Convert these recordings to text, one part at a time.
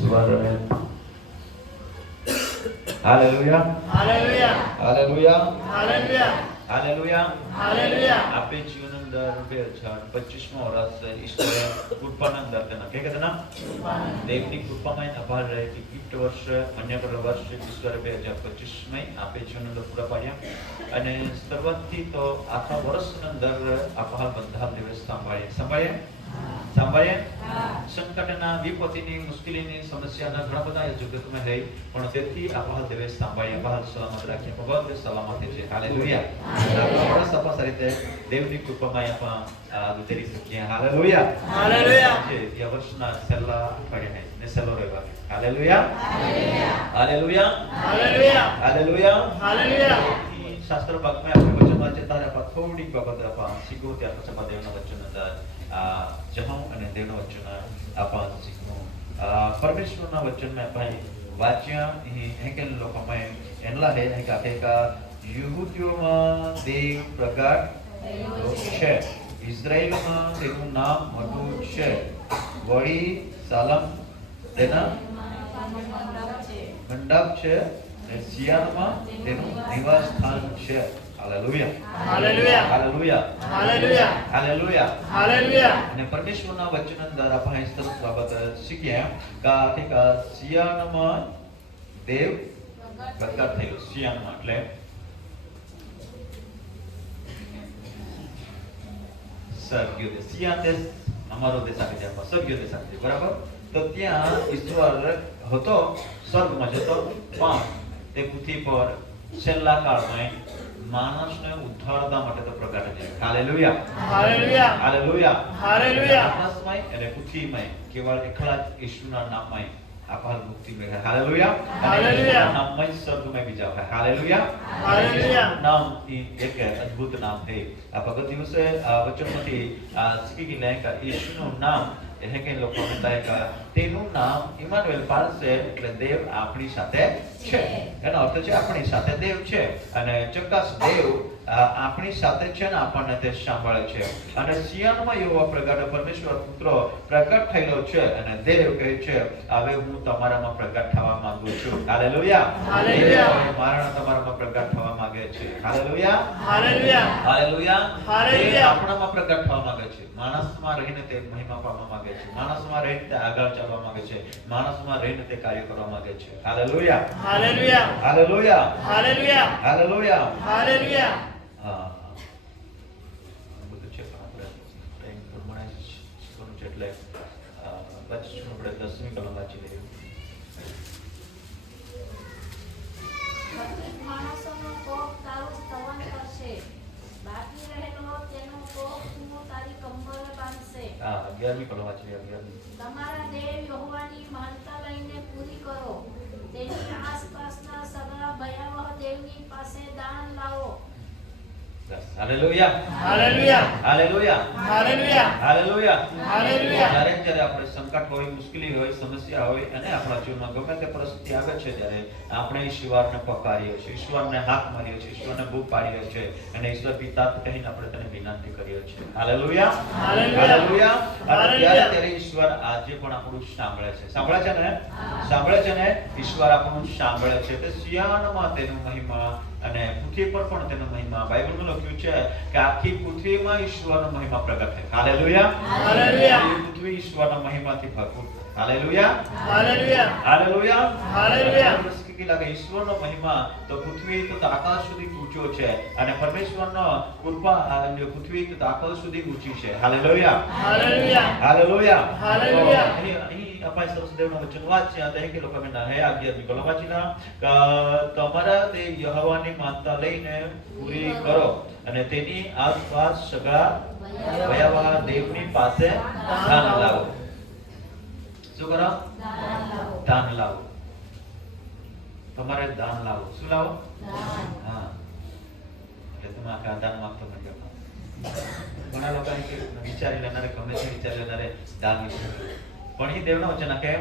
ઈશ્વર hallelujah hallelujah hallelujah hallelujah hallelujah hallelujah આપે જીવન અંદર 2025માં વર્ષ ઈશ્વરે કૃપાના અંદર તેના કે કદના દેવની કૃપામાં આભાર રહે કે ગિફ્ટ વર્ષ અન્ય વર્ષ ઈશ્વરે 2025માં આપે જીવન અંદર પૂરા પાડ્યા અને શરૂઆતથી તો આખા વર્ષની અંદર આભાર બધા દિવસ સંભાળ્યા સંકટના વિપત્તિની મુશ્કેલીની સમસ્યાના ઘણા બધા જગતમાં હે પણ તેથી આભાર દિવસ સંભાળ્યા આભાર સલામત રાખીએ ભગવાન સલામત છે હાલેલુયા આપણા સપા રીતે દેવની કૃપામાં આપણા ઉતરી શકીએ હાલેલુયા હાલેલુયા જે આ વર્ષના છેલ્લા અઠવાડિયા ને છેલ્લો રવિવાર hallelujah hallelujah hallelujah hallelujah hallelujah શાસ્ત્ર ભાગમાં આપણે વચન વાંચે ત્યારે આપણે થોડીક બાબત આપણે શીખવું ત્યાર પછી આપણે દેવના વચન અંદર જહું અને દેવના વચન આપણે શીખવું પરમેશ્વરના વચનમાં આપણે વાંચ્યા હેકેલ લોકોમાં એનલા હે કે યુહુદીઓમાં દેવ પ્રગટ છે ઇઝરાયલમાં તેનું નામ મોટું છે વળી સાલમ તેના મંડપ છે અને સિયાનમાં તેનું નિવાસ સ્થાન છે hallelujah hallelujah hallelujah hallelujah hallelujah hallelujah અને પરમેશ્વરના વચન અંદર આપણે સરસ બાબત શીખ્યા કે સિયાનમાં દેવ પ્રગટ થયું સિયાનમાં એટલે સર્ગ્યોદય સિયાન દેશ અમારો દેશ આપી જાય સર્ગ્યોદય આપી બરાબર તો ત્યાં ઈશ્વર હતો સ્વર્ગમાં જતો પણ તે પૃથ્વી પર છેલ્લા કાળમાં માણસને ઉદ્ધારવા માટે તો પ્રગટ થયો હાલેલુયા હાલેલુયા હાલેલુયા હાલેલુયા આકાશમાં અને પૃથ્વીમાં કેવળ એકલા જ યીશુના નામમાં આભાર મુક્તિ મળે હાલેલુયા હાલેલુયા નામમાં સ્વર્ગમાં બીજા હોય હાલેલુયા હાલેલુયા નામ એક અદ્ભુત નામ છે આ ભગત દિવસે વચનમાંથી શીખી ગયા કે યીશુનું નામ એ કે લોકો કહેતા કે તેનું નામ ઇમાનુએલ પાસે એટલે દેવ આપણી સાથે છે એનો અર્થ છે આપણી સાથે દેવ છે અને ચોક્કસ દેવ આપણી સાથે છે ને આપણને તે સાંભળે છે અને સિયાનમાં એવો પ્રગટ પરમેશ્વર પુત્ર પ્રગટ થયેલો છે અને દેવ કહે છે હવે હું તમારામાં પ્રગટ થવા માંગુ છું હાલેલુયા હાલેલુયા મારા તમારામાં પ્રગટ થવા માંગે છે હાલેલુયા હાલેલુયા હાલેલુયા હાલેલુયા આપણામાં પ્રગટ થવા માંગે છે માણસમાં રહીને તે મહિમા પામવા માંગે છે માણસમાં રહીને તે આગળ ચાલવા માંગે છે માણસમાં રહીને તે કાર્ય કરવા માંગે છે hallelujah hallelujah hallelujah hallelujah hallelujah hallelujah હા બધું છે પણ આપણે ટાઈમ પ્રમાણે શીખવાનું છે એટલે પછી આપણે 10મી કલમ વાંચી લઈએ માણસોનો કોપ તારું સ્તવન કરશે બાકી રહેલો તેનો કોપ તું તારી કમર બાંધશે 11મી કલમ વાંચી લઈએ 11મી તમારા દેવ યહોવાની મહાનતા લઈને પૂરી કરો તેની આસપાસના સગળા ભયાવહ દેવની પાસે દાન લાવો hallelujah hallelujah hallelujah hallelujah hallelujah hallelujah જ્યારે આપણે સંકટ હોય મુશ્કેલી હોય સમસ્યા હોય અને આપણા જીવનમાં ગમે તે પરિસ્થિતિ આવે છે ત્યારે આપણે ઈશ્વરને પકારીએ છીએ ઈશ્વરને હાથ મારીએ છીએ ઈશ્વરને બૂમ પાડીએ છીએ અને ઈશ્વર પિતા કહીને આપણે તેને વિનંતી કરીએ છીએ હાલેલુયા હાલેલુયા અને ત્યારે ઈશ્વર આજે પણ આપણું સાંભળે છે ને ઈશ્વર આપણું સાંભળે છે તે સિયાનમાં તેનું મહિમા અને પૃથ્વી પર પણ તેનો મહિમા બાઇબલમાં લખ્યું છે કે આખી પૃથ્વીમાં ઈશ્વરનો મહિમા પ્રગટ થાય હાલેલુયા હાલેલુયા પૃથ્વી ઈશ્વરના મહિમાથી ભરપૂર હાલેલુયા હાલેલુયા હાલેલુયા હાલેલુયા કે લાગે ઈશ્વરનો મહિમા તો પૃથ્વી તો આકાશ સુધી ઊંચો છે અને પરમેશ્વરનો કૃપા અને પૃથ્વી તો આકાશ સુધી ઊંચી છે હાલેલુયા હાલેલુયા હાલેલુયા હાલેલુયા અહીં આપણે સરસ દેવનું વચન વાંચ્યા તો કે લોકો મેં હે 11મી કલમ વાંચીના તમારા તે યહોવાની માનતા લઈને પૂરી કરો અને તેની આસપાસ સગળા ભયાવહ દેવની પાસે દાન લાવો શું કરો દાન લાવો તમારે દાન લાવો શું લાવો હા એટલે તમે આખા દાન માંગતો નથી ઘણા લોકો વિચારી લેનારે ગમે છે વિચારી લેનારે દાન પણ એ દેવના વચન કે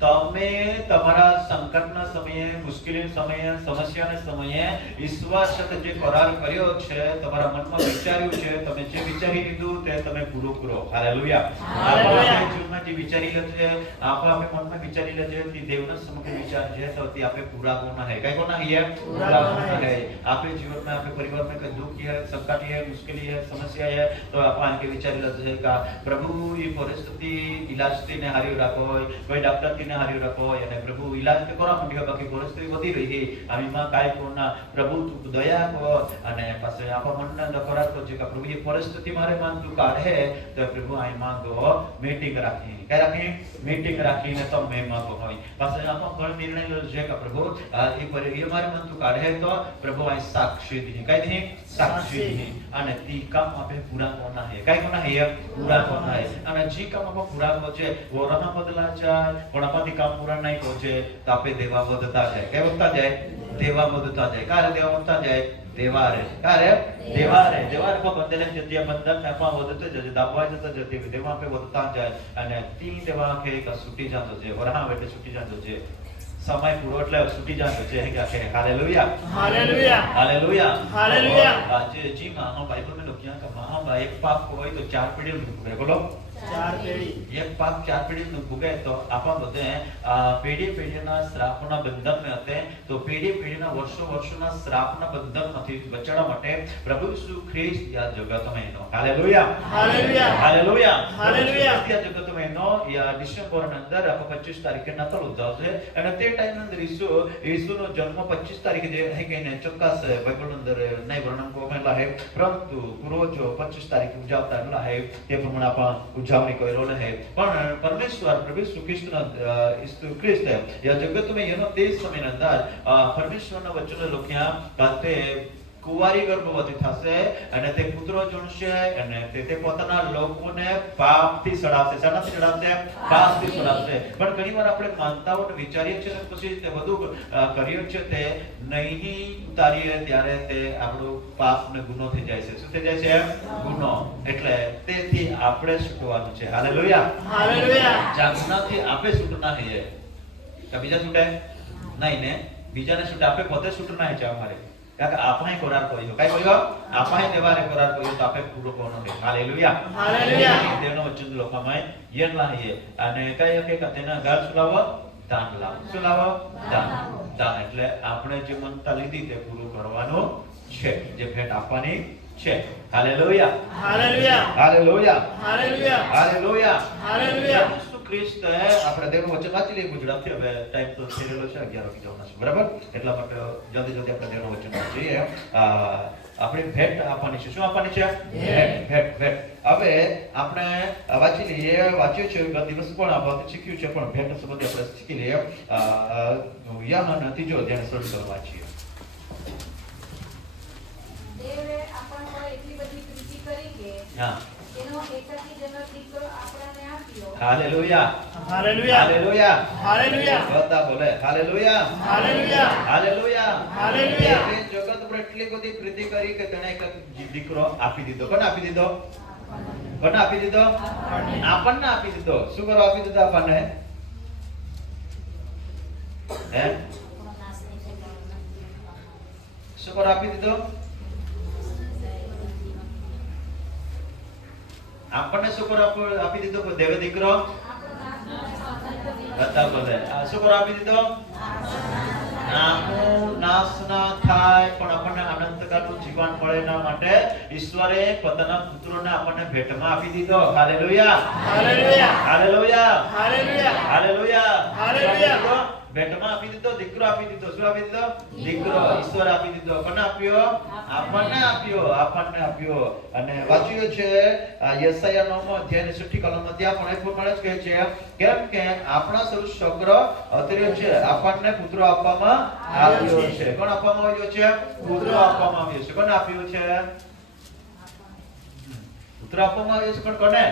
તમે તમારા સંકટના સમયે, મુશ્કેલીના સમયે, સમસ્યાના સમયે ઈશ્વર સાથે જે કરાર કર્યો છે, તમારા મનમાં વિચાર્યું છે, તમે જે વિચારી લીધું તે તમે પૂરું કરો. હાલેલુયા. આપણે જીવનમાં જે વિચારી લે છે, આપણે મનમાં વિચારી લે છે તે દેવના સમક્ષ વિચાર છે તો તે આપણે પૂરા કરना है. કઈ કોના है? पूरा करना है. આપણે જીવનમાં, આપણે પરિવારમાં કઈ દુઃખ है, संकट है, मुश्किली है, समस्या है तो આપણે આને વિચારી લે છે કે પ્રભુ એ પરિસ્થિતિ ઇલાજથી ને હારી રાખો, કોઈ ડોક્ટરથી ને હારી રાખો અને પ્રભુ ઇલાજ તો કરવા માંડ્યો, બાકી પરિસ્થિતિ વધી રહી આમાં કાઈ કોના પ્રભુ તું દયા કર અને પછી આપણા મનને નકારાત્મક છે કે પ્રભુ એ પરિસ્થિતિ મારે માન તું કાઢે તો પ્રભુ આ માંગો મીટિંગ રાખી. કઈ રાખી? મીટિંગ રાખીને તમે માંગો હોય. પછી આપણો ઘણો નિર્ણય લો છે કે પ્રભુ એ મારે મન તું કાઢે તો પ્રભુ આ સાક્ષી દી. કઈ દી? સાક્ષી દી. અને તી કામ આપણે પૂરા કરना है. કઈ કરना है? પૂરા કરना है. અને જે કામ આપણે પૂરા કરો છે વોરામાં બદલા જાય પણ આપણાથી કામ પૂરા નહીં કરો છે તો આપણે દેવા વધતા જાય. કઈ વધતા જાય? દેવા વધતા જાય. કારે દેવા વધતા જાય? દેવારે. કારે? દેવારે. દેવારે પર બંધેલા જતી બંધન ને આપણા વધતો જશે, દાબવા જતો જતી દેવા આપણે વધતા જાય અને તી દેવા કે છૂટી જતો છે, વરહા એટલે છૂટી જતો છે, સમય પૂરો એટલે છૂટી જતો છે કે હાલેલુયા. Hallelujah hallelujah. हालेलुया. આજે જી માં બાઇબલ में લખ્યા કે માં એક પાપ હોય તો 4 પેઢી ભોગવે. બોલો 4 પેઢી. એક પાપ 4 પેઢી ભોગવે તો આપણા બધે પેઢી પેઢીના શ્રાપના બંધનમાં હતા તો પેઢી પેઢીના વર્ષોના શ્રાપના બંધનમાંથી બચાવવા માટે પ્રભુ ઈસુ ખ્રિસ્ત આ જગતમાં એનો. હાલેલુયા. Hallelujah hallelujah. હાલેલુયા. આ જગતમાં એનો યા ડિસેમ્બરના અંદર 25 તારીખે નતલ ઉજવશે અને તે ટાઈમ અંદર ઈસુનો જન્મ 25 તારીખે જે હે કે ને ચોક્કસ બાઇબલ અંદર નહીં વર્ણન કરવામાં હે પરંતુ પૂર્વજો 25 તારીખે ઉજવતા રહેલા હે તે પ્રમાણે આપણે ઉજવણી કરી રહ્યો હે. પણ પરમેશ્વર પ્રભુ ઈસુ ખ્રિસ્ત યા જગતમાં એનો તે સમયના અંદર પરમેશ્વરના વચનો લખ્યા કે કુંવારી ગર્ભવતી થશે અને તે પુત્રો જણશે અને તે પોતાના લોકોને પાપથી સડાવશે. શાનાથી સડાવશે? પાપથી સડાવશે. પણ ઘણીવાર આપણે માનતાઓ વિચારીએ છીએ અને પછી તે બધું કરીએ છીએ તે નહીં ઉતારીએ ત્યારે તે આપણો પાપ ને ગુનો થઈ જાય છે. શું થઈ જાય છે? ગુનો. એટલે તેથી આપણે છૂટવાનું છે. હાલેલુયા. हालेलुया જાગનાથી આપણે છૂટના હઈએ કે બીજા છૂટે નહીં ને બીજાને છૂટે આપણે પોતે છૂટના છે અમારે કારણ કે આપણે કરાર કર્યો. કઈ કર્યો? આપણે દેવાને કરાર કર્યો તો આપણે પૂરો કરવાનો છે. હાલેલુયા. હાલેલુયા. તેનો વચન લોકોમાં યનલા હઈએ અને કઈ કે તેના ઘર સુલાવો દાન લાવો. શું લાવો? દાન. દાન એટલે આપણે જે મનતા લીધી તે પૂરું કરવાનું છે, જે ભેટ આપવાની છે. Hallelujah. Hallelujah hallelujah. Hallelujah hallelujah. Hallelujah. Isu Khrist આપણે દેવનું વચન વાંચી લઈએ ગુજરાતી. હવે ટાઈમ તો થઈ રહ્યો છે 11 વાગી જવાના છે, બરાબર? એટલા માટે જલ્દી આપણે દેવનું વચન વાંચીએ. આપણી ભેટ આપવાની છે. શું આપવાની છે? ભેટ. ભેટ. હવે આપણે વાંચી લઈએ. વાંચ્યું છે ગત દિવસ પણ આપણે શીખ્યું છે પણ ભેટ સંબંધી આપણે શીખી લઈએ. યાહાના 3 અધ્યાય શરૂ કરવા વાંચીએ. દેવે આપણ પર એટલી બધી પ્રીતિ કરી કે હા. એનો એકાકી જનક દીકરો આપણને આપ્યો. હાલેલુયા. Hallelujah hallelujah. हालेलुया બધા બોલે હાલેલુયા. Hallelujah hallelujah. હાલેલુયા. તે જગત પર એટલી બધી પ્રીતિ કરી કે તેણે એક દીકરો આપી દીધો. કોને આપી દીધો? કોને આપી દીધો? આપણને આપી દીધો. શું કરવા આપી દીધો આપણને? હે? આપણો નાશ નહીં થાય. શું કરવા આપી દીધો? આપણને શું કરવા આપી દીધો? દેવે દીકરો. બધા બોલે શું કરવા આપી દીધો? નામનું નાશ ના થાય પણ આપણને અનંતકાળનું જીવન મળે એના માટે ઈશ્વરે પોતાના પુત્રોને આપણને ભેટમાં આપી દીધો. Hallelujah. Hallelujah hallelujah. Hallelujah hallelujah. Hallelujah. ભેટમાં આપી દીધો, દીકરો આપી દીધો. શું આપી દીધો? દીકરો. ઈશ્વર આપી દીધો. કોને આપ્યો? આપણને આપ્યો. આપણને આપ્યો. અને વાંચ્યું છે યશાયા 9 અધ્યાય 6 કલમમાં ત્યાં પણ એ પ્રમાણે જ કહે છે કેમ કે આપણા સ્વરૂપ છોકર અવતર્યો છે, આપણને પુત્ર આપવામાં આવ્યો છે. કોણ આપવામાં આવ્યો છે? પુત્ર આપવામાં આવ્યો છે. કોને આપ્યો છે? પુત્ર આપવામાં આવ્યો છે પણ કોને?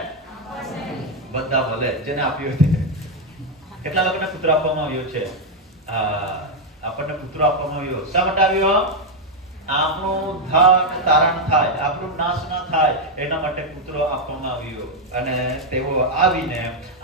બધા બોલે જેને આપ્યો છે. કેટલા લોકોને પુત્ર આપવામાં આવ્યો છે? આપણને પુત્ર આપવામાં આવ્યો. શા માટે આવ્યો? આપણું ધાન તારણ થાય, આપણું નાશ ન થાય એના માટે પુત્ર આપવામાં આવ્યો અને તેઓ આવીને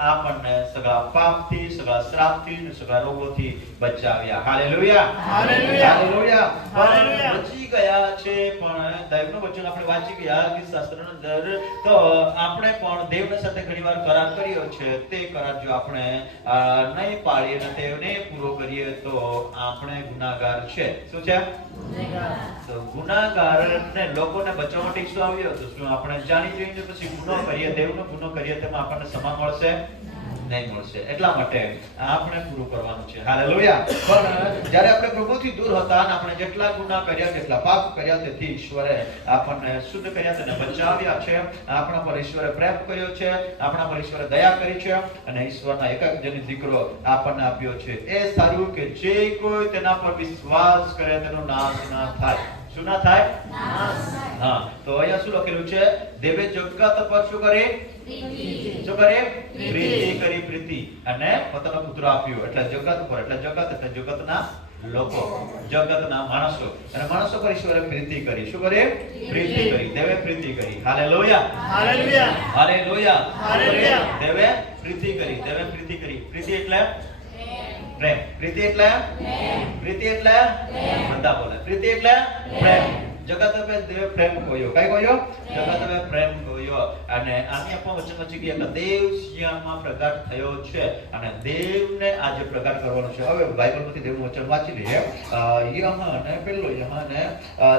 આપણને સગળા પાપથી, સગળા શ્રાપથી અને સગળા રોગોથી બચાવ્યા. Hallelujah, hallelujah, hallelujah. હાલેલુયા. બચી ગયા છે, પણ દૈવનું વચન આપણે વાંચી ગયા કે શાસ્ત્રના અંદર તો આપણે પણ દેવના સાથે ઘણીવાર કરાર કર્યો છે. તે કરાર જો આપણે નહીં પાડીએ અને તેમને પૂરો કરીએ તો આપણે ગુનાહગાર છે. શું છે? તો ગુનાહગારને લોકોને બચાવવા માટે ઈસુ આવ્યો. તો શું આપણે જાણી જોઈને પછી ગુનો કરીએ, દેવનો ગુનો કરીએ, તેમાં આપણને ક્ષમા મળશે? નહીં મળશે. એટલા માટે આપણે પૂરું કરવાનું છે. હાલેલુયા. પણ જ્યારે આપણે પ્રભુથી દૂર હતા અને આપણે જેટલા ગુનાહ કર્યા, જેટલા પાપ કર્યા, તેથી ઈશ્વરે આપણને શુદ્ધ કર્યા, તેને બચાવ્યા છે. આપણા પર ઈશ્વરે પ્રેમ કર્યો છે, આપણા પર ઈશ્વરે દયા કરી છે અને ઈશ્વરના એક જ જનિત દીકરો આપણને આપ્યો છે. એ સારું કે જે કોઈ તેના પર વિશ્વાસ કરે તેનો નાશ ના થાય. શું ના થાય? હા. તો અહીંયા શું લખેલું છે? દેવે જગત પર શું કરી? શું કરે? પ્રીતિ કરી. પ્રીતિ અને પોતાનો પુત્ર આપ્યો. એટલે જગત પર, એટલે જગત એટલે જગતના લોકો, જગતના માણસો, અને માણસો પર ઈશ્વરે પ્રીતિ કરી. શું કરે? પ્રીતિ કરી. દેવે પ્રીતિ કરી. Hallelujah, hallelujah, hallelujah, hallelujah. દેવે પ્રીતિ કરી. દેવે પ્રીતિ કરી. પ્રીતિ એટલે પ્રેમ. પ્રીતિ એટલે પ્રીતિ એટલે બધા બોલે. પ્રીતિ એટલે પ્રેમ. જગત હવે દેવે પ્રેમ કોયો. કઈ કોયો? જગત હવે પ્રેમ કોયો. અને આની આપણા વચન વચ્ચે કે દેવ સિંહમાં પ્રગટ થયો છે અને દેવને આજે પ્રગટ કરવાનો છે. હવે બાઇબલમાંથી દેવનું વચન વાંચી લઈએ. યહાને પહેલો યહાને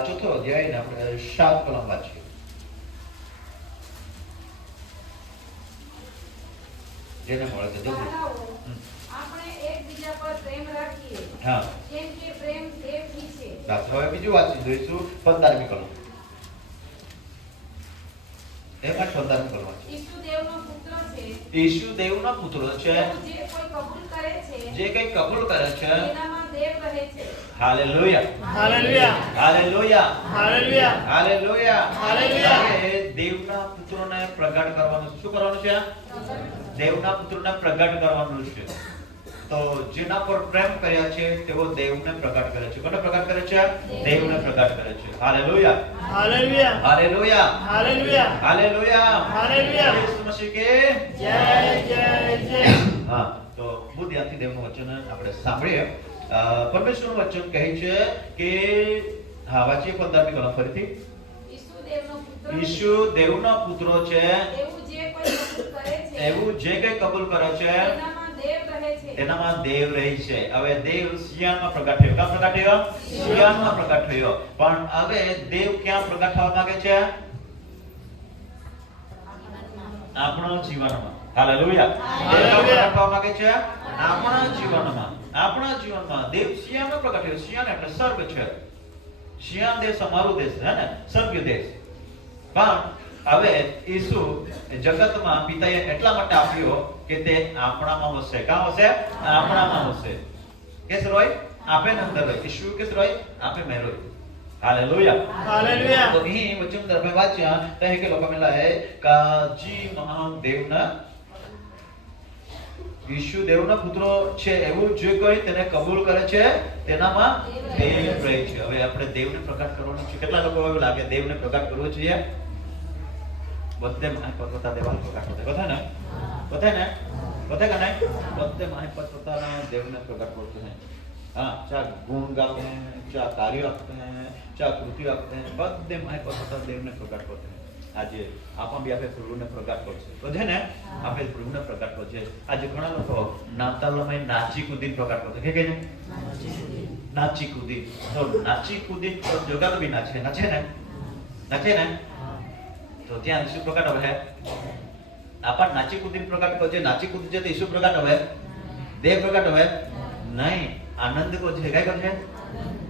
ચોથો અધ્યાય ને આપણે 7 કલમ વાંચીએ. જેને મળે છે જલ્દી. આપણે એકબીજા પર પ્રેમ રાખીએ, હા. જેમ કે પ્રેમ દેવથી છે. બસ હવે બીજું વાંચી જોઈશું 15મી કલમ. એમાં 15મી કલમ વાંચીએ. ઈસુ દેવનો પુત્ર છે. ઈસુ દેવનો પુત્ર છે. જે કોઈ કબૂલ કરે છે, જે કંઈ કબૂલ કરે છે, તેનામાં દેવ રહે છે. Hallelujah, hallelujah, hallelujah, hallelujah, hallelujah. Hallelujah. હવે દેવના પુત્રને પ્રગટ કરવાનું. શું કરવાનું છે? દેવના પુત્રને પ્રગટ કરવાનું છે. તો જેના પર પ્રેમ કર્યા છે તેઓ દેવને પ્રગટ કરે છે. કોને પ્રગટ કરે છે? દેવને પ્રગટ કરે છે. Hallelujah, hallelujah, hallelujah, hallelujah, hallelujah. Hallelujah. Isu Masih કે જય જય જય. હા. તો બહુ ધ્યાનથી દેવનું વચન આપણે સાંભળીએ. પરમેશ્વરનું વચન કહે છે કે હા વાંચીએ 15મી કલમ ફરીથી. ઈસુ દેવનો પુત્ર ઈસુ દેવનો પુત્ર છે. એવું જે કોઈ કબૂલ કરે છે, એવું જે કંઈ કબૂલ કરે છે તેનામાં દેવ રહે છે. તેનામાં દેવ રહે છે. હવે દેવ સિંહમાં પ્રગટ થયો. ક્યાં પ્રગટ થયો? સિંહમાં પ્રગટ થયો. પણ હવે દેવ ક્યાં પ્રગટ થવા માંગે છે? આપણા જીવનમાં. હાલેલુયા. દેવ ક્યાં પ્રગટ થવા માંગે છે? આપણા જીવનમાં. આપણા જીવનમાં દેવ સિંહમાં પ્રગટ થયો. સિંહ એટલે સ્વર્ગ છે. સિંહ દેશ અમારો દેશ છે ને, સ્વર્ગ દેશ. પણ હવે ઈસુ જગતમાં પિતાએ એટલા માટે આપ્યો કે તે આપણામાં વસે. કાં વસે? આપણામાં વસે. કેસ રોય? આપે ને અંદર રોય. ઈસુ કેસ રોય? આપે મેં રોય. Hallelujah, hallelujah. તો અહીં વચન દરમે વાંચ્યા તો કે લોકો મેલા હે કાજી મહાદેવના ઈસુ દેવના પુત્રો છે. એવું જે કોઈ તેને કબૂલ કરે છે તેનામાં દેવ રહે છે. હવે આપણે દેવને પ્રગટ કરવાનું છે. કેટલા લોકો એવું લાગે દેવને પ્રગટ કરવો જોઈએ? બધે માહે પતતા દેવાને પ્રગટ કરતા બધા ને બધા ને બધા का नहीं બધે માહે પતતા દેવને પ્રગટ करते हैं. हाँ, चाहे गुण गाते हैं, चाहे कार्य रखते हैं, चाहे कृति रखते हैं, બધે માહે પતતા દેવને પ્રગટ करते हैं. આજે આપણે બી આપણે પ્રભુને પ્રગટ કરશે. બધે ને આપણે પ્રભુને પ્રગટ કરશે. આજે ઘણા લોકો નાતાલમાં નાચી કૂદી પ્રગટ કરશે. કે કે નાચી કૂદી તો નાચી કૂદી તો જગત બી નાચે નાચે ને તો ત્યાં ઈસુ પ્રગટ હવે આપણ નાચી કૂદી પ્રગટ કરશે. નાચી કૂદી છે તો ઈસુ પ્રગટ હવે દેવ પ્રગટ હવે નહીં. આનંદ કો છે કઈ કરશે?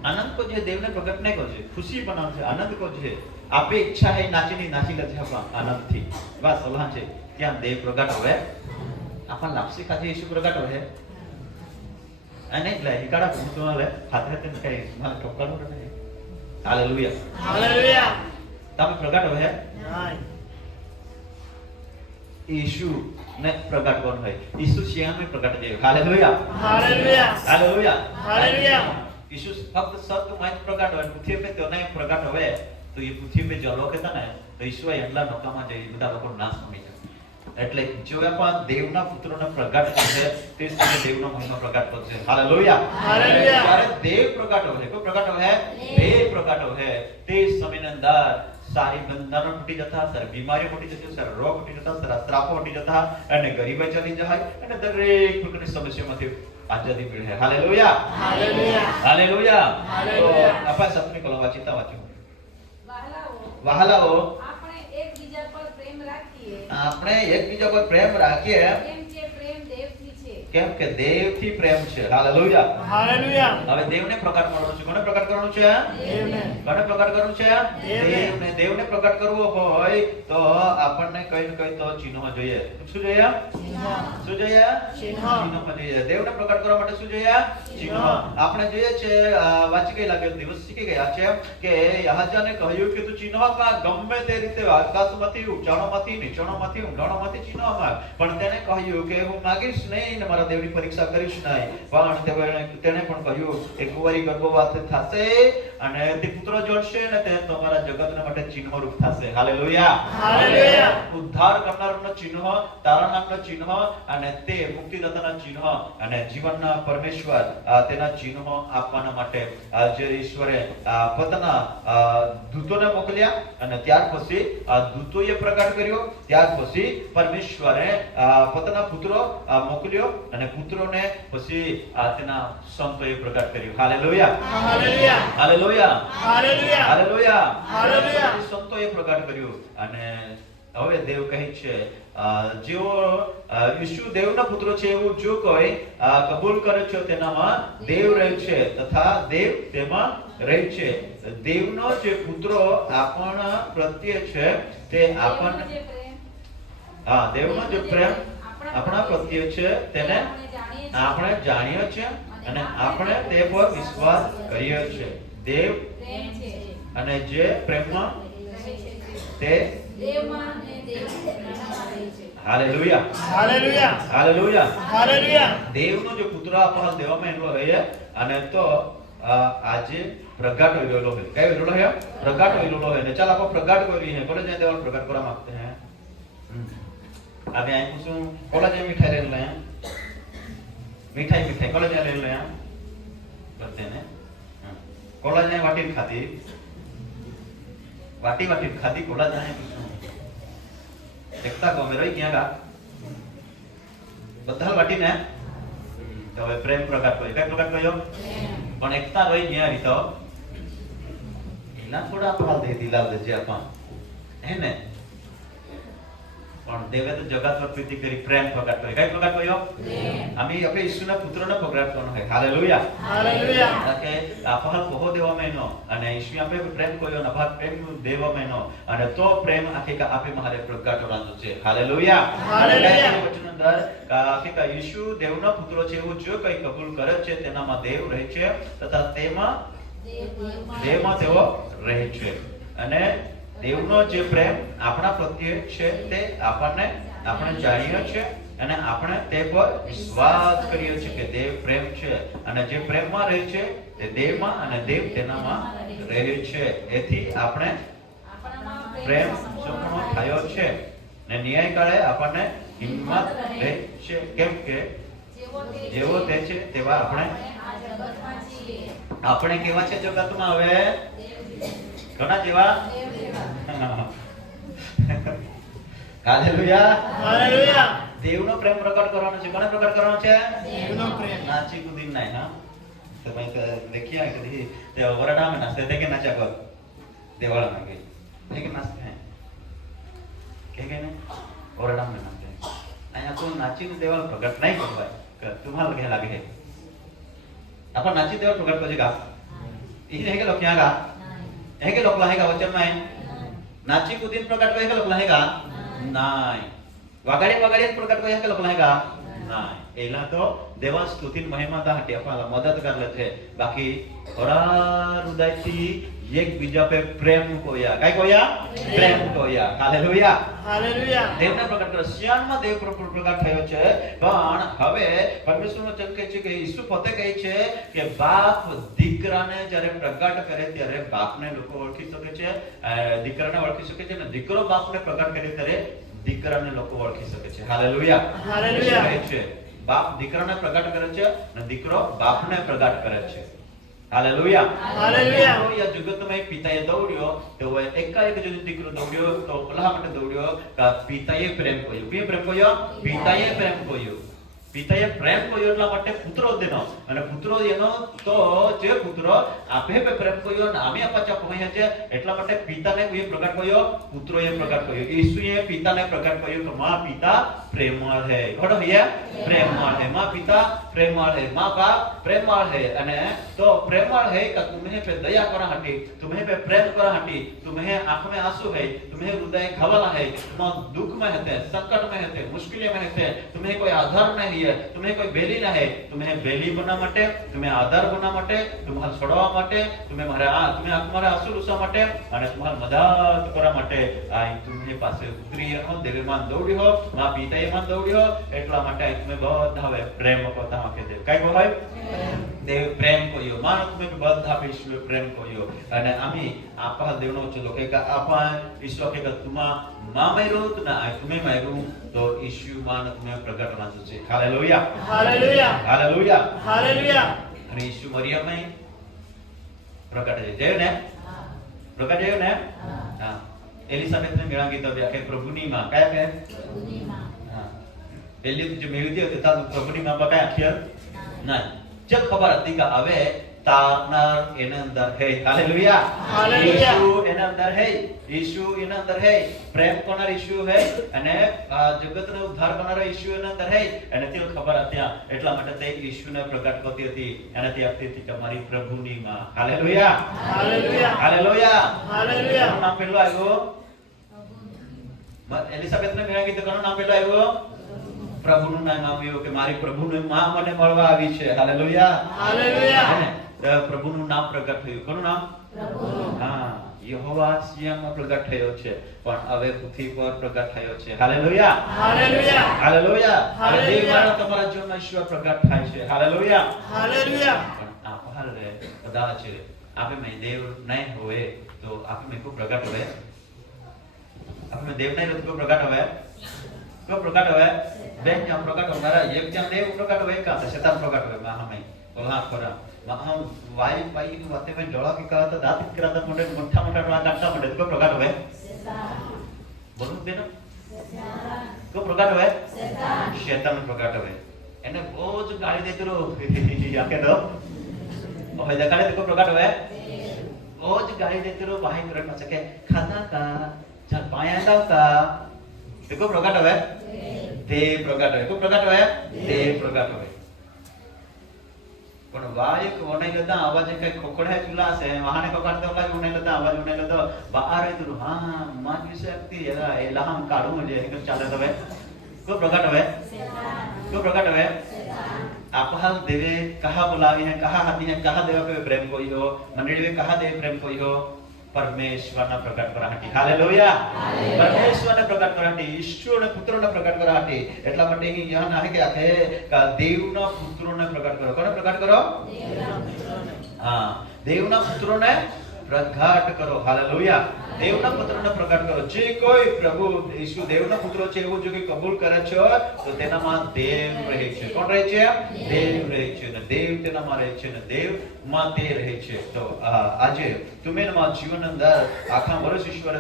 આનંદ કો છે. દેવને પ્રગટ નહીં કરશે. ખુશી બનાવશે. આનંદ કો છે. આપે ઈચ્છા હે નાચીની નાચી લે છે આપણા આનંદથી. બસ સલાહ છે ત્યાં દેવ પ્રગટ હવે આપણ લાપસી ખાજે ઈસુ પ્રગટ હવે અને એટલે ઈકાડા ભૂતવા લે હાથે હાથે કઈ મારે ટોકવાનું નથી. Hallelujah, hallelujah. તમે પ્રગટ હવે નહીં. ઈસુ ને પ્રગટ કોણ હોય? ઈસુ સિંહમાં પ્રગટ થયો. Hallelujah, hallelujah, hallelujah, hallelujah. Isu ફક્ત સ્વર્ગમાં જ પ્રગટ હોય, પૃથ્વી પર તો નહીં પ્રગટ હોય તો એ પૃથ્વી પર જો લોકો હતા ને તો ઈસુ એટલા નોકામાં જઈ બધા લોકો નાશ પામી જાય. એટલે જો પણ દેવના પુત્રોને પ્રગટ કરશે તે સમયે દેવનો મહિમા પ્રગટ કરશે. હાલેલુયા. હાલેલુયા. જ્યારે દેવ પ્રગટ હોય, કોઈ પ્રગટ હોય, દેવ પ્રગટ હોય તે સમયની અંદર સારી બંધનો તૂટી જતા, સારી બીમારીઓ તૂટી જતી, સારા રોગ તૂટી જતા, સારા શ્રાપો તૂટી જતા અને ગરીબાઈ ચલી જાય અને દરેક પ્રકારની સમસ્યામાંથી આઝાદી મળે. હાલેલુયા. હાલેલુયા. હાલેલુયા. હાલેલુયા. તો આપણે સપની કલમ વાંચીતા વાંચ્યું. વહાલાઓ, વહાલાઓ, આપણે એકબીજા પર પ્રેમ રાખીએ, આપણે એકબીજા પર પ્રેમ રાખીએ કેમ કે પ્રેમ દેવથી છે. કેમ કે દેવથી પ્રેમ છે. હાલેલુયા. હાલેલુયા. હવે દેવને પ્રગટ કરવાનો છે. કોને પ્રગટ કરવાનું છે? દેવને. કોને પ્રગટ કરવાનું છે? દેવને. દેવને પ્રગટ કરવો હોય તો આપણને કઈ ને કઈ તો ચિહ્નો જોઈએ. શું જોઈએ? શું જોઈએ? ચિહ્નો. ચિહ્નો જોઈએ. દેવને પ્રગટ કરવા માટે શું જોઈએ? ચિહ્નો. આપણે જોઈએ છે વાંચી ગયેલા કે દિવસ શીખી ગયા છે કે યહાજાને કહ્યું કે તું ચિહ્નોમાં ગમે તે રીતે આકાશમાંથી, ઊંચાણોમાંથી, નીચાણોમાંથી, ઊંડાણોમાંથી ચિહ્નો માંગ. પણ તેને કહ્યું કે હું માગીશ નહીં ને મારા દેવની પરીક્ષા કરીશ નહીં. પણ તેણે પણ કહ્યું કે કુંવારી ગર્ભવતી થશે અને તે પુત્ર જન્મશે ને તે તમારા જગતના માટે ચિહ્નો રૂપ થશે. હાલેલુયા. હાલેલુયા. ઉદ્ધાર કરનારનો ચિહ્ન, તારા નામનો ચિહ્ન અને તે મુક્તિદાતાના ચિહ્ન અને જીવનના પરમેશ્વર તેના ચિહ્નો આપવાના માટે જે ઈશ્વરે પોતાના દૂતોને મોકલ્યા અને ત્યાર પછી દૂતોએ પ્રગટ કર્યો. ત્યાર પછી પરમેશ્વરે પોતાના પુત્રો મોકલ્યો અને પુત્રોને પછી તેના સંતોએ પ્રગટ કર્યું. Hallelujah. Hallelujah. Hallelujah. Hallelujah. Hallelujah. Hallelujah. સંતોએ પ્રગટ કર્યું. અને હવે દેવ કહે છે જેઓ ઈસુ દેવના પુત્રો છે એવું જો કોઈ કબૂલ કરે છે તેનામાં દેવ રહે છે તથા દેવ તેમાં રહે છે. દેવનો જે પુત્રો આપણા પ્રત્યે છે તે આપણને દેવનો જે પ્રેમ, દેવનો જે પ્રેમ આપણા પ્રત્યે છે તેને આપણે જાણીએ છીએ અને આપણે તે પર વિશ્વાસ કરીએ છીએ. દેવ પ્રેમ છે. અને જે પ્રેમમાં રહે છે તે દેવમાં અને દેવ તેનામાં રહે છે. હાલેલુયા. હાલેલુયા. હાલેલુયા. હાલેલુયા. દેવનો જે પુત્ર આપણા દેવામાં એનો રહે અને તો આજે પ્રગટ हो रहेलो है. क्या हो रहेलो है? प्रगट हो रहेलो है. चल आप प्रगट करी है. बोले जाए देवल प्रगट करा मांगते हैं. अभी आई कुछ कोला जाए मिठाई ले ले हैं. मिठाई कोला जाए ले ले हैं. करते हैं. कोला जाए वाटी खाती. वाटी खाती कोला जाए कुछ. देखता को मेरा ही क्या का. बदल वाटी ने तो હવે પ્રેમ પ્રગટ કર્યો. કઈ પ્રગટ કર્યો? પણ એકતા રહી ગયા રીતો એના થોડા આપણા દે દિલાવ દેજે આપા હે ને. પણ દેવે તો જગત પર પ્રીતિ કરી પ્રેમ પ્રગટ કર્યો. કઈ પ્રગટ કર્યો? અમે આપણે ઈસુના પુત્રને પ્રગટ કરવાનો છે. હાલેલુયા. હાલેલુયા. કે આપણા પહો દેવા મહિનો અને ઈસુ આપણે પ્રેમ કર્યો ને આપણા પ્રેમ દેવા મહિનો અને તો પ્રેમ આખી આપે મારે પ્રગટ કરવાનો છે. હાલેલુયા. હાલેલુયા. વચન અંદર કે ઈસુ દેવના પુત્રો છે એવું જો કઈ કબૂલ કરે છે તેનામાં દેવ રહે છે તથા તેમાં દેવમાં તેઓ રહે છે. અને દેવનો જે પ્રેમ આપણા પ્રત્યે છે તે આપણે જાણીએ છીએ અને આપણે તે પર વિશ્વાસ કરીએ છીએ કે દેવ પ્રેમ છે અને જે પ્રેમમાં રહે છે તે દેવમાં અને દેવ તેનામાં રહે છે. એથી આપણે પ્રેમ સંપૂર્ણ થયો છે ને ન્યાય કાળે આપણને હિંમત રહે છે. કેમ કે જેવો તે છે તેવા આપણે કેવા છે જગતમાં? હવે ઘણા જેવા. હાલેલુયા. હાલેલુયા. દેવનો પ્રેમ પ્રગટ કરવાનો છે. કોને પ્રગટ કરવાનો છે? દેવનો પ્રેમ. નાચી કુદી નહીં. હા તો ભાઈ देखिए कभी ते वरडा में नाचते थे कि नाचा कर देवाला में गई लेकिन नाचते हैं क्या कहने वरडा में नाचते हैं. અહીંયા તો નાચીને દેવાલ પ્રગટ નહીં કરવાય. तुम्हाला क्या लागे है आपण नाची देवाल प्रगट करजे का ई है के लोग क्या का है के लोग लाहेगा वचन में नाची कूदीन प्रगट करे के लोग लाहेगा नाही. वगाडी प्रगट करे के लोग लाहेगा नाही एला तो देवा स्तुती महिमा दाहते आपल्याला मदत करले थे बाकी थोड़ा हृदयથી એકબીજા पे પ્રેમ કોયા કઈ કોયા પ્રેમ કોયા હાલેલુયા હાલેલુયા દેવને પ્રગટ કરો સિયાનમાં દેવ પ્રગટ થયો છે પણ હવે પરમેશ્વરનો વચન કહે છે કે ઈસુ પોતે કહે છે કે બાપ દીકરાને જ્યારે પ્રગટ કરે ત્યારે બાપને લોકો ઓળખી શકે છે દીકરાને ઓળખી શકે છે ને દીકરો બાપને પ્રગટ કરે ત્યારે દીકરાને લોકો ઓળખી શકે છે હાલેલુયા હાલેલુયા કહે છે બાપ દીકરાને પ્રગટ કરે છે અને દીકરો બાપને પ્રગટ કરે છે હાલેલુયા હાલેલુયા या जगत में पिताए दौड़्यो तो एकाएक जो દીકરો દौड़्यो तो ભલા માટે દौड़्यो કે પિતાએ પ્રેમ કર્યો કે પ્રેમ કર્યો પિતાએ પ્રેમ કર્યો પિતાએ પ્રેમ કર્યો એટલા માટે પુત્રો દેનો અને પુત્રો એનો તો જે પુત્રો આપે પે પ્રેમ કર્યો અને અમે પાછા કહ્યા છે એટલા માટે પિતાને કોઈ પ્રગટ કર્યો પુત્રોએ પ્રગટ કર્યો ઈસુએ પિતાને પ્રગટ કર્યો કે માં પિતા પ્રેમળ है ઘડો હૈયા પ્રેમળ है मां पिता प्रेमळ है मां बाप प्रेमळ है અને તો પ્રેમળ है કે तुम्हें पे दया करा हटी तुम्हें पे प्रेम करा हटी तुम्हें आंख में आंसू है तुम्हें हृदय घावला है तुम दुख में रहते संकट में रहते मुश्किल में रहते तुम्हें कोई आधार नहीं है तुम्हें कोई बेली नहीं है तुम्हें बेली बना માટે तुम्हें आधार बना માટે तुम्हारे છોડવા માટે तुम्हें तुम्हारे आंसू लूसा માટે અને तुम्हारे મદદ કરવા માટે આ तुम्हें પાસે ઉતરી હો દેવમાન દોડી હો માં પિતાયમાન દોડી હો એટલા માટે તમે બધા હવે પ્રેમ કરતા કે દે કઈ બોલાય દેવ પ્રેમ કોયો માનો તમે બધા ઈશ્વર પ્રેમ કોયો અને આમી આપા દેવનો ચલો કે આપા ઈશ્વર કે તુમા માં માર્યો તો ના તમે માર્યો તો ઈશ્વર માન તમે પ્રગટ રાંચો છે હાલેલુયા હાલેલુયા હાલેલુયા હાલેલુયા અને ઈશ્વર મરિયમ માં પ્રગટ છે ને પ્રગટ છે ને હા એલિઝાબેથ ને મેળા ગીતો કે પ્રભુની માં કયા કે પ્રભુની માં હા પેલી જે મેળવી હતી તે તારું પ્રભુની માં બકાય અક્ષર ના जब खबर आती का अवे तारनर एने अंदर है हालेलुया हालेलुया यीशु एने अंदर है यीशु एने अंदर है प्रेम करनार यीशु है અને જગતનો ઉદ્ધાર કરનાર यीशु એને અંદર है અને તે ખબર હતી એટલા માટે તે यीशुને પ્રગટ કરતી હતી અને તે આપતી હતી કે મારી પ્રભુની માં હાલેલુયા હાલેલુયા હાલેલુયા હાલેલુયા નામ પેલો આવ્યો એલિઝાબેથને મેળા કીધું કોનું નામ પેલો આવ્યો પ્રભુનું નામ આવ્યું કે મારી પ્રભુની માં મને મળવા આવી છે હાલેલુયા હાલેલુયા પ્રભુનું નામ પ્રગટ થયું કોનું નામ પ્રભુનું હા યહોવા સિયામાં પ્રગટ થયો છે પણ હવે પૃથ્વી પર પ્રગટ થયો છે હાલેલુયા હાલેલુયા હાલેલુયા હાલેલુયા. દેવ દ્વારા તમારા જીવનમાં ઈશ્વર પ્રગટ થાય છે હાલેલુયા હાલેલુયા પણ આ પહાડે કદાચ આપે મેં દેવ નહીં હોય તો આપે મેં કોઈ પ્રગટ હોય આપે દેવ નહીં હોય તો કોઈ પ્રગટ હોય કોઈ પ્રગટ હોય બેન જ્યાં પ્રગટ હોનારા એક જ્યાં દેવ પ્રગટ હોય का शैतान प्रगट હોય માં હમે બોલા ખરા માં હમ વાઈ પાઈ ની વાતે में डोळा की करत दात करत मोठे मोठा मोठा डोळा काढता म्हणजे કોઈ પ્રગટ હોય બોલું બેન કોઈ પ્રગટ હોય शैतान प्रगट હોય એને રોજ ગાળી દેતો રો યાકે દો ઓય દેખાડે તો કોઈ પ્રગટ હોય રોજ ગાળી દેતો રો ભાઈ કરત માં સકે ખાતા का चल पाया दावता તે કોઈ પ્રગટ હોય देव प्रगट है को प्रगट है देव प्रगट है पण वायक ओने लदा आवाज काय खोखडा चुला से वाहने पकडते ओला ओने लदा आवाज ओने लदा बाहर है तो हां मान की शक्ति है एला हम काढू म्हणजे हे चालत हवे को प्रगट है को प्रगट है आपहा देवे कहा बुलावी है कहा हाथी है कहा देव पे प्रेम कोई हो मंडली में कहा देव प्रेम कोई हो परमेश्वरना प्रगट कराहाटी हालेलुया परमेश्वरने प्रगट कराहाटी ईश्वरने पुत्रने प्रगट कराहाटी એટલા માટે અહીં યહન आहे કે આખે દેવના પુત્રોને પ્રગટ કરો કોને પ્રગટ કરો દેવના પુત્રોને હા દેવના પુત્રોને પ્રગટ કરો હાલેલુયા દેવના પુત્રોને પ્રગટ કરો જે કોઈ પ્રભુ ઈસુ દેવના પુત્રો છે એવું જો કે કબૂલ કરે છે તો તેનામાં દેવ રહે છે કોણ રહે છે દેવ રહે છે ને દેવ તેનામાં રહે છે ને દેવ માં તે રહે છે તો આજે तुम्हें जीवन अंदर आखा वर्ष ईश्वर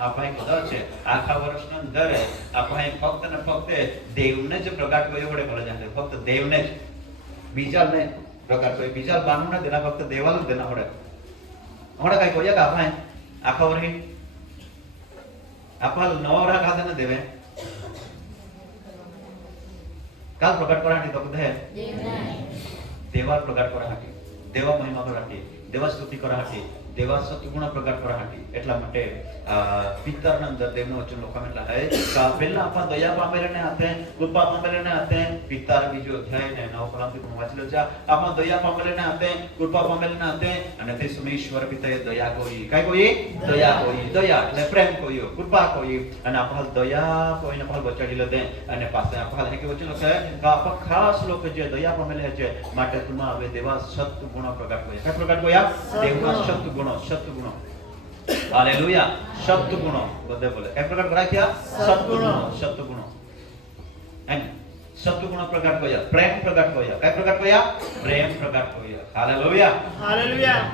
आपण कदाच आखा वर्ष अंदर आपण फक्त ने फक्त देवने ज प्रगट कयो होडे बोले जाते फक्त देवने ज बीजा ने प्रगट कयो बीजा बानू ने देना फक्त देवाल देना होडे होडे काय कोया का आपण आखा वर्ष आपण नवरा खाते ने देवे काल प्रगट कराटी तो कदे देवा प्रगट कराटी देवा महिमा कराटी देवा स्तुति कराटी દેવા સત્ગુણ પ્રગટ કરહાટી એટલા માટે પિતરના અંદર દેવનો વચન લોકામ એટલા હે પહેલા આપા દયા પામેલને હાથે કૃપા પામેલને હાથે પિતાર બીજો અધ્યાય ને 9 કલમથી પણ વાંચી લેજો આપા દયા પામેલને હાથે કૃપા પામેલને હાથે અને તે સમય ઈશ્વર પિતાએ દયા કોઈ કાઈ કોઈ દયા કોઈ દયા એટલે પ્રેમ કોઈ કૃપા કોઈ અને આપા દયા કોઈને પણ બચાડી લેદે અને પાસે આપા કે વચન છે આપા ખાસ લોકો જે દયા પામેલ છે માટે તુમા હવે દેવા સત્ગુણ પ્રગટ કોઈ કઈ પ્રગટ કોઈ દેવના સત્ગુણ હાલેલુયા સત્ગુણો બધે બોલે કઈ પ્રગટ કરાયા સત્ગુણો એમ સત્ગુણ પ્રગટ કોયા પ્રેમ પ્રગટ કોયા કઈ પ્રગટ કોયા પ્રેમ પ્રગટ કોયા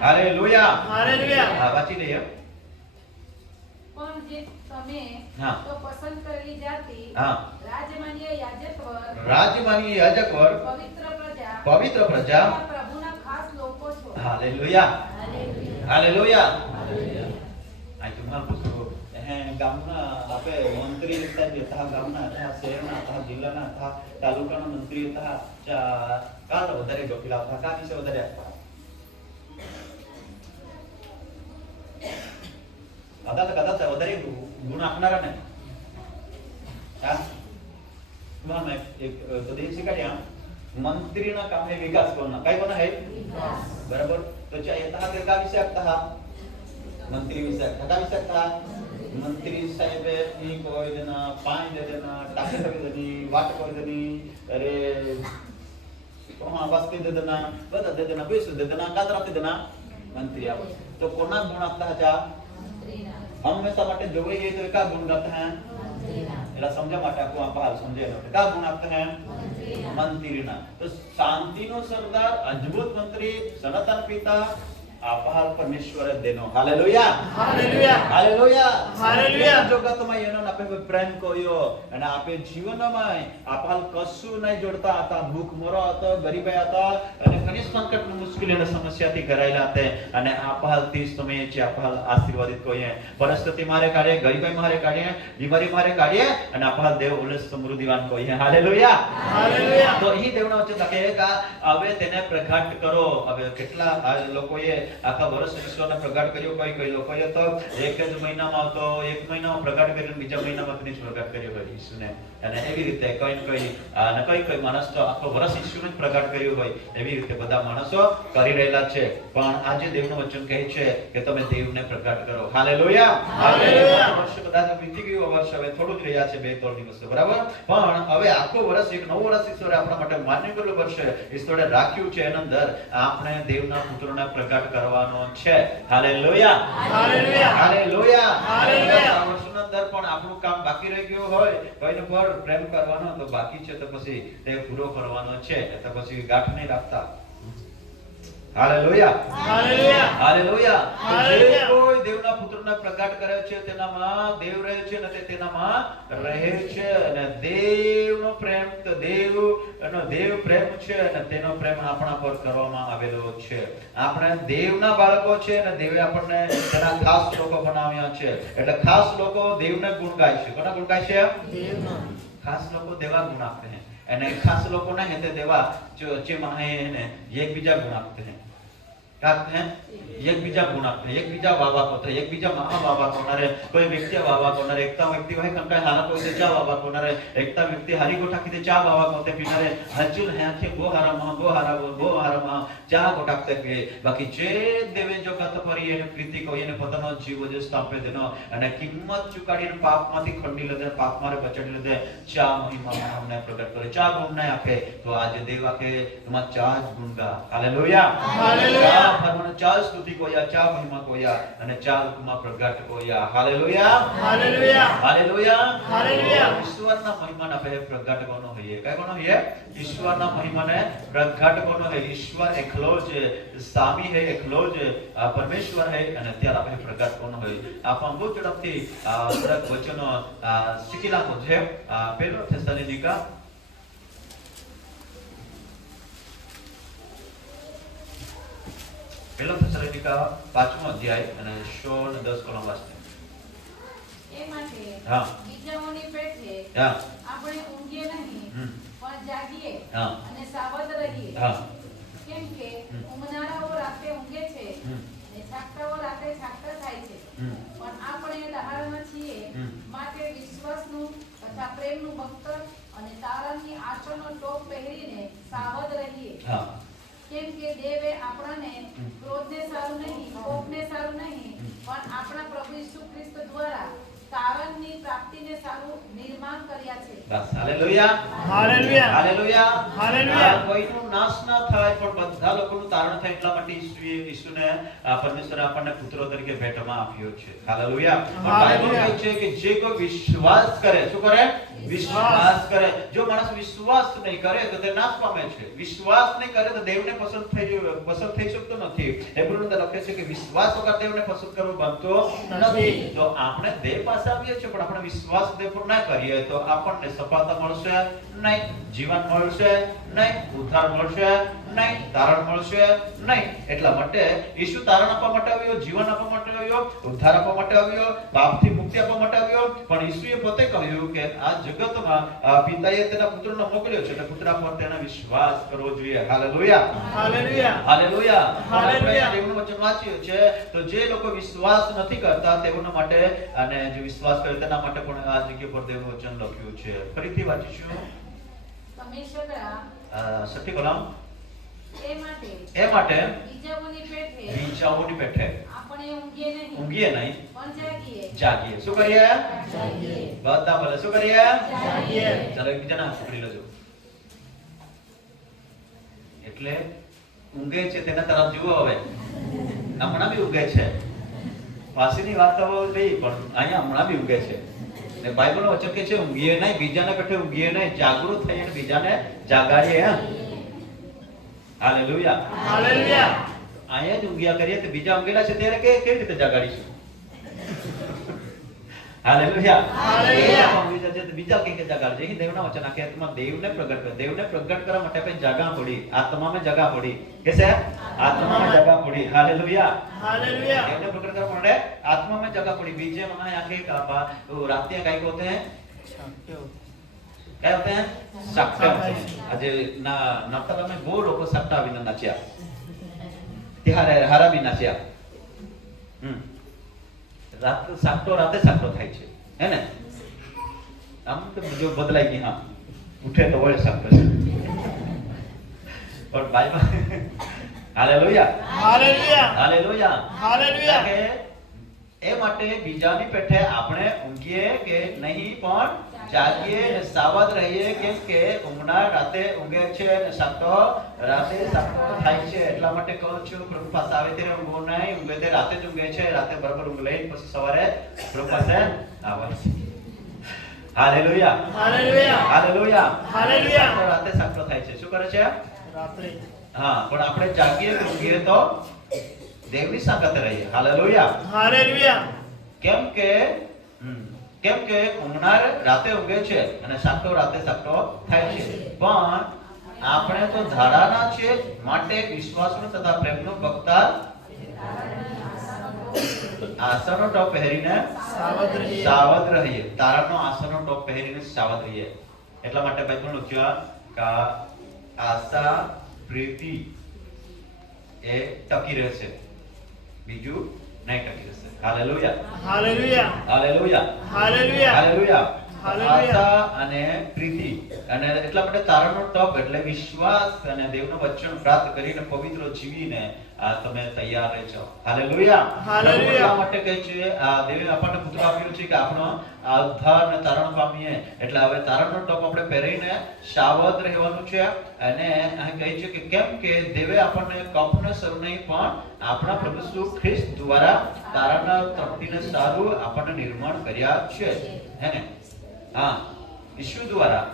હાલેલુયા હા વાંચી લઈએ પણ જે તમે હા. તો પસંદ કરેલી જાતિ હા. રાજમાન્ય યાજકવર પવિત્ર પ્રજા તમારા પ્રભુના ખાસ લોકો છો. હાલેલુયા આ તુમાર પૂછો ગામના આપે મંત્રી હતા ગામના હતા શહેરના હતા જિલ્લાના હતા તાલુકાના મંત્રી હતા કાલ વધારે ગોપીલા હતા કા વિશે વધારે કદાચ વધારે ગુણ આપનારા ને હા तुम्हाला एक प्रदेश शिकाड्या मंत्रीना काम है विकास करना काय कोण आहे बरोबर तो येता ते का विषय असता मंत्री विषय का विषय असता मंत्री साहेब ની કોઈ દેના પાણી દે દેના ટાકે કરી દેની વાટ કરી દેની અરે કોણ વાસ્તે દે દેના બધા દે દેના પૈસા દે દેના કાદરા દે દેના મંત્રી આવે તો કોના ગુણ આપતા હતા મંત્રીના હંમેશા માટે જોઈએ તો એકા ગુણ ગાતા હે એલા સમજા માટે આપકો આપ હાલ સમજે નો કા ગુણ આપતા હે મંત્રીના તો શાંતિનો સરદાર અદ્ભુત મંત્રી સનાતન પિતા આપહાલ પરમેશ્વર દેનો હાલેલુયા જગતમાં એનો આપે પ્રેમ કોયો અને આપે જીવનમાં આપહાલ કશું નહીં જોડતા હતા ભૂખ મરો હતો ગરીબાઈ હતા અને ઘણી સંકટ મુશ્કેલીઓની સમસ્યાથી ઘરાયેલા હતા અને આપહાલ થી સમયે જે આપહાલ આશીર્વાદિત કોઈએ પરિસ્થિતિ મારે કાઢે ગરીબાઈ મારે કાઢે બીમારી મારે કાઢે અને આપહાલ દેવ ઉલ્લેસ સમૃદ્ધિવાન કોઈએ હાલેલુયા તો અહીં દેવનો વચન લખે કે હવે તેને પ્રગટ કરો હવે કેટલા લોકોએ આખા વર્ષ ઈશ્વરને પ્રગટ કર્યો કોઈ લોકોએ તો એક જ મહિનામાં આવતો એક મહિનામાં પ્રગટ કર્યો બીજા મહિનામાં તેની પ્રગટ કર્યો હોય ઈશ્વરને અને એવી રીતે કોઈ માણસ તો આખો વર્ષ ઈશ્વરને પ્રગટ કર્યો હોય એવી રીતે બધા માણસો કરી રહેલા છે પણ આજે દેવનું વચન કહે છે કે તમે દેવને પ્રગટ કરો હાલેલુયા વર્ષ કદાચ વીતી ગયું વર્ષ હવે થોડું જ રહ્યા છે 2-3 દિવસ બરાબર પણ હવે આખો વર્ષ એક નવું વર્ષ ઈશ્વરે આપણા માટે માન્ય કરેલું વર્ષ ઈશ્વરે રાખ્યું છે એના અંદર આપણે દેવના પુત્રને પ્રગટ કરવાનો છે હાલેલુયા આ વર્ષના અંદર પણ આપણું કામ બાકી રહી ગયું હોય કોઈને પર પ્રેમ કરવાનો તો બાકી છે તો પછી તે પૂરો કરવાનો છે તો પછી ગાંઠ નહીં રાખતા હાલેલુયા જે કોઈ દેવના પુત્રને પ્રગટ કરે છે તેનામાં દેવ રહે છે અને તે તેનામાં રહે છે અને દેવનો પ્રેમ તો દેવ પ્રેમ છે અને તેનો પ્રેમ આપણા પર કરવામાં આવેલો છે આપણે દેવના બાળકો છે અને દેવે આપણને તેના ખાસ લોકો બનાવ્યા છે એટલે ખાસ લોકો દેવને ગુણ ગાય છે કોના ગુણ ગાય છે દેવના ખાસ લોકો દેવા गुण आपते हैं અને ખાસ લોકો ના है देवा जो अच्छे माहे हैं एक बीजा गुण आपते हैं कहते हैं एक बीजा गुण आपते हैं एक बीजा वावा होता है एक बीजा महा वावा होणार है कोई व्यक्ति वावा होणार है एकता व्यक्ति वही कंकाय हारा कोई से चा वावा होणार है एकता व्यक्ति हरी गोठा किते चा वावा होते पिणार है हजूल है के वो हारा महा चा गोठा के बाकी जे देवे जो कत परी એને પ્રીતિ કોઈ એને પોતાનો જીવ જે સ્થાપે દેનો અને કિંમત ચુકાડીને પાપમાંથી ખંડી લેદે પાપમારે બચાડી લેદે ચા મહિમા અમને પ્રગટ કરે ચા ગુણ ને આપે તો આજે દેવા કે તમા ચા ગુણ ગા હાલેલુયા પરમન ચા સ્તુતિ કોયા ચા મહિમા કોયા અને ચા હુકમા પ્રગટ કોયા હાલેલુયા ઈશ્વરના મહિમાને આપણે પ્રગટ કરવાનો હોઈએ કઈ કોનો હોઈએ ઈશ્વરના મહિમાને પ્રગટ કરવાનો है ईश्वर एकलो ज स्वामी है एकलो ज परमेश्वर है અને ત્યારે આપણે પ્રગટ કરવાનો હોય આપણ બહુ ઝડપથી થોડાક વચનો શીખીલા છે પહેલો થેસલોનિકા 5મો અધ્યાય અને 16 અને 10 કલમ વાંચો એ માટે હા બીજાઓની પેઠે હા આપણે ઊંઘીએ નહીં પણ જાગીએ હા અને સાવધ રહીએ હા કેમ કે ઊંઘનારાઓ રાતે ઊંઘે છે અને જાગતાઓ રાતે પ્રેમનું બખ્તર અને તારણની આંચળનો ટોપ પહેરીને સાવધ રહીએ. હા કેમ કે દેવે આપણને ક્રોધને સારું નહીં, કોપને સારું નહીં, પણ આપણા પ્રભુ ઈસુ ખ્રિસ્ત દ્વારા તારણની પ્રાપ્તિને સારું નિર્માણ કર્યા છે. બસ હાલેલુયા હાલેલુયા. Hallelujah hallelujah. કોઈનું નાશ ના થાય પણ બધા લોકોનું તારણ થાય એટલા માટે ઈસુને પરમેશ્વરે આપણને પુત્રો તરીકે ભેટમાં આપ્યો છે. હાલેલુયા. હાલેલુયા. બાઇબલ કહે છે કે જે કોઈ વિશ્વાસ કરે, શું કરે? વિશ્વાસ કરે. જો માણસ વિશ્વાસ નહીં કરે તો તે નાશ પામે છે. વિશ્વાસ નહીં કરે તો દેવને પસંદ થઈ શકતો નથી. હેબ્રુની અંદર લખે છે કે વિશ્વાસ વગર દેવને પસંદ કરવું બનતો નથી. તો આપણે દેવ પાસે આવીએ છીએ પણ આપણે વિશ્વાસ દેવ પર ના કરીએ તો આપણને સફળતા મળશે નહીં, જીવન મળશે નહીં, ઉદ્ધાર મળશે નહીં, તારણ મળશે નહીં. એટલા માટે ઈસુ તારણ આપવા માટે આવ્યો, જીવન આપવા માટે આવ્યો, ઉદ્ધાર આપવા માટે આવ્યો, પાપથી મુક્તિ આપવા માટે આવ્યો. પણ ઈસુએ પોતે કહ્યું કે આ જગતમાં પિતાએ તેના પુત્રને મોકલ્યો છે એટલે પુત્ર પર તેનો વિશ્વાસ કરવો જોઈએ. હાલેલુયા. હાલેલુયા. હાલેલુયા. હાલેલુયા. આપણે દેવનું વચન વાંચ્યું છે તો જે લોકો વિશ્વાસ નથી કરતા તેઓના માટે અને જે વિશ્વાસ કરે તેના માટે પણ આ જગ્યા પર દેવનું વચન લખ્યું છે. ફરીથી વાંચીશું. તમે સગડા સઠ્ઠી કલમ. એ માટે બીજાઓની પેઠે આપણે ઊંઘીએ નહીં, ઊંઘીએ નહીં પણ જાગીએ. જાગીએ. શું કરીએ? જાગીએ. બધા બોલે શું કરીએ? જાગીએ. ચાલો એકબીજાને હાથ પકડી લેજો. એટલે ઊંઘે છે તેના તરફ જુઓ. હવે હમણાં બી ઊંઘે છે. પાછળની વાત તો નહીં પણ અહીંયા હમણાં બી ઊંઘે છે. ને બાઇબલનો વચન કહે છે ઊંઘીએ નહીં, બીજાને પેઠે ઊંઘીએ નહીં, જાગૃત થઈને બીજાને જાગાડીએ. હાલેલુયા. હાલેલુયા. અહીંયા જ ઊંઘ્યા કરીએ તો બીજા ઊંઘેલા છે ત્યારે કેવી રીતે જાગાડીશું? હાલેલુયા. હાલેલુયા. ઊંઘી જશે તો બીજા કે જાગાડજે. અહીં દેવના વચન આખે આત્મા દેવને પ્રગટ કરે. દેવને પ્રગટ કરવા માટે આપણે જાગા પડી, આત્મામાં જાગા પડી. કે છે? આત્મામાં જાગા પડી. હાલેલુયા. हालेलुया. देवने प्रकट करने पड़े आत्मा में जगह पड़ी. बीजे में आके रात क्या काय होते हैं? क्या होते हैं? सक्टा. आज ना नवतला में वो लोग सक्टा भी नाचिया. तिहार हारा भी नाचिया. रात सक्टो राते सक्टो થાય છે. है ને? આમ તો જો બદલાઈ ગઈ. હા ઉઠે તો વળે सक्टो છે. પણ Bible hallelujah. Hallelujah. Hallelujah. Hallelujah. કે એ માટે બીજાની પેઠે આપણે ઊંઘીએ કે નહીં પણ જાગીએ ને સાવધ રહીએ. કેમ કે ઊંઘનાર રાતે ઊંઘે છે અને સાતો રાતે સાતો થાય છે. એટલા માટે કહું છું પ્રભુ પાસે આવે ત્યારે ઊંઘો નહીં. ઊંઘે તે રાતે જ ઊંઘે છે. રાતે બરાબર ઊંઘ લઈ પછી સવારે પ્રભુ પાસે આવે છે. હાલેલુયા. हालेलुया. હાલેલુયા. હાલેલુયા. રાતે સાતો થાય છે. શું કરે છે? रात्रि હા પણ આપણે જાગીએ કે ઊંઘીએ તો દેવની સંગતે રહીએ. હાલેલુયા. हालेलुया. કેમ કે ઊંઘનાર રાતે ઊંઘે છે અને સાતો રાતે સાતો થાય છે. પણ આપણે તો ધારાના છે માટે વિશ્વાસનો તથા પ્રેમનો બખ્તર આસનો ટોપ પહેરીને સાવધ રહીએ. તારાનો આસનો ટોપ પહેરીને સાવધ રહીએ. એટલા માટે બાઇબલ લખ્યું કે આશા પ્રીતિ એ ટકી રહેશે, બીજું નહીં ટકી રહેશે. Hallelujah. Hallelujah. Hallelujah. Hallelujah. Hallelujah. Hallelujah. આશા અને પ્રીતિ અને એટલા માટે તારાનો ટોપ એટલે વિશ્વાસ અને દેવનું વચન પ્રાપ્ત કરીને પવિત્ર જીવીને તમે તૈયાર રહેજો. હાલેલુયા. હાલેલુયા. એટલા માટે કહે છે દેવે આપણને પુત્ર આપ્યો છે કે આપણો ઉદ્ધાર અને તારણ પામીએ. એટલે હવે તારણનો ટોપ આપણે પહેરીને સાવધ રહેવાનું છે. અને અહીં કહે છે કે કેમ કે દેવે આપણને કપને સરું નહીં પણ આપણા પ્રભુ ઈસુ ખ્રિસ્ત દ્વારા તારણના તૃપ્તિને સારું આપણને નિર્માણ કર્યા છે. હે ને? હા ઈસુ દ્વારા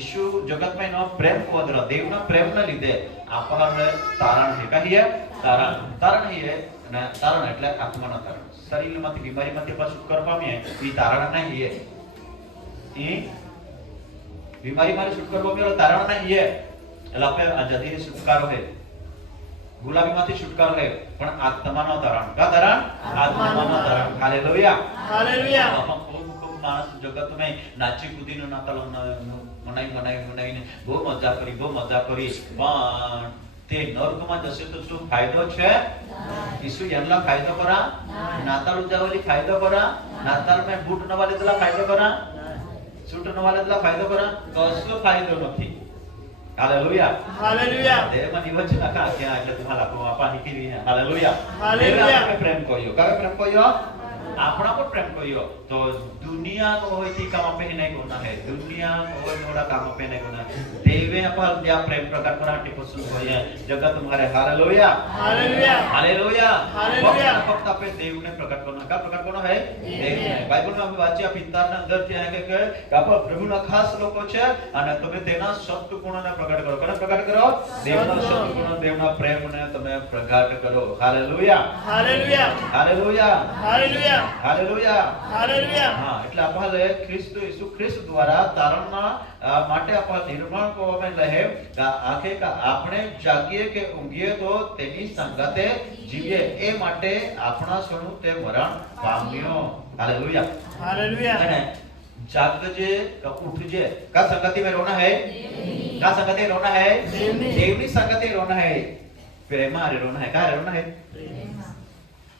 ઈસુ જગતમાં એનો પ્રેમ પવિત્ર દેવના પ્રેમના લીધે આપણને તારણ છે. કહીએ તારણ. તારણ છે અને તારણ એટલે આત્માનો તારણ. શરીરમાંથી બીમારીમાંથી પાછું છુટકારો પામીએ એ તારણ નહીં. એ બીમારીમાંથી છુટકારો પામીએ તારણ નહીં. એટલે આપણે આઝાદી છુટકારો છે, ગુલામીમાંથી છુટકારો છે, પણ આત્માનો તારણ. કા તારણ? આત્માનો તારણ. હાલેલુયા. हालेलुया. ખૂબ માણસ જગતમાં નાચી કૂદીને નાતાલ મનાવીને બહુ મજા કરી પણ તે નર્કમાં જશે તો શું ફાયદો છે? ઈસુ એનલા ફાયદો કરા? નાતાલ ઉજાવલી ફાયદો કરા? નાતાલ મેં બૂટ નવા લીધેલા ફાયદો કરા? છૂટનો વાળા ફાયદો કરો કશો ફાયદો નથી. હાલેલુયા. હાલેલુયા. દેવમાં દિવસ ના કા ક્યાં એટલે તમારા પાણી કીધી હાલેલુયા. હાલેલુયા. દેવે આપણે પ્રેમ કર્યો. કયો પ્રેમ કર્યો? આપણા પર પ્રેમ કર્યો. तो दुनिया को होय ती काम पे नहीं गुना है. दुनिया को होय थोड़ा काम पे नहीं गुना है. देवे पर या प्रेम प्रकट कराटी पसंद होय जगत तुम्हारे हालेलुया. हालेलुया. हालेलुया. हालेलुया. फक्त पे देव ने प्रकट करना. का प्रकट करना है? देव ने. बाइबल में हम वाच्या પિતાના અંદર ત્યાં કે આપણા પ્રભુના ખાસ લોકો છે અને તમે તેના સત્ય ગુણોને પ્રગટ કરો. કોને પ્રગટ કરો? દેવના સત્ય ગુણો, દેવના પ્રેમને તમે પ્રગટ કરો. Hallelujah. Hallelujah. Hallelujah. Hallelujah. Hallelujah. Hallelujah. હા, એટલે આપણે ખ્રિસ્ત ઈસુ ખ્રિસ્ત દ્વારા તારણના માટે આપણે નિર્માણ કરવામાં રહે આખે આપણે જાગીએ કે ઊંઘીએ તો તેની સંગતે જીવીએ એ માટે આપણા સ્વનું તે મરણ પામ્યો. હાલેલુયા. हालेलुया. અને જાગજે કે ઉઠજે કા સંગતિ में रोना है? का संगति में रोना है? देवनी संगति में रोना है. प्रेमा रे रोना है. का रे रोना है?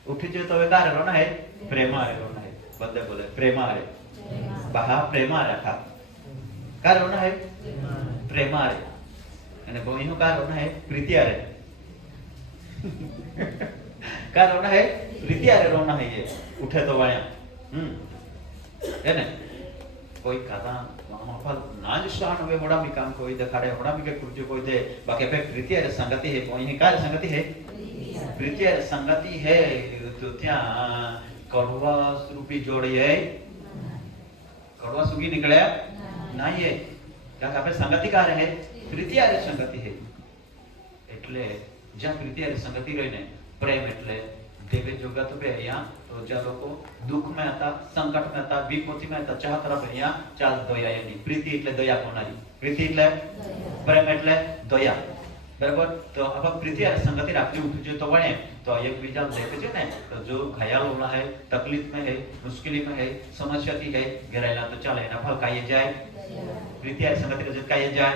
उठजे तो वे का रे रोना है? प्रेमा रे रोना है. बंदे बोले प्रेमा रे. बहा प्रेमा रखा. का रोना है? प्रेमा रे. અને બોઈનો કા રોના है? प्रीतिया रे. का रोना है? प्रीतिया रे रोना है. ये उठे तो वाया है ने कोई कथा माफल नाज शान वे बड़ा भी काम कोई दिखाड़े बड़ा भी के कुछ कोई दे बाकी पे प्रीतिया रे संगति है. कोई है का संगति है? प्रीतिया रे संगति है. तो त्या कड़वा रूपी जोड़ी है. कड़वा सुगी निकले नहीं है. क्या पे संगति का रहे? प्रीतिया रे संगति है. એટલે જ્યાં પ્રીતિયા રે સંગતિ રહીને પ્રેમ એટલે દેવે જોગત पे અહીંયા તો જ્યાં લોકો દુઃખ में હતા, સંકટ में હતા, વિપત્તિ में હતા, ચાહ તરફ અહીંયા ચાલ દયા એની. પ્રીતિ એટલે દયા કોનારી? પ્રીતિ એટલે પ્રેમ એટલે દયા. બરાબર. તો આપણે પ્રીતિ અને સંગતિ રાખવી ઉઠજો તો વણે તો એકબીજા દેખે છે ને તો जो घायल होना है, तकलीफ में है, मुश्किल में है, समस्या थी है घेरायला तो ચાલે એના ફળ કાઈએ જાય. प्रीति અને संगति रजत काઈએ જાય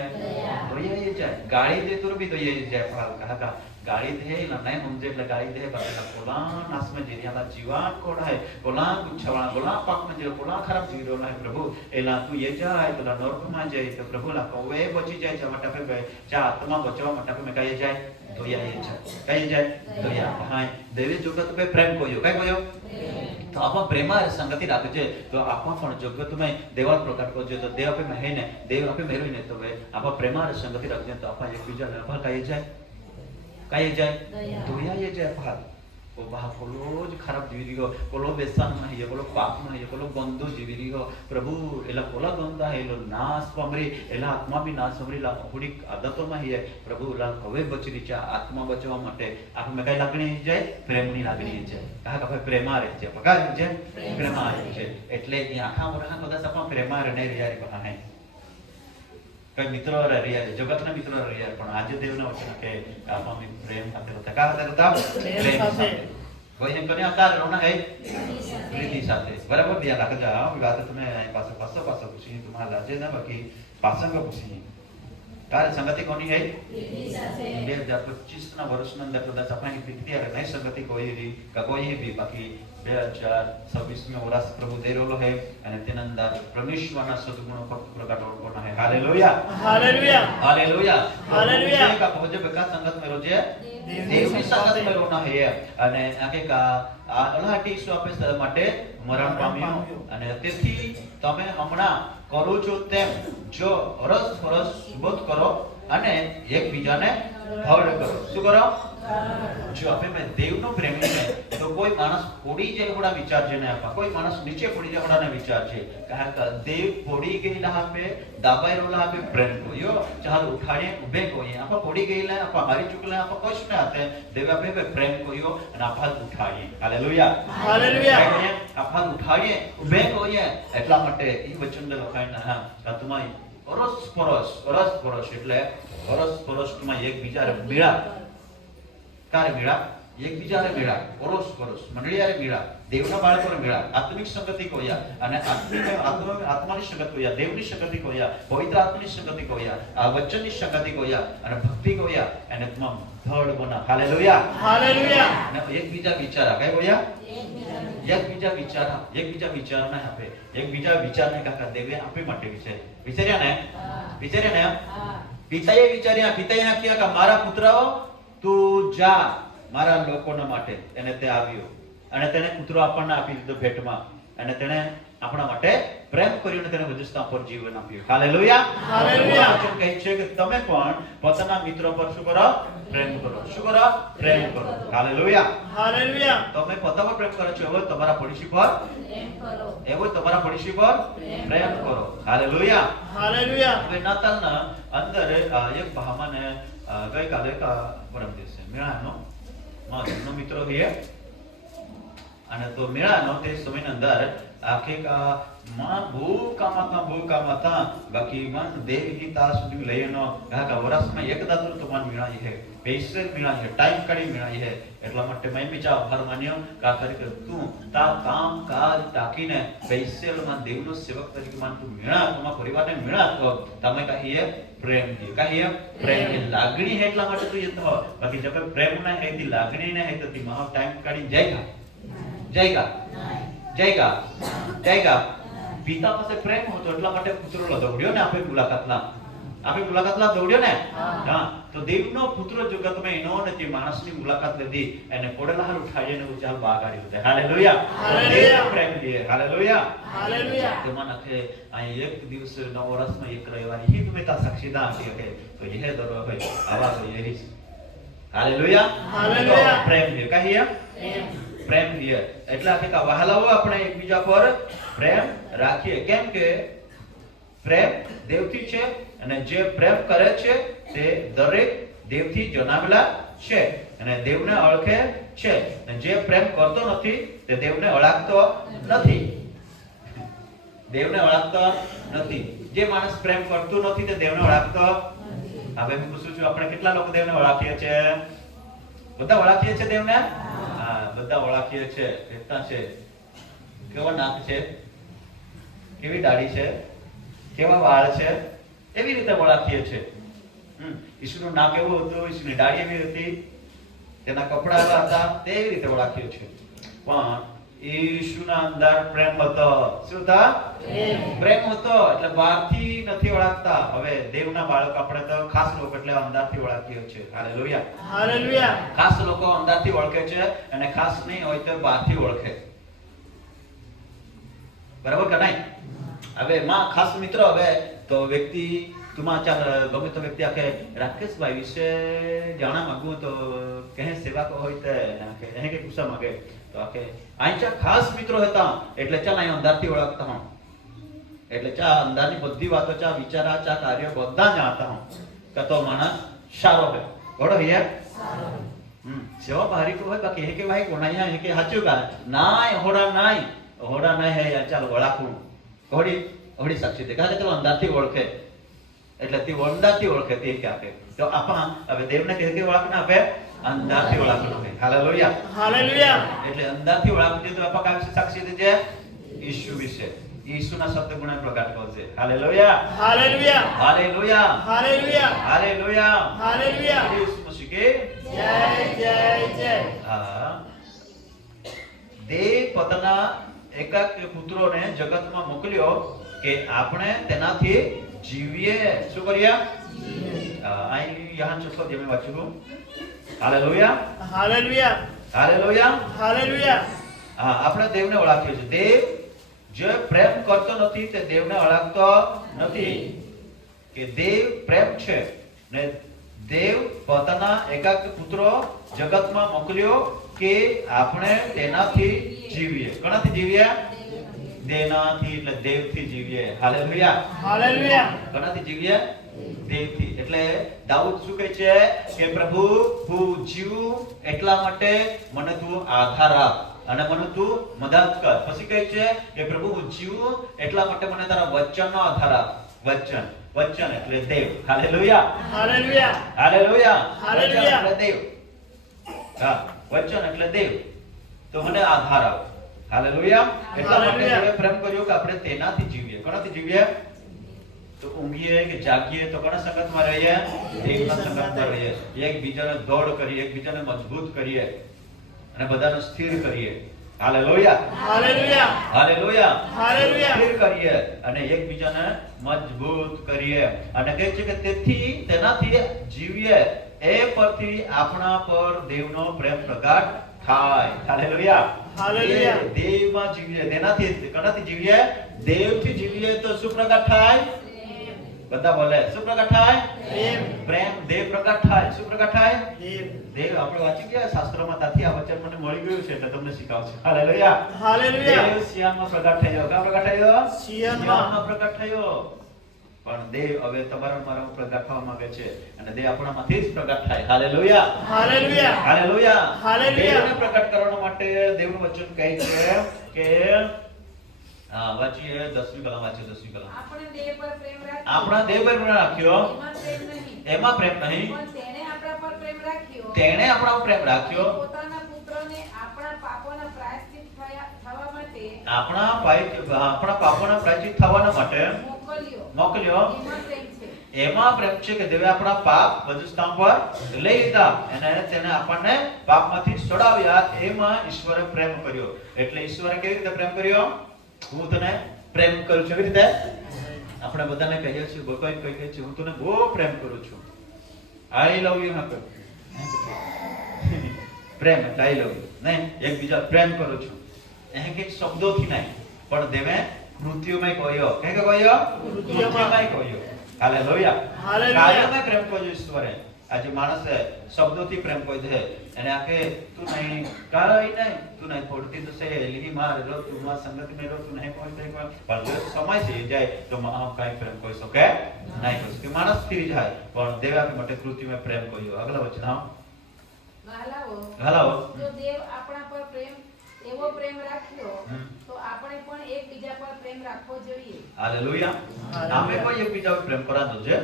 તો ये જાય. गाड़ी दे तो भी तो ये જાય ફળ कहा गाड़ी दे ना नहीं समझे એટલે गाड़ी दे बता कोला नास में जेरियाला जीवान कोड़ा है कोला गुच्छवाना कोला पाक में जे कोला खराब जीरो ना है प्रभु एला तू ये जाए तो नरक में जाए तो प्रभु ला को वे बची जाए जमटा पे चा आत्मा बचवा मटा पे में काઈએ જાય तो ये જાય काઈએ જાય तो या हां देवी जगत पे प्रेम कोयो काय कोयो तो आप प्रेम और संगति રાખજે તો આપા પણ જગત में દેવાલ પ્રકટ કરજો તો દેવ આપે મહે ને દેવ આપે મેળવી ને તો आप प्रेम और संगति રાખજે તો આપા એકબીજા ને ફળ કાઈએ જાય કાઈએ જાય દયા ये જાય ફળ ओ बाह कोलोज खराब जीवी रियो कोलो बेसन में है कोलो पाप में है कोलो गंदो जीवी रियो प्रभु एला कोला गंदा है लो नाश पामरी एला आत्मा भी नाश पामरी ला हुडी आदतों में है प्रभु ला हवे बचरी चा आत्मा बचवा માટે આપ મે કઈ લાગણી જાય પ્રેમની લાગણી છે કહા કે પ્રેમા રહે છે પકા છે પ્રેમા રહે છે એટલે એ આખા મોરા કદાચ આપા પ્રેમા રહે નહીં રિયા કહા है કઈ મિત્રો રહ્યા છે જગતના મિત્રો રહ્યા પણ આજે દેવના વચન કે આપા મે પ્રેમ સાથે હતા કા હતા પ્રેમ સાથે કોઈ એમ કરીને આકાર રોના है प्रीति સાથે બરાબર ધ્યાન રાખજો આ વાત તમે અહીં પાછો પૂછી તમારા લાજે ના બાકી પાછળ પૂછી कार्य संगति कोनी है प्रीति સાથે 2025 ના વર્ષના અંદર કદાચ આપણી પ્રીતિ અને નઈ સંગતિ કોઈ भी बाकी 2026 में वरस प्रभु दे रोलो है અને તેના અંદર પરમેશ્વરના સદગુણો પ્રગટ હોના है हालेलुया हालेलुया. Hallelujah hallelujah. का पहुंचे बेका संगत में रोजे દેવની સંગત में रोना है અને આકે કા અલાટી સ્વાપે માટે મરણ પામ્યો અને તેથી તમે હમણાં કરો છો તેમ જો હરસ સુબોધ કરો અને એકબીજાને ભળ કરો. શું કરો? જો આપણે મેં દેવનો પ્રેમી છે તો કોઈ માણસ પડી જાય હોડા વિચાર છે ને આપા કોઈ માણસ નીચે પડી જાય હોડા ને વિચાર છે કારણ કે દેવ પડી ગયેલા આપે દાબાઈ રોલા આપે પ્રેમ કોયો ચાલ ઉઠાડીએ ઉભે કોઈએ આપા પડી ગયેલા આપા હારી ચૂકેલા આપા કશ ને આતે દેવ આપે પ્રેમ કોયો અને આપા ઉઠાડીએ. હાલેલુયા. हालेलुया. આપા ઉઠાડીએ ઉભે કોઈએ એટલા માટે એ વચન લખાઈને હા તમારી પરસ એટલે પરસ માં એકબીજાને મેળા કારે મેળા એકબીજાને મેળા પરસ મંડળીયારે મેળા દેવના બાળકોને મેળા આત્મિક સંગતિ કોયા અને આત્માની સંગતિ કોયા દેવની સંગતિ કોયા પવિત્ર આત્માની સંગતિ કોયા આ વચનની સંગતિ કોયા અને ભક્તિ કોયા અને તમામ ધડ બના. હાલેલુયા. हालेलुया. અને એકબીજા વિચારા કઈ કોયા એકબીજા વિચારને આપે, એકબીજા વિચારને કાકા દેવે આપે માટે વિચાર્યા ને પિતાએ આખ્યા કે મારા પુત્રઓ તું જા મારા લોકોના માટે. એને તે આવ્યો અને તેને પુત્રો આપણને આપી દીધો ભેટમાં, અને તેને આપણા માટે પ્રેમ કર્યો અને તેને વધુ પર જીવન આપ્યું. હાલેલુયા. હાલેલુયા. વચન કહે છે કે તમે પણ પોતાના મિત્રો પર શું કરો? પ્રેમ કરો. શું કરો? પ્રેમ કરો. હાલેલુયા. હાલેલુયા. તમે પોતા પર પ્રેમ કરો છો, એવો તમારા પડોશી પર પ્રેમ કરો. હાલેલુયા. હાલેલુયા. હવે નાતાલના અંદર એક ભામાને ગઈકાલે પરમ દિવસે મેળાનો માનો મિત્રો છે, અને તો મેળાનો તે સમયની અંદર આખે માં બહુ કામ હતા બાકી મન દેવ કી તાર સુધી લઈનો ગાગા વરસમાં એક દાદુ તો મન મેળાઈ છે, પૈસે મેળાઈ છે, ટાઈમ કાઢી મેળાઈ છે. એટલા માટે મેં બીજા આભાર માન્યો કા તરીકે તું તા કામ કાજ ટાકીને પૈસેલમાં દેવનો સેવક તરીકે માન તું મેળા તમારા પરિવારને મેળા તો તમે કહીએ પ્રેમ દી કહીએ પ્રેમ ની લાગણી है એટલા માટે તું येतो बाकी जब प्रेम ना है ती लागणी ना है तो ती महा टाइम काढी जाएगा પિતા પાસે પ્રેમ હતો એટલા માટે પુત્રનો દોડ્યો ને આપણે મુલાકાતલા દોડ્યો ને. હા, તો દેવનો પુત્ર જગતમાં એનો ને તે માણસની મુલાકાત લીધી એને કોડલા હાલ ઉઠાડીને ઉચાલ બાગાડી લીધા. હાલેલુયા. હાલેલુયા. પ્રેમ લીએ. હાલેલુયા. હાલેલુયા. તે મન કે આ એક દિવસ નવ વર્ષમાં એક રવિવાર ही तुम्हें ता साक्षीदार है तो यह दरो भाई आवाज यही. हालेलुया. हालेलुया. પ્રેમ લીએ કહીએ પ્રેમ લીએ એટલે કે વહાલાઓ આપણે એકબીજા પર પ્રેમ રાખીએ, કેમ કે પ્રેમ દેવથી છે અને જે પ્રેમ કરે છે તે દરેક દેવથી જન્મેલા છે અને દેવને ઓળખે છે, અને જે પ્રેમ કરતો નથી તે દેવને ઓળખતો નથી. જે માણસ પ્રેમ કરતો નથી તે દેવને ઓળખતો. હવે હું પૂછું છું આપણે કેટલા લોકો દેવને ઓળખીએ છીએ? બધા ઓળખીએ છીએ દેવને? હા, બધા ઓળખીએ છીએ. કેટલા છે? કેવો નાક છે, કેવી દાઢી છે, કેવા વાળ છે, એવી રીતે ઓળખીએ છીએ. ઈસુનું નાક એવું હતું, ઈસુની દાઢી એવી હતી, તેના કપડા એવા હતા, તેવી રીતે ઓળખીએ છીએ. પણ ઈસુના અંદર પ્રેમ હતો. શું હતા? પ્રેમ હતો એટલે બહારથી નથી ઓળખતા. હવે દેવના બાળક આપણે તો ખાસ લોકો એટલે અંદરથી ઓળખીએ છીએ. હાલેલુયા. હાલેલુયા. ખાસ લોકો અંદરથી ઓળખે છે અને ખાસ નહીં હોય તો બહારથી ઓળખે. બરાબર કે નહીં? હવે માં ખાસ મિત્ર હવે તો વ્યક્તિ તુમાં ચાલ ગમે તો વ્યક્તિ આખે રાકેશભાઈ વિશે જાણવા માંગુ તો કહે સેવા કો હોય તો કહે કે પૂછવા માંગે તો આખે આંચા ખાસ મિત્રો હતા એટલે ચાલ અહીં અંદરથી ઓળખતા હું, એટલે ચા અંદરની બધી વાતો ચા વિચારા ચા કાર્ય બધા જાણતા હું કે તો માણસ સારો હોય. બરોબર હે? સેવા ભારી કો હોય બાકી કે ભાઈ કોના અહીંયા કે સાચું કા નાય હોડા નહીં હે યાર ચાલ ઓળખું હોડી સાક્ષી દે કાલે તો અંદરથી ઓળખે એટલે તે અંદરથી ઓળખે તે કે આપે તો આપા હવે દેવને કહે કે ઓળખ ના આપે અંદરથી ઓળખ આપે. હાલેલુયા. હાલેલુયા. એટલે અંદરથી ઓળખ તો આપા કાંઈ સાક્ષી દેજે ઈસુ વિશે ઈસુના શબ્દ ગુણ પ્રગટ કરશે. Hallelujah. Hallelujah. Hallelujah. Hallelujah. Hallelujah. Hallelujah. Isu Masih કે જય. હા, દેવ પોતાના એકાક પુત્રોને જગતમાં મોકલ્યો કે આપણે તેનાથી જીવીએ. શું કરીએ? અહીં યહાન 6 જેમે વાંચ્યું. હાલેલુયા. હાલેલુયા. હાલેલુયા. હાલેલુયા. હા, આપણે દેવને ઓળખીએ છીએ. દેવ જે પ્રેમ કરતો નથી તે દેવને ઓળખતો નથી. કે દેવ પ્રેમ છે ને દેવ પોતાના એકાક પુત્રો જગતમાં મોકલ્યો કે આપણે તેનાથી જીવીએ. કોનાથી જીવીએ? દેનાથી એટલે દેવથી જીવીએ. હાલેલુયા. હાલેલુયા. કોનાથી જીવીએ? દેવથી. એટલે દાઉદ શું કહે છે કે પ્રભુ હું જીવું એટલા માટે મને તું આધાર આપ અને મને તું મદદ કર. પછી કહે છે કે પ્રભુ હું જીવું એટલા માટે મને તારા વચનનો આધાર આપ. વચન એટલે દેવ. હાલેલુયા. હાલેલુયા. હાલેલુયા. હાલેલુયા. વચન એટલે દેવ. હા, વચન એટલે દેવ. તો મને આધાર આપ. હાલેલુયા. એટલા માટે દેવે પ્રેમ કર્યો કે આપણે તેનાથી જીવીએ. કોનાથી જીવીએ? તો ઊંઘીએ કે જાગીએ તો કોના સંગતમાં રહીએ? દેવના સંગતમાં રહીએ. એકબીજાને દોડ કરીએ, એકબીજાને મજબૂત કરીએ અને બધાને સ્થિર કરીએ. Hallelujah hallelujah hallelujah hallelujah. સ્થિર કરીએ અને એકબીજાને મજબૂત કરીએ અને કહે છે કે તેથી તેનાથી જીવીએ એ પરથી આપણા પર દેવનો પ્રેમ પ્રગટ થાય. Hallelujah hallelujah. એ દેવમાં જીવીએ તેનાથી કોનાથી જીવીએ? દેવથી જીવીએ તો શું પ્રગટ થાય? બધા બોલે શું પ્રગટ થાય? પ્રેમ. પ્રેમ. દેવ પ્રગટ થાય. શું પ્રગટ થાય? દેવ. દેવ આપણે વાંચી ગયા શાસ્ત્રોમાં, ત્યાંથી આ વચન મને મળી ગયું છે એટલે તમને શીખવશે. હાલેલુયા. હાલેલુયા. દેવ સિયામાં પ્રગટ થયો. ક્યાં પ્રગટ થયો? સિયનમાં. સિયામાં પ્રગટ થયો. પણ દેવ હવે તમારા મારામાં પ્રગટ થવા માંગે છે અને દેવ આપણામાંથી જ પ્રગટ થાય. હાલેલુયા. હાલેલુયા. હાલેલુયા. હાલેલુયા. દેવને પ્રગટ કરવા માટે દેવનું વચન કહે છે કે વાંચીએ 10મી કલમ, વાંચીએ 10મી કલમ. આપણે દેહ પર પ્રેમ રાખ્યો. આપણા દેવ પર પ્રેમ રાખ્યો, એમાં પ્રેમ એમાં પ્રેમ નહીં. નહીં, પણ તેણે આપણા પર પ્રેમ રાખ્યો. તેણે આપણા ઉપર પ્રેમ રાખ્યો, પોતાના પુત્રને આપણા પાપોના પ્રાયશ્ચિત થવા માટે આપણા પાપોના પ્રાયશ્ચિત થવાના માટે મોકલ્યો. એમાં પ્રેમ છે. એમાં પ્રેમ છે કે દેવે આપણા પાપ બધું સ્થાન પર લઈ લીધા અને તેને આપણને પાપમાંથી છોડાવ્યા. એમાં ઈશ્વરે પ્રેમ કર્યો. એટલે ઈશ્વરે કેવી રીતે પ્રેમ કર્યો? હું તને પ્રેમ કરું છું. એવી રીતે આપણે બધાને કહીએ છીએ, કોઈ કહે છે હું તને બહુ પ્રેમ કરું છું. આઈ લવ યુ. હા, પ્રેમ એટલે આઈ લવ યુ નહીં, એકબીજા પ્રેમ કરું છું. એ કે શબ્દોથી નહીં, પણ દેવે કૃત્યોમાં કહ્યો. કે કહ્યો? કૃત્યોમાં કહ્યો. હાલેલુયા. હાલેલુયા. કાર્યમાં પ્રેમ કહ્યો ઈશ્વરે. આજે માણસે શબ્દોથી પ્રેમ કહી દે અને આ કે તું નહીં કાઈ નહીં, તું નહીં પડતી તો સહેલી માર રો, તું માં સંગત મે રો, તું નહીં કોઈ પણ જો સમય છે જાય તો માં કાઈ પ્રેમ કહી શકે નહીં, કહી શકે. માણસ સ્થિર જાય પણ દેવે આપણા માટે કૃત્યોમાં પ્રેમ કહ્યો. આગલા વચન હલાવો. જો દેવ આપણા પર એવો પ્રેમ રાખ્યો તો આપણે પણ એકબીજા પર પ્રેમ રાખવો જોઈએ. હાલેલુયા. આમે કોઈ એકબીજા પર પ્રેમ કરવાનો છે.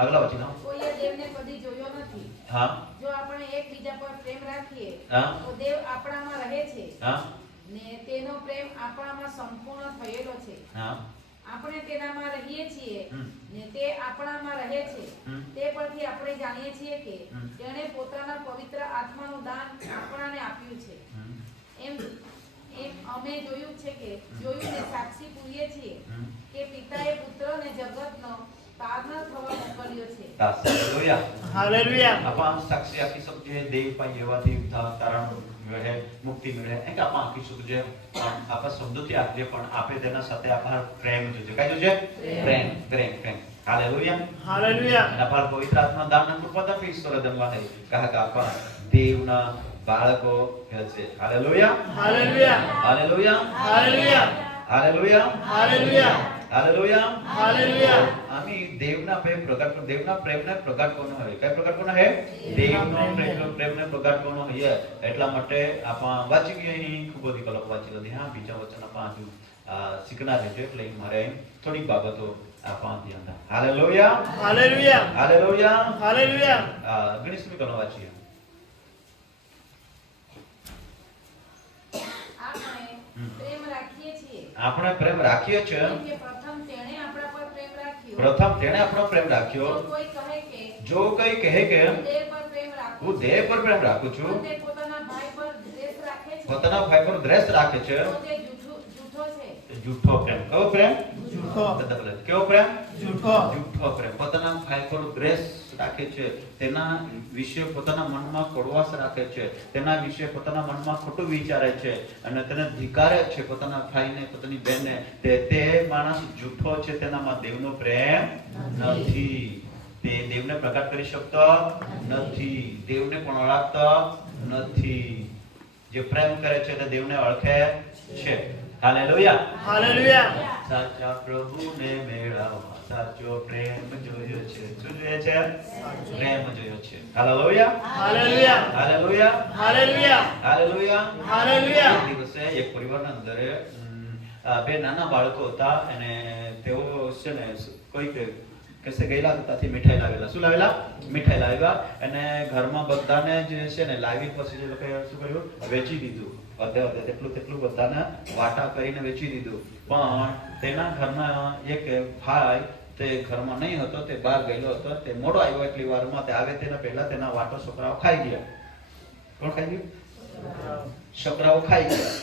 આગલા વચન કોઈએ દેવને કદી જોયો નથી. હા જો આપણે એકબીજા પર પ્રેમ રાખીએ હા તો દેવ આપણામાં રહે છે હા ને તેનો પ્રેમ આપણામાં સંપૂર્ણ થયેલો છે. હા આપણે તેનામાં રહીએ છીએ હમ. ને તે આપણામાં રહે છે. તે પરથી આપણે જાણીએ છીએ કે તેણે પોતાના પવિત્ર આત્માનું દાન આપણાને આપ્યું છે. એમ અમે જોયું ને સાક્ષી પૂરીએ છીએ કે પિતાએ પુત્રને જગતનો તારનાર થવા મોકલ્યો છે. હાલેલુયા. હાલેલુયા. ਆਪਾਂ સાક્ષી આપી શકીએ દેવ પાસે એવાથી તારણ મળે, મુક્તિ મળે. કે આપણે આપી શકીએ આપણા શબ્દોથી આપીએ પણ આપે તેના સાથે આપણા પ્રેમ જોજો. કઈ જોજે? પ્રેમ પ્રેમ પ્રેમ. હાલેલુયા. હાલેલુયા. અને આપણા પવિત્ર આત્મા દાનના કૃપાથી ઈશ્વર ધન્યવાદ કહે કે આપણા દેવના બાળકો છે. Hallelujah. Hallelujah. Hallelujah. Hallelujah. Hallelujah. Hallelujah. Hallelujah. Hallelujah. આમી દેવના પ્રેમને પ્રગટ કરવાનો હોય. કઈ પ્રગટ કરવાનો હે? દેવનો પ્રેમને પ્રગટ કરવાનો હોય. એટલા માટે આપણે વાંચી ગયા અહીં ખૂબ બધી કલમ વાંચી લીધી. હા, બીજા વચન આપણે હજુ શીખનાર છે એટલે મારે થોડીક બાબતો આપણે ધ્યાન રાખો. હાલેલુયા. હાલેલુયા. હાલેલુયા. હાલેલુયા. ગણેશની કલમ વાંચીએ. આપણે પ્રેમ રાખીએ છીએ. પ્રથમ તેણે આપણા પર પ્રેમ રાખ્યો. પ્રથમ તેણે આપણો પ્રેમ રાખ્યો. જો કોઈ કહે કે હું દેહ પર પ્રેમ રાખું છું, પોતાના ભાઈ પર દ્વેષ રાખે છે, પોતાના ભાઈ પર દ્વેષ રાખે છે, તો તે જૂઠો છે. જૂઠો પ્રેમ. કેવો પ્રેમ? જૂઠો. કેવો પ્રેમ? જૂઠો. જૂઠો પ્રેમ. પોતાના ભાઈ પર દ્વેષ રાખે છે, તેના વિશે પોતાના મનમાં કડવાશ રાખે છે, તેના વિશે પોતાના મનમાં ખોટું વિચારે છે અને તેને ધિક્કારે છે પોતાના ભાઈને, પોતાની બહેનને. તે માણસ જૂઠો છે, તેનામાં દેવનો પ્રેમ નથી. તે દેવને પ્રગટ કરી શકતો નથી, દેવને પણ ઓળખતો નથી. જે પ્રેમ કરે છે તે દેવને ઓળખે છે. હાલેલુયા. હાલેલુયા. સાચા પ્રભુને મેળવવા સાચો પ્રેમ જોયો છે. શું જોયો છે? પ્રેમ જોયો છે. Hallelujah. Hallelujah. Hallelujah. Hallelujah. Hallelujah. Hallelujah. એક દિવસે એક પરિવારના અંદર બે નાના બાળકો હતા અને તેઓ છે ને કોઈક કસે ગયેલા ત્યાંથી મીઠાઈ લાવેલા. શું લાવેલા? મીઠાઈ લાવ્યા અને ઘરમાં બધાને જે છે ને લાવી પછી જે લોકોએ શું કર્યું? વેચી દીધું. અધે તેટલું બધાને વાટા કરીને વેચી દીધું. પણ તેના ઘરના એક ભાઈ તે ઘરમાં નહીં હતો, તે બહાર ગયેલો હતો. તે મોડો આવ્યો એટલી વારમાં. તે આવે તેના પહેલા તેના વાટો છોકરાઓ ખાઈ ગયા. કોણ ખાઈ ગયું? છોકરાઓ ખાઈ ગયા.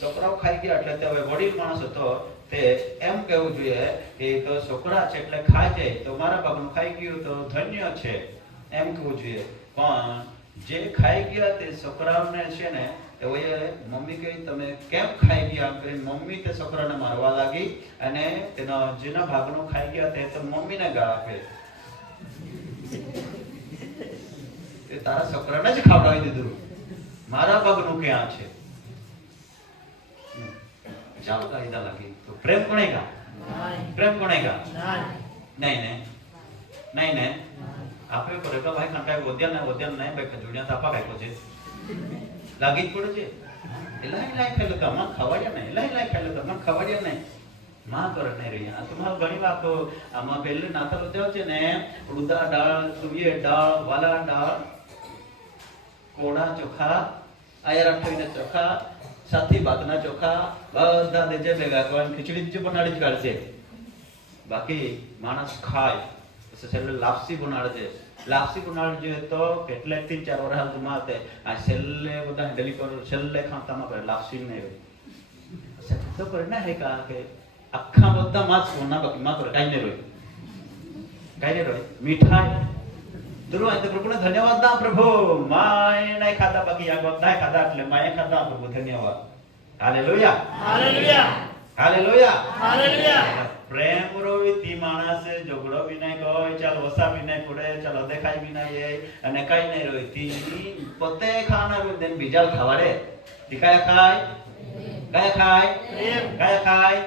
છોકરાઓ ખાઈ ગયા એટલે તે હવે વડીલ માણસ હતો તે એમ કહેવું જોઈએ કે તો છોકરા છે એટલે ખાઈ જાય તો મારા બાપનું ખાઈ ગયું તો ધન્ય છે એમ કહેવું જોઈએ. પણ જે ખાઈ ગયા તે છોકરાઓને છે ને તેઓએ મમ્મી કહી તમે કેમ ખાઈ ગયા એમ કરીને મમ્મી તે છોકરાને મારવા લાગી અને તેનો જેના ભાગનું ખાઈ ગયા તે તો મમ્મીને ગાળ આપે. તે તારા છોકરાને જ ખાવડાવી દીધું, મારા ભાગનું ક્યાં છે? ચાલો કાયદા લાગી તો પ્રેમ કોણેગા? પ્રેમ કોણેગા? નહીં ને નહીં ને આપણે કરે તો ભાઈ કંટાઈ ઓદ્યાન નહીં ભાઈ ખજૂડિયા તાપા કાઢ્યો છે લાગી જ પડે છે. એલાય ખાઈ લો માં ખવાડ્યા નહીં, એલાય ખાઈ લો માં ખવાડ્યા નહીં માં કરે નહીં રહ્યા. તમારો ઘણી વાર તો આમાં પહેલે નાતા ઉદ્યાવ છે ને ઉડા દાળ, તુવેર દાળ, વાલા દાળ, કોડા ચોખા, આયરા ઠોઈને ચોખા, સાથી ભાતના ચોખા બધા દેજે ભેગા કરવાની ખીચડી જ બનાડી જ કાઢશે. બાકી માણસ ખાય પછી છેલ્લે લાપસી બનાડે છે. લાપસી બનાડે છે તો કેટલે 3-4 વર્ષ જમાતે આ છેલ્લે બધા હેન્ડલી પર છેલ્લે ખાતામાં કરે લાપસી નહીં હોય. તો કરે ના હે કા કે આખા બધા માસ સોના બાકી માત્ર કાઈ નહીં રોય, કાઈ નહીં રોય. મીઠાઈ દુરો આ તો પ્રભુને ધન્યવાદ દા પ્રભુ માય નહીં ખાધા બાકી આ બધા ખાધા એટલે માય ખાધા પ્રભુ ધન્યવાદ. Hallelujah hallelujah hallelujah hallelujah. પ્રેમ રોવીતી માણસ ઝઘડો બી નહીં કોઈ, ચાલ વસા બી નહીં પડે, ચાલ દેખાય બી નહીં અને કઈ નહીં રોઈતી પોતે ખાનારું દેન બીજા ખવાડે. કયા ખાય? કયા ખાય? કયા ખાય?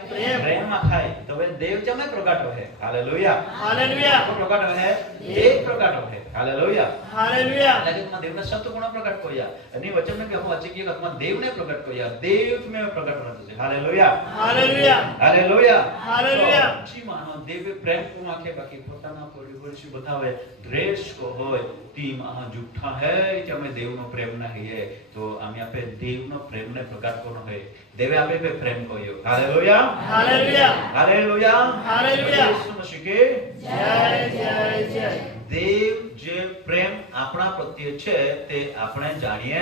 પ્રેમમાં ખાય. તો હવે દેવ ચમે પ્રગટો હે. હાલેલુયા હાલેલુયા પ્રગટો હે, દેવ પ્રગટો હે. Hallelujah hallelujah. લાગે દેવને સત્વ ગુણ પ્રગટ કર્યા અને વચન કે હું અચકી કે દેવને પ્રગટ કર્યા, દેવ તમે પ્રગટ કરતો છે. Hallelujah hallelujah hallelujah hallelujah. જીમાં દેવે પ્રેમ કો આંખે બાકી પોતાના કોડી વર્ષી બતાવે દ્વેષ કો હોય તીમ આ જુઠ્ઠા હે કે અમે દેવનો પ્રેમ નહીં હે. તો અમે આપે દેવનો પ્રેમને પ્રગટ કરનો હે. દેવે આપે પે પ્રેમ કર્યો. Hallelujah hallelujah hallelujah hallelujah. Isu Masih કે જય જય જય. દેવ જે પ્રેમ આપણા પ્રત્યે છે તે આપણે જાણીએ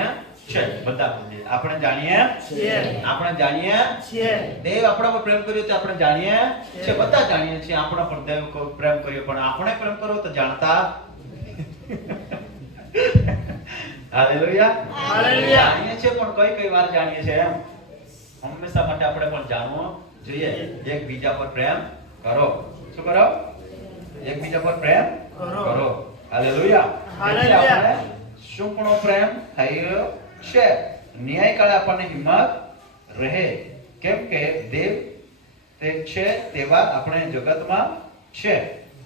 છે. બધા બોલીએ આપણે જાણીએ છીએ. આપણે જાણીએ છીએ. દેવ આપણા પર પ્રેમ કર્યો તે આપણે જાણીએ છે. બધા જાણીએ છીએ આપણા પર દેવ પ્રેમ કર્યો, પણ આપણે પ્રેમ કરો તો જાણતા હાલેલુયા હાલેલુયા. જાણીએ છીએ પણ કઈ વાર જાણીએ છીએ એમ. હંમેશા માટે આપણે પણ જાણવું જોઈએ એકબીજા પર પ્રેમ કરો. શું કરો? એકબીજા પર પ્રેમ કરો. Hallelujah hallelujah. આપણે સુપણો પ્રેમ થયો છે. ન્યાય કાળે આપણને હિંમત રહે, કેમ કે દેવ તે છે તેવા આપણે જગતમાં છે.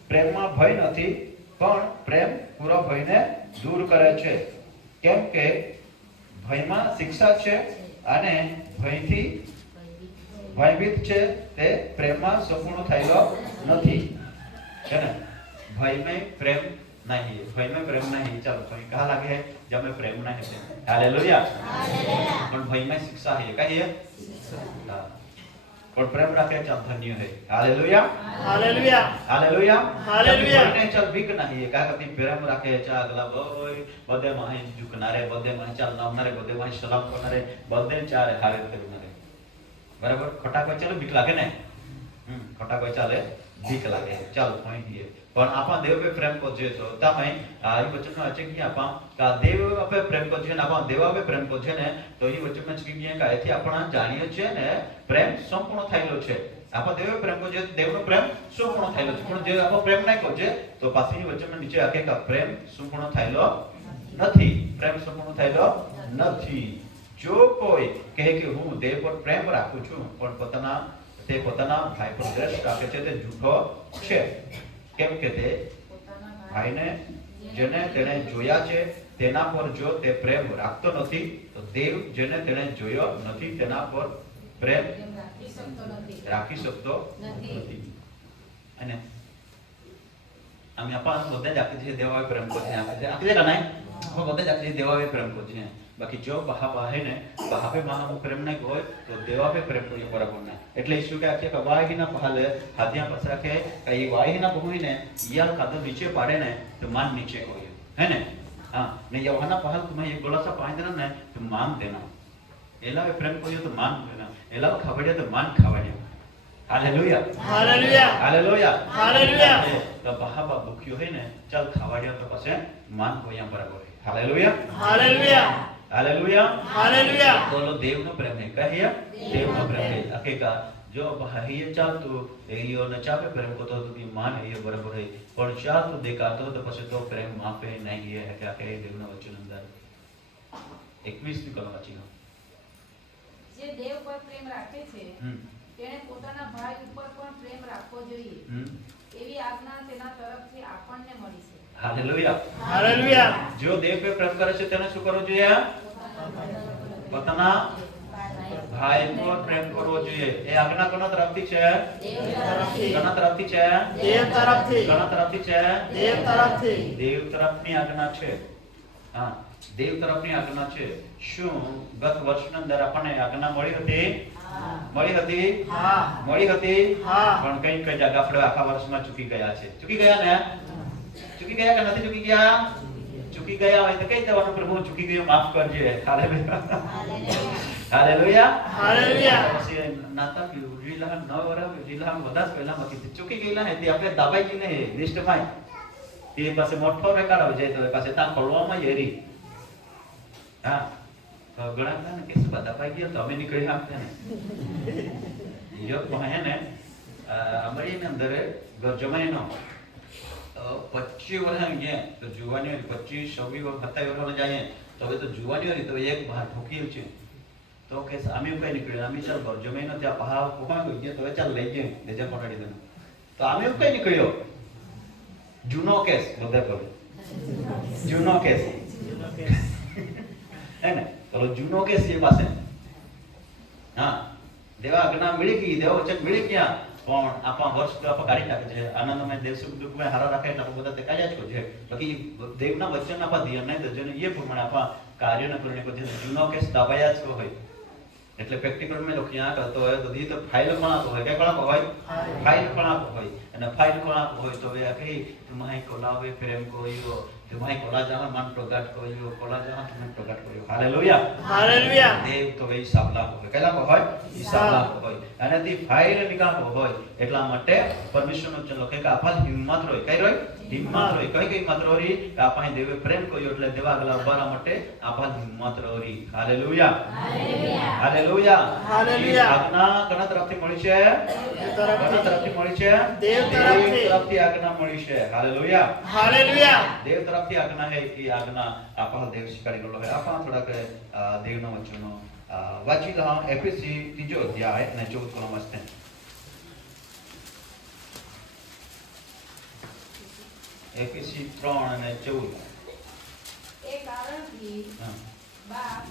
પ્રેમમાં ભય નથી, પણ પ્રેમ પૂરો ભયને દૂર કરે છે. કેમ કે ભયમાં શિક્ષા છે અને ભયથી ભયભીત છે તે પ્રેમમાં સંપૂર્ણ થયેલો નથી. છે ને ભયમાં પ્રેમ नहीं, भय में प्रेम नहीं. चलो तो कहा लगे जब में प्रेम नहीं है. Hallelujah hallelujah. पर भय में शिक्षा है. कहिए और प्रेम रखे चल धन्य है. Hallelujah hallelujah hallelujah hallelujah. नहीं चल बिक नहीं है. कहा कभी प्रेम रखे चा अगला बोय बदे माही झुकनारे, बदे माही चल नामनारे, बदे माही सलाम करनारे, बदे चारे हारे करनारे. बराबर खटा कोई चलो बिक लागे नहीं. खटा कोई चले बिक लागे. चलो पॉइंट ये पण आपा देव पे प्रेम को जे तो तमे आ ई वचन में अचे कि आपा का देव पे प्रेम को जे ने आपा देवा पे प्रेम को जे ने तो ई वचन में कि कि का एथी आपणा जाणीए छे ने प्रेम संपूर्ण थयलो छे. आपा देव पे प्रेम को जे देवनो प्रेम संपूर्ण थयलो छे. पण जे आपा प्रेम नहीं को जे तो पाછી वचन में नीचे आके का प्रेम संपूर्ण थयलो નથી. प्रेम संपूर्ण थयलो નથી. जो कोई कहे कि हूँ देव पर प्रेम राखું છું પણ પોતાના ભાઈ પર દ્વેષ રાખે છે તે જૂઠો છે. કેમ કે તે ભાઈને જેને તેણે જોયા છે તેના પર જો તે પ્રેમ રાખતો નથી તો દેવ જેને તેણે જોયો નથી તેના પર પ્રેમ રાખી શકતો નથી. અને અમે આપણ બધે જ આપી છે દેવાએ પ્રેમ को છે આપી છે કે નહીં? આપણે બધે જ આપી દેવાએ પ્રેમ को છે. बाकी जो बहावे ने बहावे मानव प्रेम नहीं होय तो देवा पे प्रेम कोई बराबर नहीं. એટલે ઈસુ કે આખે વાહી ના પહાલે હાથિયા પસરા કે કઈ વાહી ના બહુઈ ને યાર કાદો નીચે પાડે ને તો માન નીચે કોઈ હે ને हाँ नहीं यौहना पहल तुम्हें एक गोला सा पानी देना ना तो मान देना एलावे प्रेम करियो तो मान देना एलावे खवड़िया तो मान खवड़िया हालेलुया હાલેલુયા हालेलुया હાલેલુયા तो बहाबा भूख्यो है ने चल खवड़िया तो पछे मान कोया बराबर है हालेलुया હાલેલુયા हालेलुया હાલેલુયા बोलो देव नो प्रेम है कहिए देव नो प्रेम है हकीका जो बाहिए चालतो एयो न चापे प्रेम को तो की मान है ये बराबर है पर चाल तो देखातो तो पछे तो प्रेम मापे नहीं है क्या कहे देव नो वचन अंदर 21 ની કલમ વાંચી લો જે દેવ પર પ્રેમ રાખે છે તેણે પોતાના ભાઈ ઉપર પણ પ્રેમ રાખવો જોઈએ એવી આજ્ઞા તેના તરફથી આપણને મળી છે હાલેલુયા હાલેલુયા जो देव पे प्रेम करे છે તેને શું કરવું જોઈએ પોતાના ભાઈ પર પ્રેમ કરવો જોઈએ એ આજ્ઞા કોના તરફથી છે કોના તરફથી છે દેવ તરફથી કોના તરફથી છે દેવ તરફથી દેવ તરફની આજ્ઞા છે હા દેવ તરફની આજ્ઞા છે શું ગત વર્ષની અંદર આપણને આજ્ઞા મળી હતી મળી હતી હા મળી હતી હા પણ કઈ કઈ જગ્યા આપણે આખા વર્ષમાં ચૂકી ગયા છે ચૂકી ગયા ને ચૂકી ગયા કે નથી ચૂકી ગયા ચૂકી ગયા હોય તો કઈ જવાનું પ્રભુ ચૂકી ગયો માફ કરજે હાલેલુયા હાલેલુયા હાલેલુયા પછી નાતા રીલા ન વરા રીલા બધા પહેલા મથી ચૂકી ગયેલા ને તે આપણે દબાઈ ગઈને લિસ્ટમાં તે પાસે મોટો રેકોર્ડ આવી જાય તો પાસે તા ખોલવામાં હેરી હા તો ઘણા ને કે બધા દબાઈ ગયા તો અમે નીકળી આપતા ને યો હે ને અમારી ને અંદર ઘર જમાઈનો 25 વર્ષ ગયા તો જુવાની 25 26 27 વર્ષ જાય તો હવે તો જુવાની હોય તો એક બહાર ઠોકી છે તો કે અમે કઈ નીકળ્યા અમે ચાલ ઘર જમાઈનો ત્યાં પહાડ કોમાં ગયો તો ચાલ લઈ જાય લેજર પકડી દેનો તો અમે કઈ નીકળ્યો જૂનો કેસ બધા કહો જૂનો કેસ है ना चलो जूनो के से पास है हाँ देवा अग्ना मिली की देवा वचन मिली क्या पण आपा वर्ष तो आपा काढी नाखे છે આનંદમય દેવ સુખ દુઃખ में હારા રાખે એટલે બધા તે કાઢ્યા જ છો છે બાકી દેવના વચન આપા ધ્યાન નહીં તો જેને એ પ્રમાણે આપા કાર્ય ન કરીને કોઈ જૂનો કેસ દબાયા જ કો હોય એટલે પ્રેક્ટિકલ में લોકો ક્યાં કરતો હોય તો દી તો ફાઇલ ખણાતો હોય કે ખણાતો હોય ફાઇલ ખણાતો હોય અને ફાઇલ ખણાતો હોય તો એ કઈ तुम्हारे कोलावे प्रेम कोयो तुम्हारे कोला जहां मन प्रकट कोयो कोला जहां मन प्रकट कोयो हालेलुया હાલેલુયા देव तो वे સાબલા હોય કેલા હોય ઈ સાબલા હોય અને તી ફાઇલ નિકાળો હોય એટલા માટે પરમેશ્વરનો ચલો કે આપા હિંમત રોય કઈ રોય હિંમત રોય કઈ કઈ મત રોરી આપા દેવે પ્રેમ કોયો એટલે દેવા આગલા ઉભારા માટે આપા હિંમત રોરી હાલેલુયા હાલેલુયા હાલેલુયા આજ્ઞા કોના તરફથી મળી છે કોના તરફથી મળી છે દેવ તરફથી આજ્ઞા મળી છે હાલેલુયા હાલેલુયા देव तरफથી આજ્ઞા है कि આજ્ઞા આપણા દેવ સ્વીકારી ગયો है આપણા થોડાક દેવના વચનો વાંચી લો એફએસસી ત્રીજો અધ્યાય અને 14 કલમ વાંચતે એફએસસી 3 અને 14 એ કારણથી હા બાપ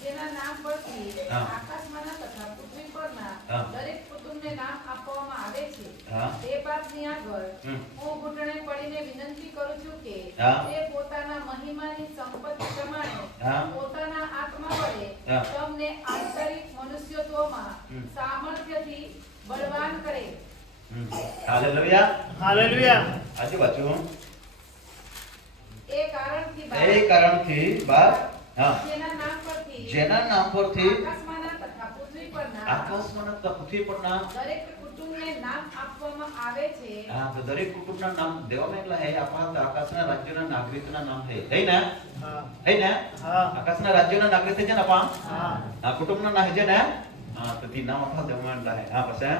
જેના નામ પરથી હા. આકાશમાંના તથા પૃથ્વી પરના હા. દરેક કુટુંબને નામ આપવામાં આવે છે હા. તે બાપની આગળ હું ઘૂંટણે પડીને વિનંતી કરું છું કે હા. તે પોતાના મહિમાની સંપત્તિ પ્રમાણે હા. પોતાના આત્મા વડે હા. તમને આંતરિક મનુષ્યત્વમાં સામર્થ્યથી બળવાન કરે. હાલેલુયા હાલેલુયા આજુ બાજુ એ કારણથી એ કારણથી બાપ હા જેના નામ પરથી જેના નામ પરથી આકાશમાંના તથા પૃથ્વી પરના આકાશમાંના તથા પૃથ્વી પરના દરેક કુટુંબને નામ આપવામાં આવે છે. હા તો દરેક કુટુંબના નામ દેવામાં એટલા હે આપણા આકાશના રાજ્યના નાગરિકના નામ હે ને હા હે ને હા આકાશના રાજ્યના નાગરિક છે ને આપણા હા આ કુટુંબના નામ છે ને હા તો તી નામ આપણા દેવામાં એટલા હે હા પછી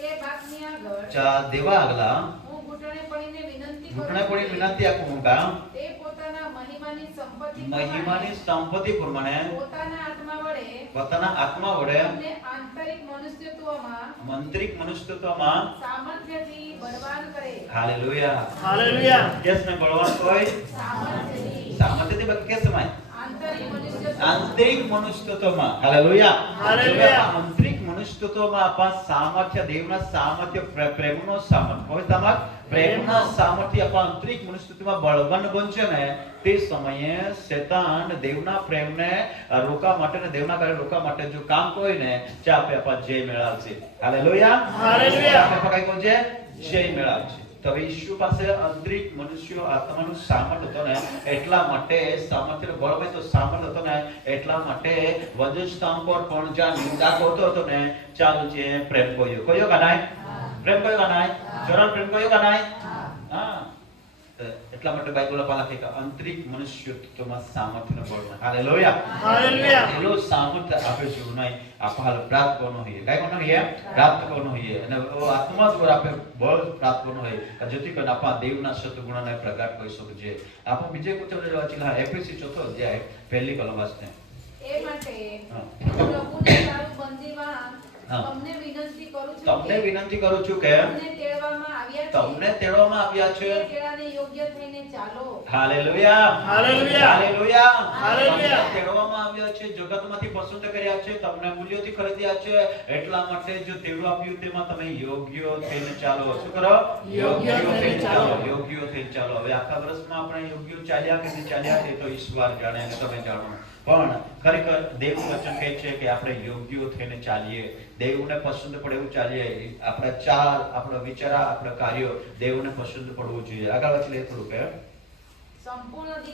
તે બાપની આગળ ચા દેવા આગલા હું ઘૂંટણે પડીને વિનંતી ઘૂંટણે કરું પડી છું વિનંતી આપું કા તે પોતાના મહિમાની સંપત્તિ મહિમાની સંપત્તિ પ્રમાણે પોતાના આત્મા વડે પોતાના આત્મા વડે તમને આંતરિક મનુષ્યત્વમાં મંત્રિક મનુષ્યત્વમાં સામર્થ્યથી બળવાન કરે. હાલેલુયા હાલેલુયા કેસને બળવાન હોય સામર્થ્યથી સામર્થ્યથી બાકી કે સમય આંતરિક મનુષ્યત્વ આંતરિક મનુષ્યત્વમાં હાલેલુયા હાલેલુયા. આંતરિક મનુષ્યત્વમાં આપા સામર્થ્ય દેવના સામર્થ્ય પ્રેમનો સામર્થ્ય હોય તમાર પ્રેમના સામર્થ્ય આપા આંતરિક મનુષ્યત્વમાં બળવાન બનશે ને તે સમયે શેતાન દેવના પ્રેમને રોકવા માટે ને દેવના કાર્ય રોકવા માટે જો કામ કોઈ ને ચાપે આપા જય મેળવશે હાલેલુયા હાલેલુયા. ચાપે પકાઈ કોણ છે જય મેળવશે તો હવે ઈસુ પાસે આંતરિક મનુષ્ય આત્માનું સામર્થ્ય હતો ને એટલા માટે સામર્થ્ય બળ હોય તો સામર્થ્ય હતો ને એટલા માટે વજસ્થાન પર પણ જ્યાં નિંદા કરતો હતો ને ચાલુ છે પ્રેમ કોયો કા નાય પ્રેમ કોયો કા નાય જોરાન પ્રેમ કોયો કા નાય હા એટલા માટે બાઇબલ પાલા કહે કે આંતરિક મનુષ્યત્વમાં સામર્થ્યનો બળ હાલેલુયા હાલેલુયા એલો સામર્થ્ય આપે છે નહીં આપહાલ પ્રાપ્ત કરવાનો હોય કાઈ કરવાનો હોય પ્રાપ્ત કરવાનો હોય અને આત્મા દ્વારા આપે બળ પ્રાપ્ત કરવાનો હોય જેથી કરીને આપા દેવના સત્ગુણોને પ્રગટ કરી શકીએ આપણે બીજે કોઈ વાંચેલા એફએસી 4 અધ્યાય પહેલી કલમ વાંચને એ માટે પ્રભુને તારું બંદીવાન તમને વિનંતી કરું છું કે તમને તેડવામાં આવ્યા છે તે તેડાને યોગ્ય થઈને ચાલો હાલેલુયા હાલેલુયા હાલેલુયા હાલેલુયા તેડવામાં આવ્યા છે જગતમાંથી પસંદ કર્યા છે તમને મૂલ્યોથી ખરીદ્યા છે એટલા માટે જો તેડું આપ્યું તેમાં તમે યોગ્ય થઈને ચાલો શું કરો યોગ્ય થઈને ચાલો. યોગ્ય થઈને ચાલો હવે આખા વર્ષમાં આપણે યોગ્ય ચાલ્યા કે નહીં ચાલ્યા તે તો ઈશ્વર જાણે અને તમે જાણો પણ ખરેખર દેવનું વચન કહે છે કે આપણે યોગ્ય થઈને ચાલીએ દેવને પસંદ પડે એવું ચાલીએ આપણા ચાલ આપણા વિચાર આપણા કાર્યો દેવને પસંદ પડવું જોઈએ આગળ વાંચી લઈએ થોડું કે સંપૂર્ણ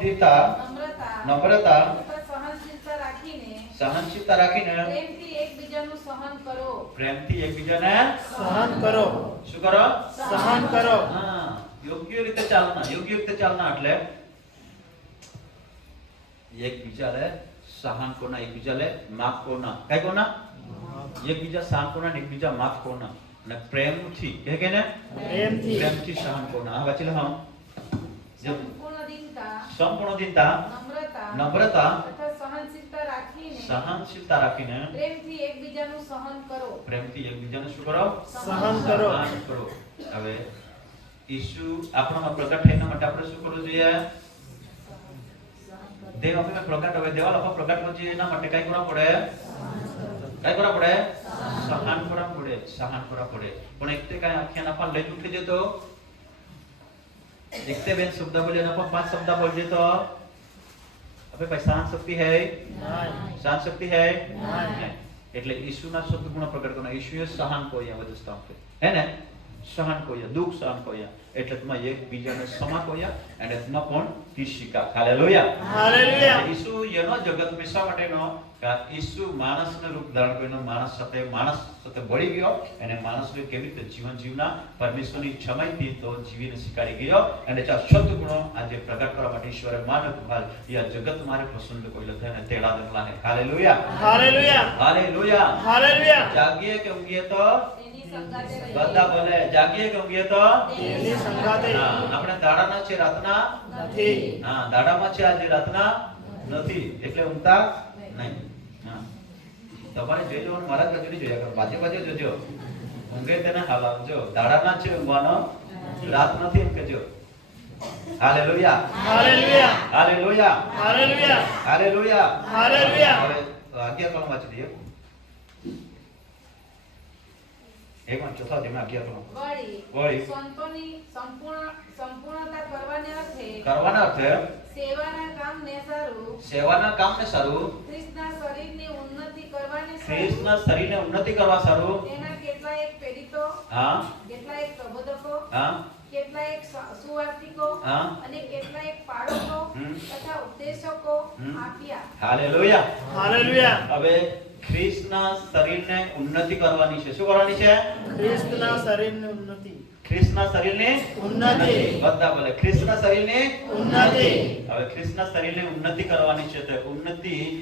દીનતા નમ્રતા તથા સહનશીલતા રાખીને પ્રેમથી એકબીજાનું સહન કરો પ્રેમથી એકબીજાને સહન કરો શું કરો સહન કરો હા યોગ્ય રીતે ચાલના એટલે એકબીજાને સહન કોના એકબીજાને માફ કોના કઈ કોના એકબીજા સહન કોના ને એકબીજા માફ કોના અને પ્રેમથી કે ને પ્રેમથી સહન કોના આ વાંચી લો હા સંપૂર્ણ દીનતા નમ્રતા તથા સહનશીલતા રાખીને પ્રેમથી એકબીજાનું સહન કરો શું કરો સહન કરો સહન કરો હવે ઈસુ આપણામાં પ્રગટ થઈને માટે આપણે શું કરવું જોઈએ દેવ આપણે પ્રગટ હવે દેવાલ આપણે પ્રગટ કરવું જોઈએ એના માટે કઈ કરવા પડે સહન કરવા પડે પણ એકતે કઈ આખ્યાન આપણ લઈ ઉઠી જતો એકતે બેન શબ્દ બોલે ના પણ 5 શબ્દ બોલજે તો અબે ભાઈ શાંત શક્તિ હૈ નહીં એટલે ઈસુના સદગુણ પ્રગટ કરવાનો ઈસુએ સહન કોયા બધું સ્થાપ હે ને સહન કોયા દુઃખ સહન કોયા એટલે તમે એકબીજાને સમા કોયા અને તમે પણ તીશિકા હાલેલુયા ઈસુ એનો જગત મિશા માટેનો ઈસુ માણસનું રૂપ ધારણ કરીને માણસ સાથે બળી ગયો અને માણસને કેવી રીતે જીવન જીવના પરમેશ્વરની ઈચ્છામાંથી તો જીવીને શીખાડી ગયો અને ચાર સદગુણો આજે પ્રગટ કરવા માટે ઈશ્વરે માનવ ભાલ યા જગત મારે પસંદ કોઈલો થાય ને તેડા દકલા હે હાલેલુયા જાગીએ કે ઊંઘીએ તો બધા બોલે જાગીએ કે ઊંઘીએ તો તેની સંગાતે આપણે દાડાના છે રાતના નથી હા દાડામાં છે આજે રાતના નથી એટલે ઊંઘતા નહીં હા તમારે જોઈ લેવાનું મારા કજરી જોયા કરો બાજુ જોજો ઊંઘે તેને હાલાવજો દાડાના છે ઊંઘવાનો રાત નથી એમ કહેજો હાલેલુયા હવે આજ્ઞા વાંચી દઈએ એકમાં ચોથા અધ્યાયમાં આજ્ઞા વળી સંતોની સંપૂર્ણતા કરવાના અર્થે સેવાના કામને સારું ખ્રિસ્તના શરીરની ઉન્નતિ કરવા સારું તેના કેટલાક પ્રેરિતો કેટલાક પ્રબોધકો કેટલાક સુવાર્તિકો અને કેટલાક પાળકો તથા ઉપદેશકો આપ્યા હાલેલુયા હવે ખ્રિસ્તના શરીરને ઉન્નતિ કરવાની છે શું કરવાની છે ખ્રિસ્તના શરીરની ઉન્નતિ બધા બોલે ખ્રિસ્તના શરીરની ઉન્નતિ હવે ખ્રિસ્તના શરીરની ઉન્નતિ કરવાની છે તો ઉન્નતિ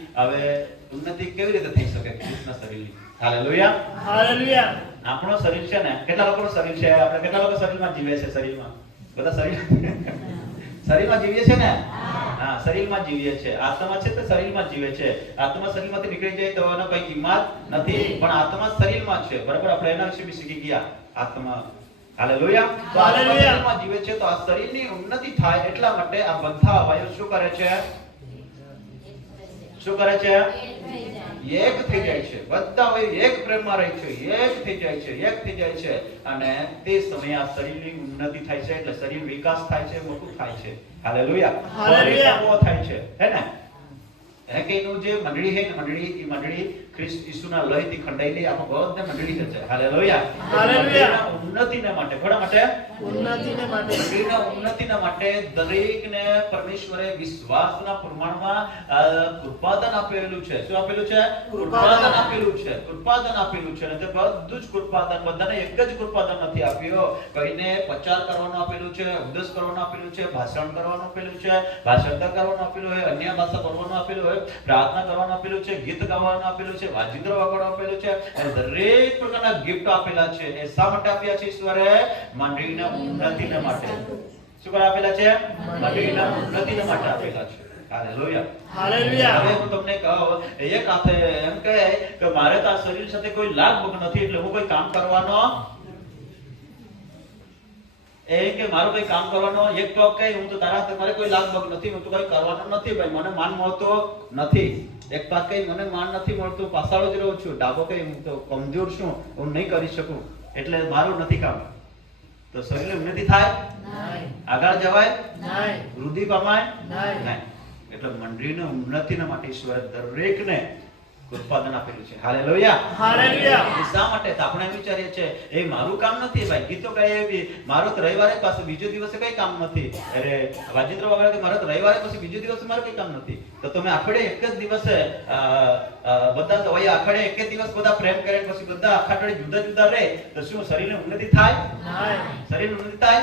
કેવી રીતે થઈ શકે ખ્રિસ્તના શરીરની હાલેલુયા આપણો શરીર છે ને કેટલા લોકોનું શરીર છે આપણે કેટલા લોકો શરીરમાં જીવે છે શરીરમાં બધા શરીરમાં જીવીએ છે ને હા શરીરમાં જીવીએ છે આત્મા છે તે શરીરમાં જીવે છે આત્મા શરીરમાંથી નીકળી જાય તો એનો કઈ કિંમત નથી પણ આત્મા શરીરમાં છે બરાબર આપણે એના વિશે બી શીખી ગયા આત્મા હાલેલુયા શરીરમાં જીવે છે તો આ શરીરની ઉન્નતિ થાય એટલા માટે આ બધા અવયવ શું કરે છે એક થઈ જાય છે બધા અવયવ એક પ્રેમમાં રહે છે એક થઈ જાય છે અને તે સમયે આ શરીરની ઉન્નતિ થાય છે એટલે શરીર વિકાસ થાય છે મોટું થાય છે હાલેલુયા થાય છે હે ને કે એનું જે મંડળી હે ને મંડળી ખ્રિસ્ત ઈસુના લોહીથી ખંડાયેલી આપણે બધા મંડળી છે. હાલેલુયા. હાલેલુયા. ઉન્નતિના માટે, ઘણા માટે, ઉન્નતિને માટે, મંડળીના ઉન્નતિના માટે દરેકને પરમેશ્વરે વિશ્વાસના પ્રમાણમાં કૃપાદાન આપેલું છે. શું આપેલું છે? કૃપાદાન આપેલું છે. કૃપાદાન આપેલું છે. અને તે બધું જ કૃપાદાન, બધાને એક જ કૃપાદાન નથી આપ્યો. કઈને પ્રચાર કરવાનું આપેલું છે, ઉપદેશ કરવાનું આપેલું છે, ભાષણ કરવાનું આપેલું છે, ભાષાંતર કરવાનું આપેલું હોય, અન્ય ભાષા બોલવાનું આપેલું હોય, પ્રાર્થના કરવાનું આપેલું છે, ગીત ગાવાનું આપેલું છે, વાજિંત્ર વગાડવાનું આપેલું છે. અને દરેક પ્રકારના ગિફ્ટ આપેલા છે. એ શા માટે આપ્યા છે ઈશ્વરે? મંડળીના ઉન્નતિના માટે. શું કરવા આપેલા છે? મંડળીના ઉન્નતિના માટે આપેલા છે. હાલેલુયા. હાલેલુયા. હવે હું તમને કહું, એક હાથે એમ કહે કે મારે તો આ શરીર સાથે કોઈ લાગવગ નથી એટલે હું કોઈ કામ કરવાનો, એ કે મારું કોઈ કામ કરવાનો, એક તો કે હું તો તારા હાથે મારે કોઈ લાગવગ નથી, હું તો કોઈ કરવાનો નથી ભાઈ, મને માન મળતો નથી. એક પાક કઈ મને માન નથી મળતું, પાછળ જ રહું છું. ડાબો કઈ હું તો કમજોર છું, હું નહીં કરી શકું, એટલે મારું નથી કામ. તો શરીર ઉન્નતિ થાય? આગળ જવાય? વૃદ્ધિ પામાય? નહીં. એટલે મંડળીની ઉન્નતિના માટે ઈશ્વરે દરેકને ઉત્પાદન આપેલું છે. હાલેલુયા. હાલેલુયા. શા માટે? તો આપણે એમ વિચારીએ છીએ એ મારું કામ નથી ભાઈ, ગીતો ગાય મારો તો રવિવારે પાછું બીજો દિવસે કઈ કામ નથી, અરે વાજિંત્ર વગાડે મારો તો રવિવારે પછી બીજો દિવસે મારે કઈ કામ નથી. તો તમે આખડે એક જ દિવસે બધા તો હોય આખડે એક જ દિવસ બધા પ્રેમ કરે પછી બધા આખડે જુદા જુદા રહે તો શું શરીરની ઉન્નતિ થાય? શરીરની ઉન્નતિ થાય?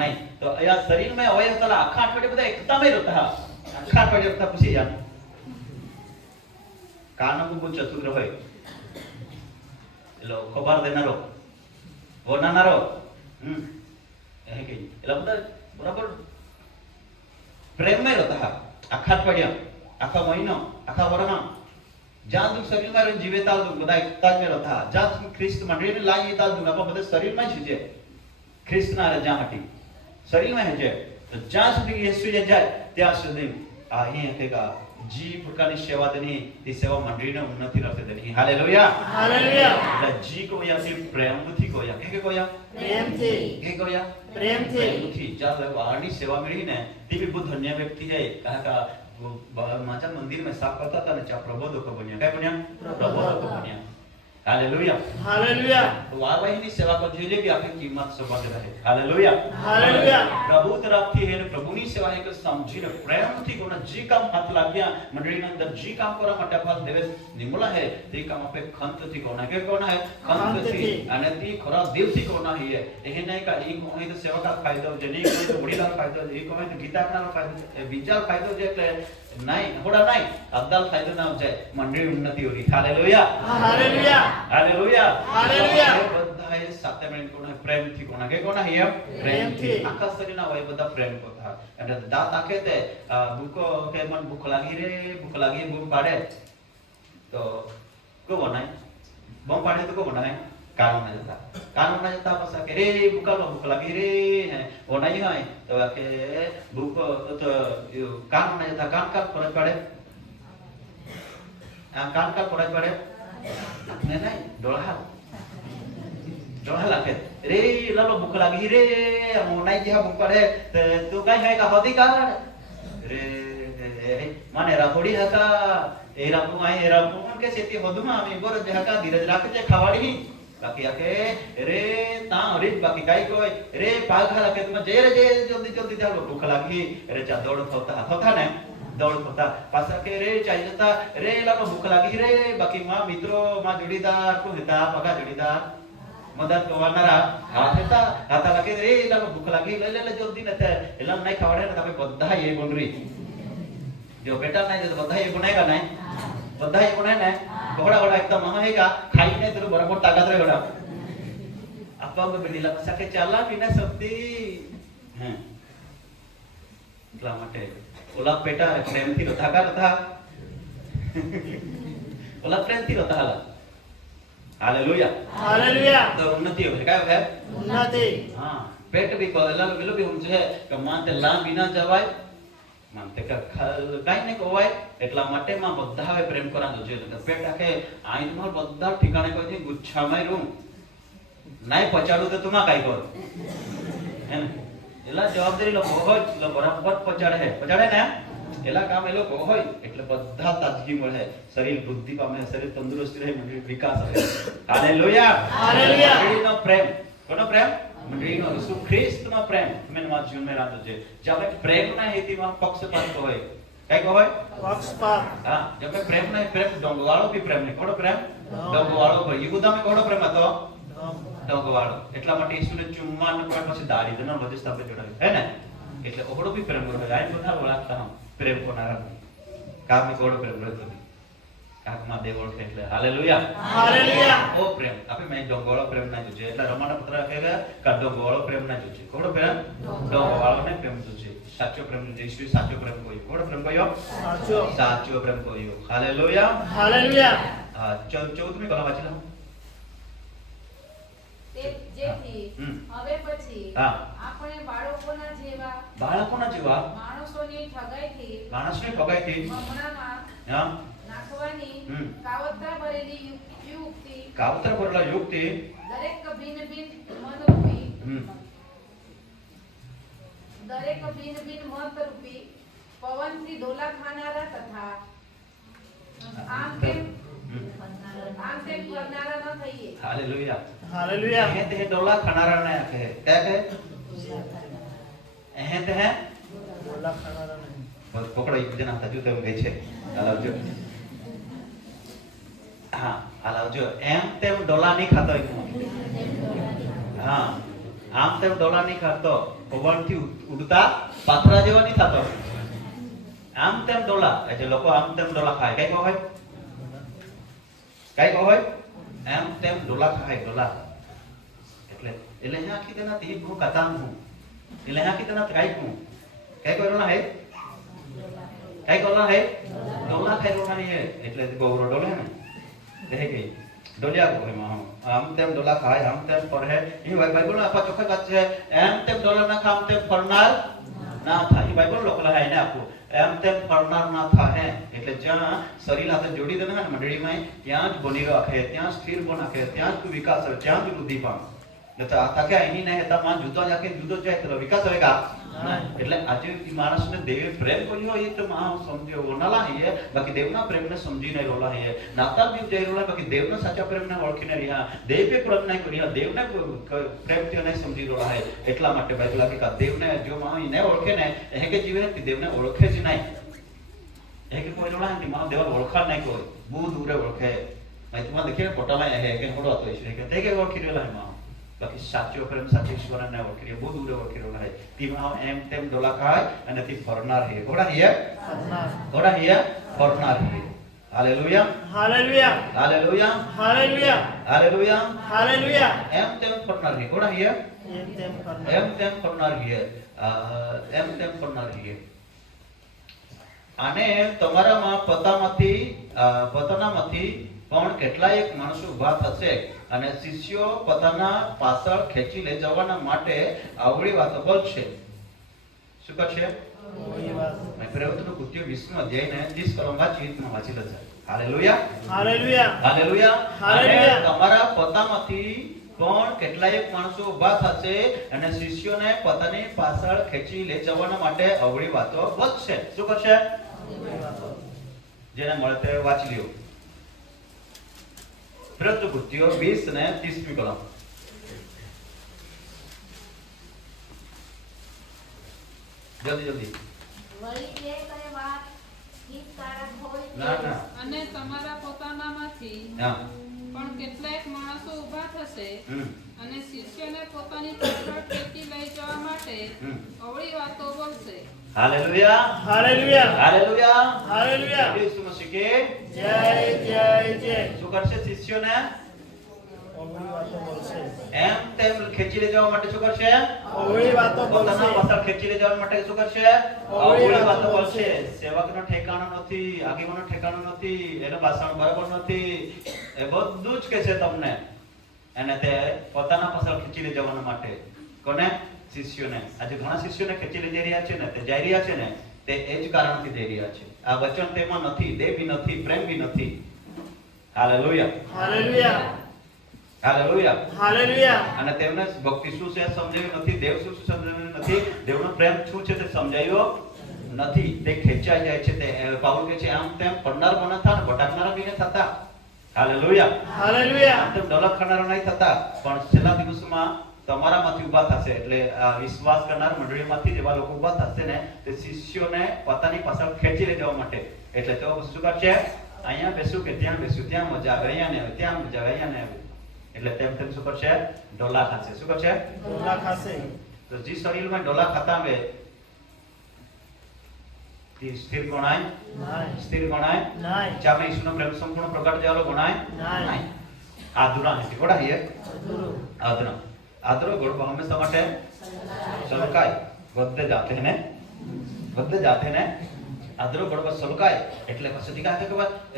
નહીં. તો આ શરીરમાં હોય તો આખા અઠવાડિયે બધા એકતામાં રહેતા, આખા અઠવાડિયે રહેતા પછી યાર કાનો ખૂબ ચતુર હોય, એટલે ખબર દેનારો, બોલનારો, એટલે બધા બરાબર પ્રેમમાં રહેતા આખા અઠવાડિયા, આખા મહિનો, આખા વર્ષમાં. જ્યાં સુધી શરીરમાં રહીને જીવે ત્યાં સુધી બધા એકતા જ રહેતા. જ્યાં સુધી ખ્રિસ્ત મંડળીને લાવીએ ત્યાં સુધી આપણે બધા શરીરમાં જ છે. ખ્રિસ્તના રજા માટે શરીરમાં છે. તો જ્યાં સુધી યેસુ જાય ત્યાં સુધી અહીં કહેગા जी प्रकार की सेवा देनी, इस सेवा मंडली ने उन्नति रखते देनी. हालेलुया. हालेलुया. એટલે જી को या फिर प्रेम थी को या के को या प्रेम थी, के को या प्रेम थी. जब वाणी सेवा मिली ने ती भी बहुत धन्य व्यक्ति है. कहा का माचा मंदिर में साफ करता था ने चा प्रबोधक को बनिया. क्या बनिया? प्रबोधक को बनिया. हालेलुया. हालेलुया. तो वारवाही सेवा को जो भी आपकी कीमत संबंध रहे. हालेलुया. हालेलुया. प्रभु तरफથી એને પ્રભુની સેવા એક સમજીને પ્રેમથી કોના જે કામ હાથ લાગ્યા મંડળીના અંદર જે કામ કરવા માટે આપણા દેવેશ નિમોલા હે તે કામ આપે ખંતથી કોના કે કોના હે ખંતથી અને તે ખરા દિલથી કોના હે એ નહીં કા એ કોઈ તો સેવા કા ફાયદો છે નહીં કોઈ તો વડીલા ફાયદો છે એ કોઈ તો ગીતાના ફાયદો બીજા ફાયદો છે એટલે નહીં હોડા નહીં અદ્દાલ ફાયદો ના જાય મંડળી ઉન્નતિ હોરી. હાલેલુયા. હાલેલુયા. હાલેલુયા. હાલેલુયા. બધા એ સાથે મળીને કોના પ્રેમથી કોના કે કોના હે પ્રેમથી આખા શરીરના હોય બધા પ્રેમ કોતા અને દાંત આખે તે ભૂકો કે મન ભૂખ લાગી બૂમ પાડે તો કો બનાય બૂમ પાડે તો કો બનાય કામ ના જતા પાછા કે રે ભૂખ લાગી રે ઓ નહીં હોય તો કે ભૂખ તો કામ ના જતા કામ ફરજ પડે કામ ફરજ પડે ને નહીં ડોળા લાગે રે લાલો ભૂખ લાગી રે મોનાઈ જે ભૂખ પડે તો કઈ હે કા હોદી કા રે મને રાખોડી હકા એ રાખું આય એ રાખું કે સેતી હોદમાં અમે બોર જે હકા ધીરજ રાખજે ખાવાડી બાકી આકે રે તા રે બાકી કાઈ કોઈ રે પાઘા લાગે તમે જે રે જે જલ્દી જલ્દી ચાલો ભૂખ લાગી રે ચા દોડ થતા ને દોડ થતા પાછા કે રે ચાઈ જતા રે લાલો ભૂખ લાગી રે બાકી માં મિત્રો માં જોડીદાર કો હતા પગા જોડીદાર મદદ કરવાના હાથતા હાથા લાગે રે લાલો ભૂખ લાગી લે જલ્દી નથે એલા નહીં ખાવડે ને તમે બધા એ બોલરી જો બેટા નહીં તો બધા એ બનાएगा નહીં બધા એ બનાए ને ઘોડા ઘોડા એકદમ મહાહેगा ખાઈ ને તો બરાબર તાકાત રહે ઘોડા આપવા में बेलीला पसा के चाला बिना शक्ति हैं એટલા માટે ઓલા બેટા પ્રેમથી રથા કરતા ઓલા પ્રેમથી રથા હાલા. हालेलुया. हालेलुया. तो उन्नति हो क्या है? उन्नति. हां पेट भी कोला बिलो भी हम છે કે માનતે લાં બિના જવાય માનતે કે કાઈ ને કોવાય એટલા માટે માં બધા હવે પ્રેમ કરાનો છે. પેટ આખે આઈ તમાર બધા ઠિકાણે કોઈ થી ગુચ્છામાં રહું નહીં પચાડું તો તુમા કાઈ કર હે ને એલા જવાબદારી લો બહુ બરાબર પચાડે ને એલા કામ એ લોકો હોય એટલે બધા તાજગી મળે, શરીર વૃદ્ધિ પામે, શરીર તંદુરસ્ત રહે, મંડળી વિકાસ રહે. હાલેલુયા. હાલેલુયા. મંડળીનો પ્રેમ, કોનો પ્રેમ? મંડળીનો ઈસુ ખ્રિસ્તનો પ્રેમ મેં મારા જીવનમાં રાંધો છે. જ્યારે પ્રેમના હેતુમાં પક્ષપાત હોય, કઈ હોય? પક્ષપાત. હા, જ્યારે પ્રેમના પ્રેમ ડોંગવાળો બી પ્રેમ નહીં. કોનો પ્રેમ? ડોંગવાળો ભાઈ. યહૂદામાં કોનો પ્રેમ હતો? ડોંગવાળો. એટલા માટે ઈસુને ચુમ્માનો પણ પછી દાડી દેના બધે સ્થાપે જોડાવી, હે ને? એટલે ઓહડો બી પ્રેમ કરો. આઈ બધા ઓળખતા હમ પ્રેમ કોનારા કામ મે કોડો પ્રેમ કરતો હતી. કાકમાં દેવ ઓળખે એટલે હાલેલુયા. હાલેલુયા. ઓ પ્રેમ આપણે મેં ડોંગવાળો પ્રેમ ના જોજે. એટલે રમાના પત્ર કહે કે ડોંગવાળો પ્રેમ ના જોજે. કોડો પ્રેમ? ડોંગવાળો ને પ્રેમ જોજે. સાચો પ્રેમ જોજે. ઈસુ સાચો પ્રેમ કોયો. કોડો પ્રેમ કોયો? સાચો. સાચો પ્રેમ કોયો. હાલેલુયા. હાલેલુયા. હા, 14મી કલમ વાંચી લો. જેથી હવે પછી હા. આપણે બાળકોના જેવા બાળકોના જેવા માણસોની ઠગાઈથી માણસને ઠગાઈથી હમણાંમાં હા નાખવાની હમ. કાવતરા ભરેલી યુક્તિ કાવતર ભરેલા યુક્તિ દરેક ભિન્ન ભિન્ન મનરૂપી પવનથી ડોલા ખાનારા તથા આમ તેમ કરનારા ન થઈએ. હાલેલુયા. હાલેલુયા. અહીં તે ડોલા ખાનારા ને કહે. ક્યાં કહે? અહીં તે બોલા ખાનારા નહીં. બસ પકડો એક જણા હજુ તેમ ગઈ છે. હાલવજો. હા, હાલવજો. એમ તેમ ડોલા નહીં ખાતો એક. હા, આમ તેમ ડોલા નહીં ખાતો. પવનથી ઉડતા પાથરા જેવા નહીં થતો. આમ તેમ ડોલા. એટલે લોકો આમ તેમ ડોલા ખાય. કઈ હોય? કઈ હોય? એમ તેમ ડોલા ખાય. ડોલા એટલે અહીંયા આખી તેના તીબ હું કતામ હું. એટલે અહીંયા આખી તેના કાઈ હું. કઈ કોરોના હે? કઈ કોરોના હે? ડોલા ખાય રોના નહીં હે. એટલે ગૌરો ડોલે ને. દેખે ગઈ. ડોલિયા કો એમાં આમ તેમ ડોલા ખાય, આમ તેમ પર હે. એ બાઇબલ માં આપા ચોખ્ખી વાત છે. એમ તેમ ડોલા ના ખામ તેમ ફરનાર ના થાય. એ બાઇબલ લોકલા હે ને આપો. એમ તેમ ફરનાર ના થાય. એટલે જ્યાં શરીર સાથે જોડી દે ને મંડળીમાં ત્યાં જ બની રાખે, ત્યાં સ્થિર બન રાખે, ત્યાં જ વિકાસ હોય, ત્યાં જ વૃદ્ધિ પામે. એટલે તાકે અહીં નહીં હતા માં જુદો જાકે જુદો જાય તો વિકાસ હોયગા. એટલે આજે માણસને દેવે પ્રેમ કર્યો એ તો માં સમજ્યો ઓનાલા હે. બાકી દેવના પ્રેમને સમજીને રોલા હે. નાતાલ બી જઈ રોલા બાકી દેવના સાચા પ્રેમને ઓળખીને રહ્યા. દેવે પ્રેમ નહીં કર્યા, દેવને પ્રેમથી નહીં સમજી રોલા હે. એટલા માટે બાઇબલ કહે કે દેવને જો માં એને ઓળખે ને એ કે જીવે દેવને ઓળખે જ નહીં. એ કે કોઈ રોલા નહીં માં દેવ ઓળખા નહીં કોઈ. બહુ દૂરે ઓળખે. મેં तुम्हारा देखिए पोटाला है कि होड़ो तो ईश्वर के ते के ओळखी रेला है માં. બાકી સાચો પ્રેમ સાચો ઈશ્વરને ઓળખી રહ્યો. બહુ દૂરે ઓળખી રહ્યો છે. તેમાં એમ તેમ ડોલા ખાય અને તે ફરનાર છે. કોડા છે? કોડા છે? ફરનાર છે. Hallelujah. Hallelujah. Hallelujah. Hallelujah. Hallelujah. Hallelujah. એમ તેમ ફરનાર છે. કોડા છે? એમ તેમ કરનાર. એમ તેમ ફરનાર છે. એમ તેમ ફરનાર છે. અને તમારામાં પોતાનામાંથી પણ કેટલાયક માણસો ઊભા થશે અને શિષ્યો પોતાના પાછળ ખેંચી લઈ જવાના માટે આવડી વાતો બોલશે. શું કરશે? મેં પ્રવૃત્તિનું કૃત્ય 20 અધ્યાયને 30 કલમ વાંચી લેશે. હાલેલુયા. હાલેલુયા. હાલેલુયા. હાલેલુયા. અને તમારા પોતામાંથી પણ કેટલાયક માણસો ઊભા થશે અને શિષ્યોને પોતાની પાછળ ખેંચી લઈ જવાના માટે આવડી વાતો બોલશે. શું કરશે? જેને મળે તે વાંચી લ્યો. પ્રવૃત્તિ કૃત્યો 20 ને 30મી કલમ. જલ્દી વળી જે કંઈ વાત હિતકારક હોય તે ના ના અને તમારા પોતાનામાંથી હા પણ કેટલાક માણસો ઊભા થશે હમ અને શિષ્યને પોતાની પાછળ ખેંચી લઈ જવા માટે અવળી વાતો બોલશે. Hallelujah. Hallelujah. Hallelujah. Hallelujah. Isu Masih કે જય જય જય. શું કરશે શિષ્યોને? અવળી વાતો બોલશે. એમ તેમ ખેંચી લઈ જવા માટે શું કરશે? અવળી વાતો પોતાના બોલશે. પાછળ ખેંચી લઈ જવા માટે શું કરશે? અવળી અવળી વાતો વાતો બોલશે. બોલશે. સેવકનો ઠેકાણો નથી, આગેવાનો ઠેકાણો નથી, એનો ભાષણ બરાબર નથી, એ બધું જ કહે છે તમને. અને તે પોતાના પાછળ ખેંચી લઈ જવા માટે કોને? શિષ્યોને. આજે ઘણા શિષ્યોને ખેંચી લઈ જઈ રહ્યા છે ને, તે જઈ રહ્યા છે ને, તે એ જ કારણથી જઈ રહ્યા છે. આ વચન તેમાં નથી, દેહ બી નથી, પ્રેમ બી નથી. હાલેલુયા. હાલેલુયા. હાલેલુયા. હાલેલુયા. અને તેમને ભક્તિ શું છે સમજાવ્યું નથી, દેવ શું સમજાવ્યું નથી, દેવનો પ્રેમ શું છે તે સમજાયો નથી તે ખેંચાઈ જાય છે. તે પાઉલ કહે છે આમ તેમ પડનાર પણ થતા ને ભટકનારા બી ન થતા. હાલેલુયા. હાલેલુયા. આમ તેમ ડોલક ખાનારા નહીં થતા, પણ છેલ્લા દિવસોમાં તમારામાંથી ઊભા થશે. એટલે આ વિશ્વાસ કરનાર મંડળીમાંથી જેવા લોકો ઊભા થશે ને તે શિષ્યોને પોતાની પાછળ ખેંચી લઈ જવા માટે. એટલે તેઓ શું કરશે? અહીંયા બેસું કે ત્યાં બેસું, ત્યાં મજા આવે, અહીંયા ને આવે, ત્યાં મજા આવે, અહીંયા ને આવે. એટલે તેમ તેમ શું કરશે? ડોલા ખાશે. શું કરશે? ડોલા ખાશે. તો જે શરીરમાં ડોલા ખાતા હોય તે સ્થિર ગણાય? નહીં. સ્થિર ગણાય? નહીં. જ્યાં ઈસુનો પ્રેમ સંપૂર્ણ પ્રગટ થયેલો ગણાય? નહીં. આધુરા નથી ગણાય. અધૂરું. આધુરા આધરો ગોળબા હંમેશા માટે સલકાય. વધે જાતે ને આધરો ગોળબા સલકાય. એટલે પછી દીકા કે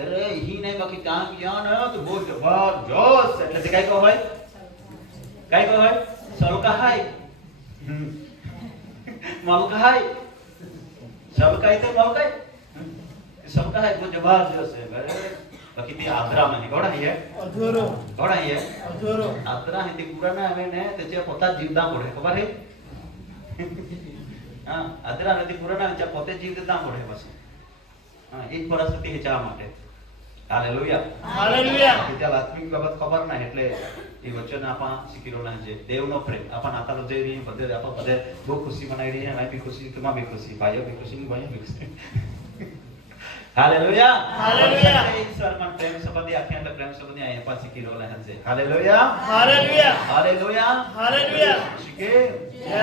અરે ઈ નહીં બાકી ત્યાં ગયા ને તો બહુ જબરજસ્ત. એટલે દીકા કહો હોય સલકાય. મલકાય. સલકાય તે મલકાય. સલકાય બહુ જબરજસ્ત છે. બાકી તે આધરામાં નહીં ગણાય. અધૂરું. ગણાય અધૂરું. આદરા હિન્દી પુરાના આવે ને त्याच्या પોતા જીવदा પડે. ખબર હે? હા, આદરા નથી પુરાના त्याच्या પોતે જીવ દેતા પડે બસ. હા, એક પરિસ્થિતિ છે ચા માટે. હાલેલુયા. હાલેલુયા. त्याला આત્મિક બાબત ખબર ના એટલે એ વચન આપા શીખી રોના છે. દેવનો પ્રેમ આપા નાતાલ જઈ રહી બધે આપા બધે બહુ ખુશી મનાઈ રહી છે. મેં બી ખુશી, તમા બી ખુશી, ભાઈઓ બી ખુશી, ભાઈઓ બી ખુશી. હાલેલુયા. હાલેલુયા. ઈશ્વર માં પ્રેમ સંબંધી આખે એટલે પ્રેમ સંબંધી અહીંયા પણ શીખી રોના છે. હાલેલુયા. હાલેલુયા. હાલેલુયા. હાલેલુયા. શીખે. જય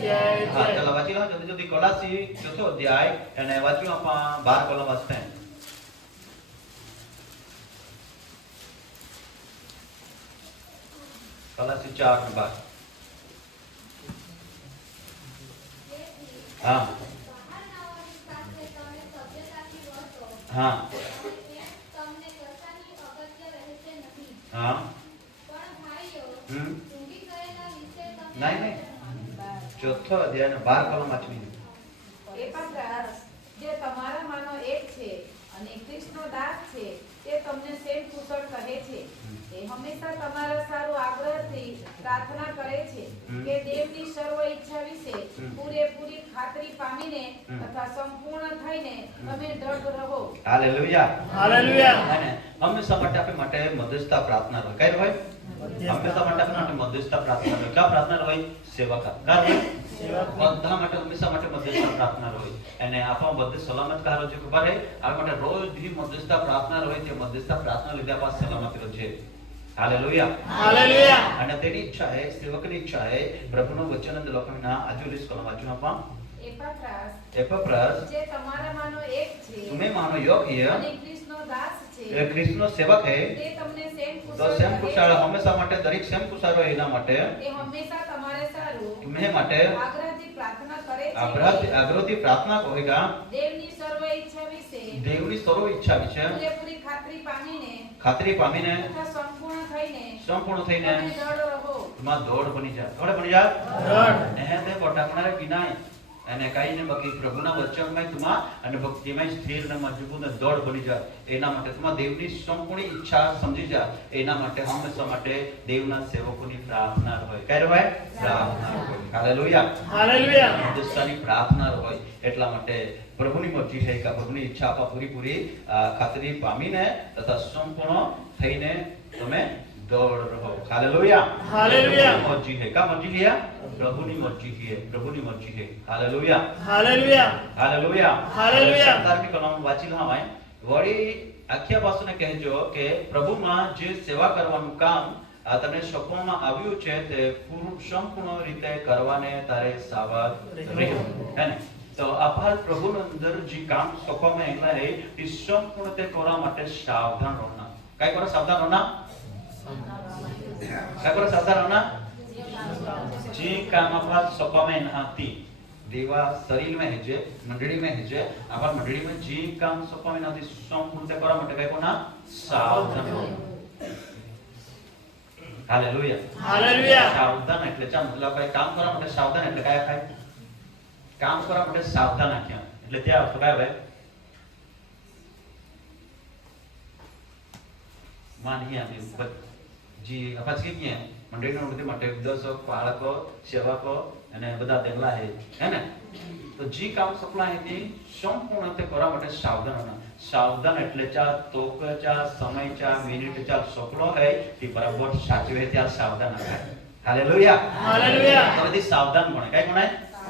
જય હા, જય. ચાલો વાંચી લો જલ્દી જલ્દી. કોલાસી 4થો અધ્યાય અને વાંચ્યું આપા 12 કોલમ વાંચતે. કોલાસી 4:12. હા હા હા. નહીં નહીં, 4થો અધ્યાય અને 12 કોલમ વાંચવી. એપાફ્રાસ, જે તમારામાંનો એક છે અને ખ્રિસ્તનો દાસ છે, તે તમને સેમ કુશળ કહે છે. તે હંમેશા તમારા સારું આગ્રહથી પ્રાર્થના કરે છે કે દેવની સર્વ ઈચ્છા વિશે પૂરેપૂરી ખાતરી પામીને તથા સંપૂર્ણ થઈને તમે દ્રઢ રહો. હાલેલુયા. હાલેલુયા. અને હંમેશા માટે આપણે માટે મધ્યસ્થ પ્રાર્થના હોય. કઈ હોય? હંમેશા માટે આપણે માટે મધ્યસ્થ પ્રાર્થના હોય. ક્યાં પ્રાર્થના હોય? સેવકા. કારણ બધા માટે હંમેશા માટે મધ્યસ્થ પ્રાર્થના હોય. અને આપણા બધે સલામત કારો છે ખબર હે? આ માટે રોજ ધી મધ્યસ્થ પ્રાર્થના હોય. તે મધ્યસ્થ પ્રાર્થના લીધા પાસ સલામત રહે છે. હાલેલુયા. હાલેલુયા. અને તેની ઈચ્છા હે, સેવકની ઈચ્છા હે પ્રભુનું વચન અંદર લખવાના આજુ લિસ્ટ કોલમ વાંચું આપા. એપાફ્રાસ, એપફ્રાસ, જે તમારામાંનો એક છે तुम्हें मानो योग्य અને ખ્રિસ્તનો દાસ છે, એ ખ્રિસ્તનો સેવક હે. તે તમને સેમ તો કુશળ સેમ કહે કુશાળ છે. હંમેશા માટે દરેક સેમ કુશાળ હોય એના માટે તે હંમેશા તમારે સારું तुम्हें માટે આગ્રહથી પ્રાર્થના કરે છે આગ્રહથી પ્રાર્થના કરેગા. દેવની સર્વ ઈચ્છા વિશે દેવની સર્વ ઈચ્છા વિશે પૂરેપૂરી ખાતરી પામીને ખાતરી પામીને તથા સંપૂર્ણ થઈને સંપૂર્ણ થઈને તમે દ્રઢ રહો. તમાર દોડ બની જાય. દોડ બની જાય. દ્રઢ. એહે તે પટાકનારે વિનાય અને કાઈને બાકી પ્રભુના વચનમાં તમા અને ભક્તિમાં સ્થિર અને મજબૂત અને દોડ બની જાય. એના માટે તમાર દેવની સંપૂર્ણ ઈચ્છા સમજી જાય. એના માટે હંમેશા માટે દેવના સેવકોની પ્રાર્થના હોય. કઈ હોય? પ્રાર્થના હોય. હાલેલુયા. હાલેલુયા. મધ્યસ્થાની પ્રાર્થના હોય. એટલા માટે પ્રભુની મરજી છે કે પ્રભુની ઈચ્છા આપા પૂરી ખાતરી પામીને તથા સંપૂર્ણ થઈને તમે દોડ રહો. હાલેલુયા. હાલેલુયા. મરજી છે કા મરજી છે? પ્રભુની મરજી છે. પ્રભુની મરજી છે. હાલેલુયા. હાલેલુયા. હાલેલુયા. હાલેલુયા. 17મી કલમ વાંચી લો હાય. વળી આખ્યા પાસને કહેજો કે પ્રભુમાં જે સેવા કરવાનું કામ આ તમને સોંપવામાં આવ્યું છે તે સંપૂર્ણ રીતે કરવાને તારે સાવધ રહેવું. હે ને? તો આભાર પ્રભુનો અંદર જે કામ સોંપવામાં આવેલા હે એ સંપૂર્ણ તે કરવા માટે સાવધાન રહેના. કઈ કરો? સાવધાન રહેના. કઈ કરો? સાવધાન રહેના. જે કામ આભાર સોંપવામાં આતી देवा शरीर में है जे मंडली में है जे आभार मंडली में जे काम सोंपવામાં આતી સંપૂર્ણ તે કરવા માટે કઈ કોના? સાવધાન રહો. હાલેલુયા. હાલેલુયા. સાવધાન એટલે ચા મતલબ કઈ કામ કરવા માટે સાવધાન એટલે કયા થાય? કામ કરવા માટે સાવધાન આખ્યા એટલે ત્યાં અર્થ કયા ભાઈ? માનીએ આપણે જી અપાજ કે મંડળીના ઉન્નતિ માટે દર્શક, પાળકો, સેવકો અને બધા દેલા હે ને? તો જે કામ સપના હતી સંપૂર્ણ રીતે કરવા માટે સાવધાન હોના. સાવધાન એટલે ચા તોક ચા સમય ચા મિનિટ ચા સપનો હે તે બરાબર સાચવે ત્યાં સાવધાન હતા. Hallelujah, hallelujah. તો બધી સાવધાન બને. કઈ બને?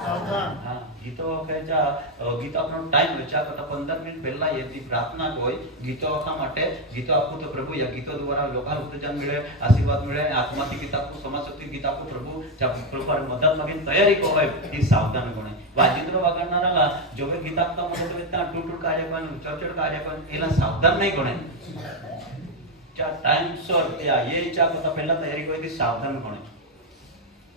સાવધાન. હા, ગીતો કે ચા ગીતો આપણો ટાઈમ હોય ચા કરતા 15 મિનિટ પહેલા એથી પ્રાર્થના હોય ગીતો આપવા માટે. ગીતો આપવું તો પ્રભુ યા ગીતો દ્વારા લોકાલ ઉત્તેજન મળે, આશીર્વાદ મળે, આત્માથી ગીત આપવું, સમાજ શક્તિ ગીત આપવું પ્રભુ કૃપા મદદ માંગીને તૈયારી કો હોય એ સાવધાન ગણે. વાજિંત્રો વગાડનારા જો ગીત આપતા મને તો ત્યાં ટૂટૂટ કાર્ય કરે, ચડચડ કાર્ય કરે, એલા સાવધાન નહીં ગણે. ચા ટાઈમ સર ત્યાં એ ચા કરતા પહેલા તૈયારી કોઈ સાવધાન ગણે.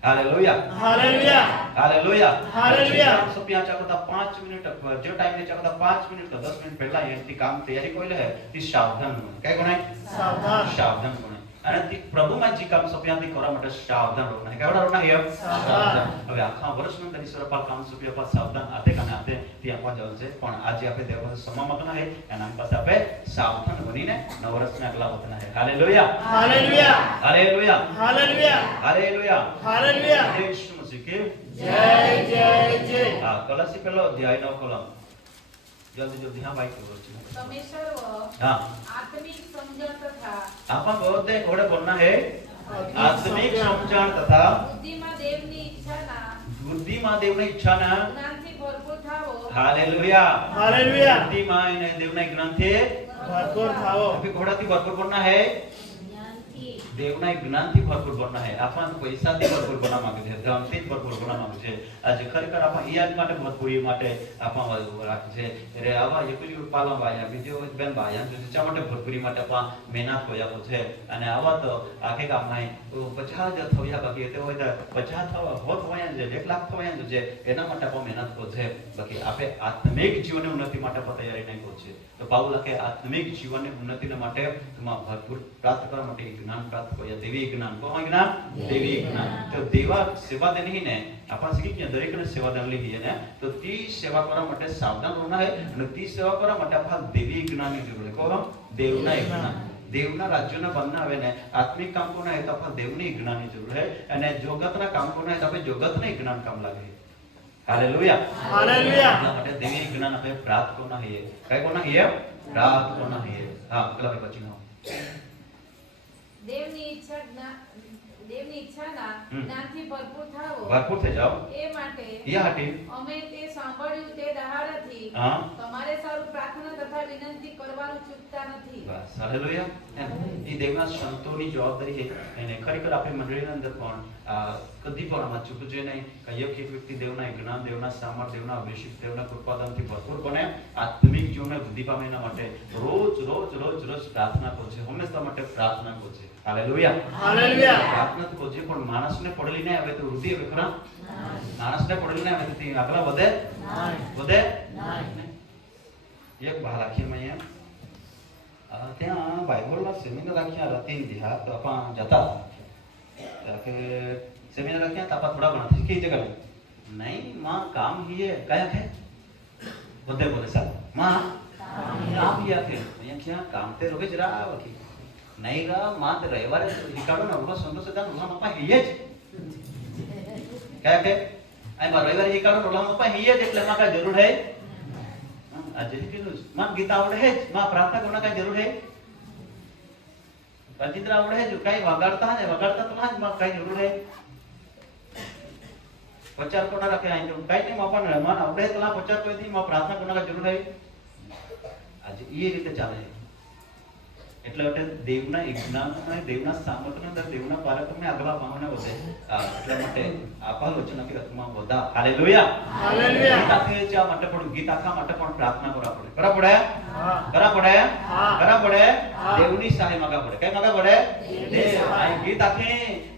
Hallelujah, hallelujah. Hallelujah, hallelujah. સપિયા ચા કરતા 5 મિનિટ જે ટાઈમ ચા કરતા 5 મિનિટ કે 10 મિનિટ પહેલા એથી કામ તૈયારી કોઈ લે તે સાવધાન ગણે. કઈ ગણાય? સાવધાન. સાવધાન ગણે. અને તે પ્રભુમાં જે કામ સપિયાથી કરવા માટે સાવધાન રહેવું. કેવડા રહેવું હે? સાવધાન. હવે આખા વર્ષમાં તેની સરપાલ કામ સપિયા પર સાવધાન આતે કાને આતે તે આપવા જવું છે. પણ આજે આપણે દેવ પાસે સમામતના હે એના પાસે આપણે સાવધાન બનીને નવ વર્ષના આગલા વતના હે. Hallelujah, hallelujah. Hallelujah, hallelujah. Hallelujah. Hallelujah. જય ઈસુ મસીહ કે જય જય જય. હા, કલસી પેલો અધ્યાય 9 કલમ જલ્દી જલ્દી. હા ભાઈ કરો છો. તમે સર્વ હા, આત્મિક સમજણ તથા આપણ બહુતે ઘોડે બોલના હે આત્મિક સમજણ તથા બુદ્ધિમાં દેવની ઈચ્છાના બુદ્ધિમાં દેવની ઈચ્છાના જ્ઞાનથી ભરપૂર થાઓ. Hallelujah, hallelujah. બુદ્ધિમાં અને દેવના જ્ઞાનથી ભરપૂર થાઓ. અભી ઘોડાથી ભરપૂર બનના હે, જ્ઞાનથી દેવના જ્ઞાનથી ભરપૂર બનના હે. આપણ પૈસાથી ભરપૂર બનવા માંગે છે, ધનથી ભરપૂર બનવા માંગે છે. આજે ખરેખર આપણ યાદ માટે ભરપૂરી માટે આપણ રાખે છે. રે આવા એકલી પાલન વાયા બીજો બેન વાયા જો ચા માટે ભરપૂરી માટે આપણ મહેનત હોયા છે. અને આવા તો આખે કામના 50,000 થયા બાકી તે હોય તો 50 થવા હોત હોય છે, 1 લાખ થવા છે. એના માટે આપણ મહેનત કો છે. બાકી આપણે આત્મિક જીવનની ઉન્નતિ માટે પણ તૈયારી નહીં કો છે. તો પાઉલ લખે આત્મિક જીવનની ઉન્નતિના માટે તમારે ભરપૂર પ્રાપ્ત કરવા માટે જ્ઞાન પ્રાપ્ત કર્યા. દેવી જ્ઞાન. કોણ જ્ઞાન? દેવી જ્ઞાન. તો દેવા સેવા દેની ને આપણ શીખી ગયા દરેકને સેવા દાન લીધી ને તો તી સેવા કરવા માટે સાવધાન રહેવું હે. અને તી સેવા કરવા માટે આપણ દેવી જ્ઞાનની જરૂર છે. કોણ? દેવના જ્ઞાન. દેવના રાજ્યના બંને આવે ને આત્મિક કામ કોના હે તો આપણ દેવની જ્ઞાનની જરૂર હે. અને જોગતના કામ કોના હે તો આપણે જોગતના જ્ઞાન કામ લાગે. Hallelujah, hallelujah. એટલા માટે દેવી જ્ઞાન આપણે પ્રાપ્ત કોના હે? કઈ કોના હે? પ્રાપ્ત કોના હે? હા, પેલા પછીનો દેવની ઈચ્છાના જ્ઞાનથી ભરપૂર થાઓ. ભરપૂર થઈ જાઓ. એ માટે યા હટી અમે તે સાંભળ્યું તે દહાડાથી હા તમારે સારું પ્રાર્થના તથા વિનંતી કરવાનું ચૂકતા નથી. બસ હાલેલુયા. એ દેવના સંતોની જવાબદારી છે. અને ખરેખર આપણી મંડળીની અંદર પણ કદી પણ આમાં ચૂકવું જોઈએ નહીં. કયો કે એક વ્યક્તિ દેવના જ્ઞાન, દેવના સામર્થ્ય, દેવના અભિષેક, દેવના કૃપાદાનથી ભરપૂર બને, આત્મિક જીવનને વૃદ્ધિ પામે એના માટે રોજ રોજ રોજ રોજ પ્રાર્થના કરો છે. હંમેશા માટે પ્રાર્થના કરો છે. Hallelujah, hallelujah. પ્રાર્થના તો કરો છે. પણ માણસને પડેલી નહીં આવે તો વૃદ્ધિ આવે ખરા? માણસને પડેલી નહીં આવે તો તે આગળ વધે? વધે? એક બહાર રાખીએ અહીંયા ત્યાં બાઇબલના સેમિનાર રાખ્યા રતીન દિહા તો આપણા જતા કે સેમિનાર રાખ્યા તો આપણા થોડા ઘણા શીખી જગા નહીં માં કામ હિયે કયા છે બધે બોલે સાહેબ માં કામ હિયા છે અહીંયા ક્યાં કામ તે રોગે જરા વખી નહીં રા માં તે રવિવારે હિકાડો ને ઉનો સંતોષ દાન ઉના મપા હિયે જ કયા કે આ માં રવિવારે હિકાડો ને ઉના મપા હિયે જ એટલે માં કાઈ જરૂર હે આજે કીધું માં ગીતા આવડે હે માં પ્રાર્થના કોના કાઈ જરૂર હે પંચિત્ર આવડે હે જો કાઈ વગાડતા તો ના માં કાઈ જરૂર હે પચાર કોના રાખે આઈ જો કાઈ નહીં માં પણ માં આવડે તો ના પચાર કોઈ થી માં પ્રાર્થના કોના કાઈ જરૂર હે આજે એ રીતે ચાલે એટલે દેવના જ્ઞાન અને દેવના સામર્થ્ય અને દેવના પારકને આગળ આવવાને વધે એટલા માટે આપા વચન કે આત્મા વધા. Hallelujah, hallelujah. ગીત આખે ચા માટે પણ ગીત આખા માટે પણ પ્રાર્થના કરવા પડે. કરા પડે? હા. કરા પડે? હા. કરા પડે? દેવની સહાય માંગવા પડે. કઈ માંગવા પડે? દેવ. આ ગીત આખે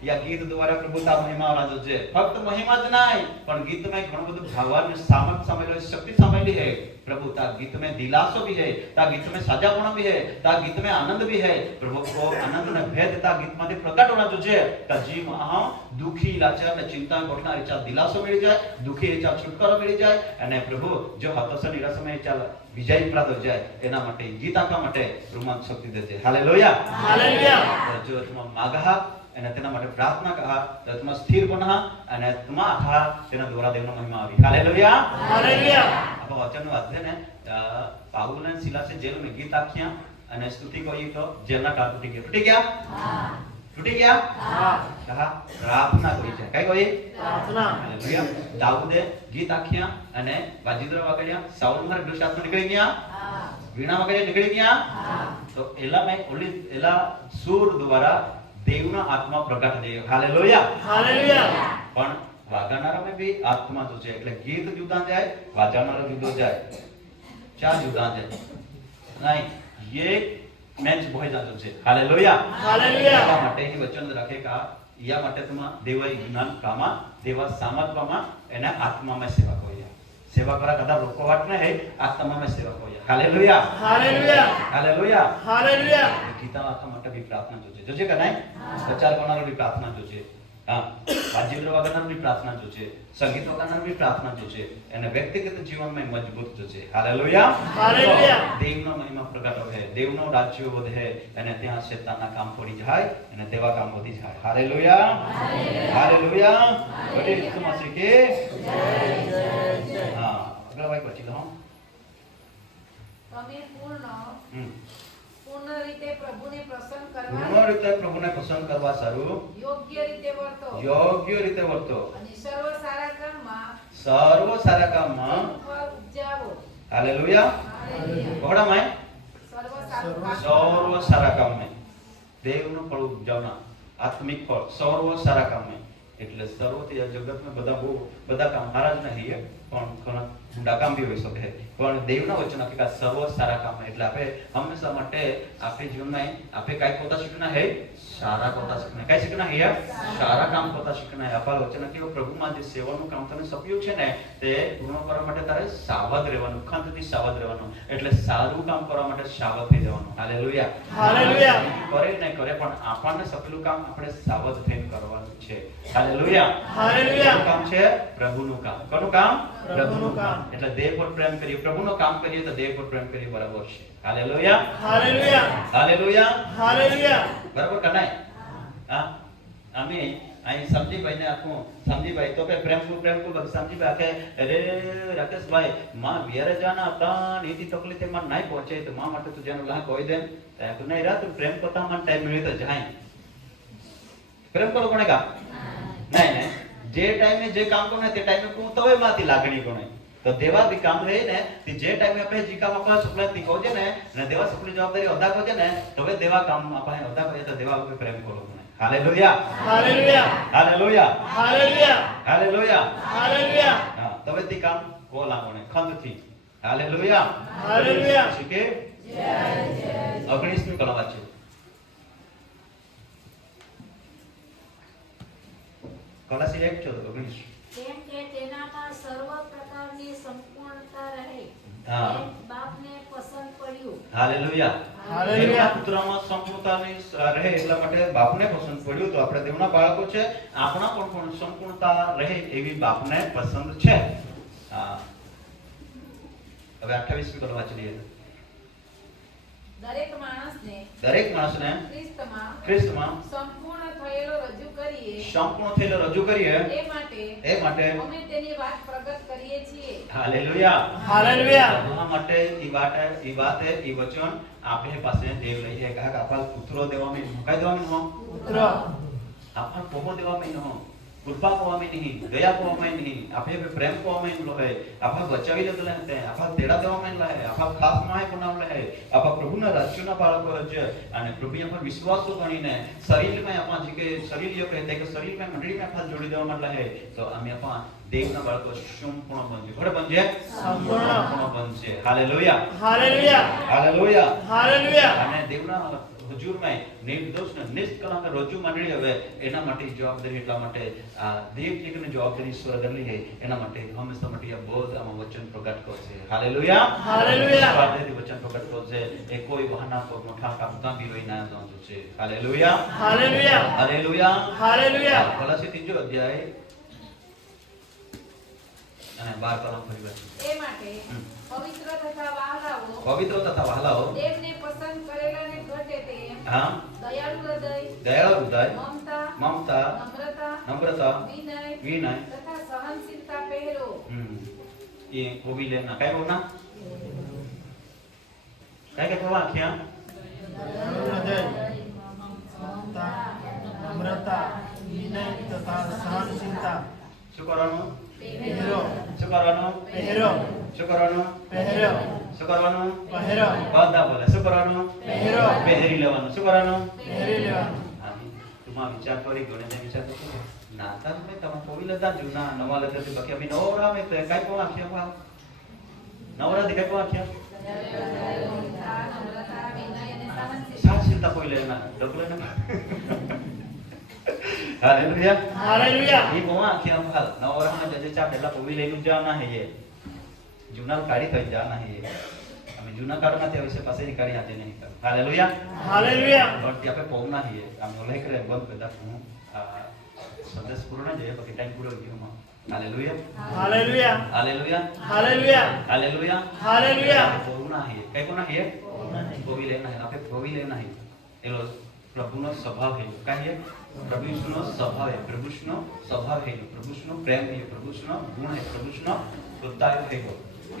યા ગીત દ્વારા પ્રભુતા મહિમા રાજો છે. ફક્ત મહિમા જ નહીં પણ ગીતમાં ઘણું બધું ભાવન સામર્થ્ય સામેલ है, शक्ति सामेली है. प्रभु ता गीत में दिलासो भी है, ता गीत में साजापना भी है, ता गीत में आनंद भी है. प्रभु को आनंद ने भेद ता गीत में प्रकट होना जो है ता जीव आहा दुखी लाचार ने चिंता में पड़ना इच्छा दिलासो मिल जाए, दुखी इच्छा छुटकारो मिल जाए અને પ્રભુ જો હતાશ નિરાશા इच्छा विजय प्राप्त हो जाए એના માટે ગીત આખા માટે રોમાંચ શક્તિ દે છે. Hallelujah, hallelujah. જો તમે માગા અને તેના માટે પ્રાર્થના કરા તમા સ્થિર બના અને તમા આખા તેના દ્વારા દેવનો મહિમા આવી હાલેલુયા હાલેલુયા આપો વચનનો અધ્યયન પાઉલ અને સિલાસે જેલ में गीत आख्या અને સ્તુતિ કહી તો જેલના કાળ તૂટી ગયા તૂટી ગયા હા કहा પ્રાર્થના કરી છે કઈ કહી પ્રાર્થના હાલેલુયા દાઉદે ગીત આખ્યા અને વાજીદ્રા વગાડ્યા સાઉલ માર દુષ્ટાત્મા નીકળી ગયા વીણા વગાડી નીકળી ગયા તો એલા મેં ઓલી એલા સૂર દ્વારા દેવનો આત્મા પ્રગટ થયો હાલેલુયા હાલેલુયા પણ વાગાનારામાં બી આત્મા તો છે એટલે ગીત જુદા જાય વાજાનારો જુદો જાય ચાર જુદા જાય નહીં ये મેચ ભોય જાતો છે હાલેલુયા હાલેલુયા એટલા માટે એ વચન રાખે કે યા માટે તમા દેવા જ્ઞાન કામા દેવા સામર્થ્યમાં એના આત્મામાં સેવા કોયા સેવા કરા કદા રોકો વાટ ન હે આત્મામાં સેવા કોયા હાલેલુયા હાલેલુયા હાલેલુયા હાલેલુયા ગીતા આત્મા માટે બી પ્રાર્થના જોજે કે નહીં પ્રચાર કરનારો બી પ્રાર્થના જોજે હા વાજીદ્ર વગાડનારો બી પ્રાર્થના જોજે સંગીત વગાડનારો બી પ્રાર્થના જોજે અને વ્યક્તિગત જીવનમાં મજબૂત જોજે હાલેલુયા હાલેલુયા દેવનો મહિમા પ્રગટ હોય દેવનો રાજ્ય વધે અને ત્યાં શેતાનના કામ પડી જાય અને દેવા કામ વધી જાય હાલેલુયા હાલેલુયા બડી ઈસુ મસીહ કે જય હા અગલા ભાઈ પછી લો તમે પૂર્ણ રીતે પ્રભુને પ્રસન્ન પૂર્ણ કરવા રીતે પ્રભુને પસંદ કરવા સારું યોગ્ય રીતે વર્તો યોગ્ય રીતે વર્તો અને સર્વ સારા કામમાં સર્વ સારા કામમાં ફળ ઉપજાવો હાલેલુયા હાલેલુયા. કોડા માય સર્વ સારું કામ સર્વ સારા કામ में દેવનું ફળ ઉપજાવના આત્મિક ફળ સર્વ સારા કામ में એટલે સર્વથી જગતમાં બધા કામ હારા જ નહીં પણ ઘણા ઊંડા કામ બી હોઈ શકે પણ દેવના વચન કે સર્વ સારા કામ એટલે આપણે હંમેશા માટે આપણે જીવનમાં આપણે કાઈ પોતા શીખના है સારા પોતા શીખના કાઈ શીખના है સારા કામ પોતા શીખના है આપણા વચન કે પ્રભુમાં જે સેવાનું કામ તને સોંપ્યું છે ને તે પૂર્ણ કરવા માટે તારે સાવધ રહેવાનું ખંતથી સાવધ રહેવાનું એટલે સારું કામ કરવા માટે સાવધ થઈ જવાનું હાલેલુયા હાલેલુયા કરે ને કરે પણ આપણને સપલું કામ આપણે સાવધ થઈને કરવાનું છે હાલેલુયા હાલેલુયા કામ છે પ્રભુનું કામ કોનું કામ પ્રભુનું કામ એટલે દેવ પર પ્રેમ કરીએ પ્રભુનું કામ કરીએ તો દેવ પર પ્રેમ કરીએ બરાબર છે હાલેલુયા હાલેલુયા હાલેલુયા હાલેલુયા બરાબર કનાય હા અમે અહીં સમજીભાઈને આખું સમજીભાઈ તો કે પ્રેમ को સમજીભાઈ આખે અરે રાકેશભાઈ માં વિરજાના હતા નીતિ તકલીફ માં નહીં પહોંચે તો માં માટે તું જેનું લાહ કોઈ દે તો નહીં રા તું પ્રેમ કરતા માં ટાઈમ મળ્યો તો જાય પ્રેમ કરો કોને કા નહીં નહીં જે ટાઈમે જે કામ કરો ને તે ટાઈમે તું તવે માંથી લાગણી કોને તો દેવા બી કામ રહે ને તે જે ટાઈમે આપણે જે કામ આપણા સપ્લાય કોજે ને અને દેવા સપ્લાય જવાબદારી અદા કોજે ને તવે દેવા કામ આપણે અદા કરીએ તો દેવા ઉપર પ્રેમ કરો કોને hallelujah hallelujah hallelujah hallelujah hallelujah hallelujah હા તવે તે કામ કોલા કોને ખંતથી હાલેલુયા હાલેલુયા શીખે જય જય 19મી કલમ વાંચો કલાસી 1:19 કેમ કે તેનામાં સર્વ પ્રકારની સંપૂર્ણતા રહે હા. એમ બાપને પસંદ પડ્યું હાલેલુયા હાલેલુયા. દેવના પુત્રમાં સંપૂર્ણતાની રહે એટલા માટે બાપને પસંદ પડ્યું તો આપણે દેવના બાળકો છે આપણા પણ સંપૂર્ણતા રહે એવી બાપને પસંદ છે હા હવે 28મી કલમ વાંચી લઈએ દરેક માણસને દરેક માણસને ખ્રિસ્તમાં સંપૂર્ણ થયેલો રજૂ કરીએ સંપૂર્ણ થયેલો રજૂ કરીએ એ માટે એ માટે અમે તેની વાત પ્રગટ કરીએ છીએ હાલેલુયા હાલેલુયા આ માટે ઈ વાત ઈ વચન આપણે પાસે દેવ લઈએ કાકા આપણા પુત્રો દેવામાં કઈ દેવામાં ન પુત્ર આપણા પોપો દેવામાં ન કૃપા કોવામાં નહીં દયા કોવામાં નહીં આપણે પ્રેમ કોવામાં ન રહે આપણા બચાવી લેતો લહે આપણા તેડા દેવામાં ન રહે આપણા ખાસ માં બનાવ લહે આપણા પ્રભુના રાજ્યના બાળકો છે અને પ્રભુ પર વિશ્વાસો ગણીને શરીરમાં આપણા જે કે શરીર કહેતે કે શરીરમાં મંડળીમાં આપણા જોડી દેવામાં લહે તો અમે આપણા દેવના બાળકો સંપૂર્ણ બનજે ઘરે બનજે સંપૂર્ણ બનજે હાલેલુયા હાલેલુયા હાલેલુયા હાલેલુયા અને દેવના હુજુરમાં નિર્દોષ ને નિષ્કલંક રજૂ મંડળી હવે એના માટે જવાબદારી એટલા માટે આ દેવજીની જવાબદારી ઈશ્વર ધરી છે એના માટે હંમેશા માટે આ બોધ આમાં વચન પ્રગટ કરશે હાલેલુયા હાલેલુયા સ્વાધ્યાયથી વચન પ્રગટ કરશે એ કોઈ વાહના પર મોટા કામ કાંબી રહી ના જાણતું છે હાલેલુયા હાલેલુયા હાલેલુયા હાલેલુયા કલાસી 3 અધ્યાય અને 12 કલમ ફરી વાંચો એ માટે પવિત્ર તથા વહાલાઓ દેવને પસંદ કરેલાને ઘટે તેમ હા દયાળુ હૃદય દયાળુ હૃદય મમતા, નમ્રતા, નમ્રતા, વિનય વિનય, તથા સહનશીલતા પહેરો. ये वो भी लेना काय बोलना काय काय बोला क्या નમ્રતા, વિનય તથા સહનશીલતા શું કરવાનું પહેરો શું કરવાનું પહેરો શું કરવાનું પહેરો શું કરવાનું પહેરો બધા બોલે શું કરવાનું પહેરો પહેરી લેવાનું શું કરવાનું પહેરી લેવાનું. તુમા વિચાર કરી ગણે વિચાર તો નાતા મેં તમે કોઈ લેતા જૂના નવા લેતા તો બાકી અભી નવરા મેં તો કાઈ કો આખ્યા કો નવરા દે કાઈ કો આખ્યા નમ્રતા, વિનય અને સહનશીલતા. સાચીતા કોઈ લેના ડબલ ને હાલેલુયા હાલેલુયા. ये को आख्या हाल नवरा में जजे चा पहला कोई लेनु जाना है ये जूना काढ़ी થઈ जाना है ये हमें जूना काढ़ना ते विषय पासे ही काढ़ी आते नहीं कर हालेलुया હાલેલુયા. और ત્યાં पे पौना ही है हम ओले करे बंद कर दा हूं संदेश पूर्ण जाए बाकी टाइम पूरा हो गया hallelujah hallelujah. Hallelujah hallelujah. Hallelujah hallelujah. पौना है कई कोना है कोई लेना है आपे कोई लेना है एलो प्रभुનો स्वभाव है का है प्रभु यीशुનો स्वभाव है प्रभु यीशुનો स्वभाव है प्रभु यीशुનો प्रेम है प्रभु यीशुનો गुण है प्रभु यीशुનો शुद्धता है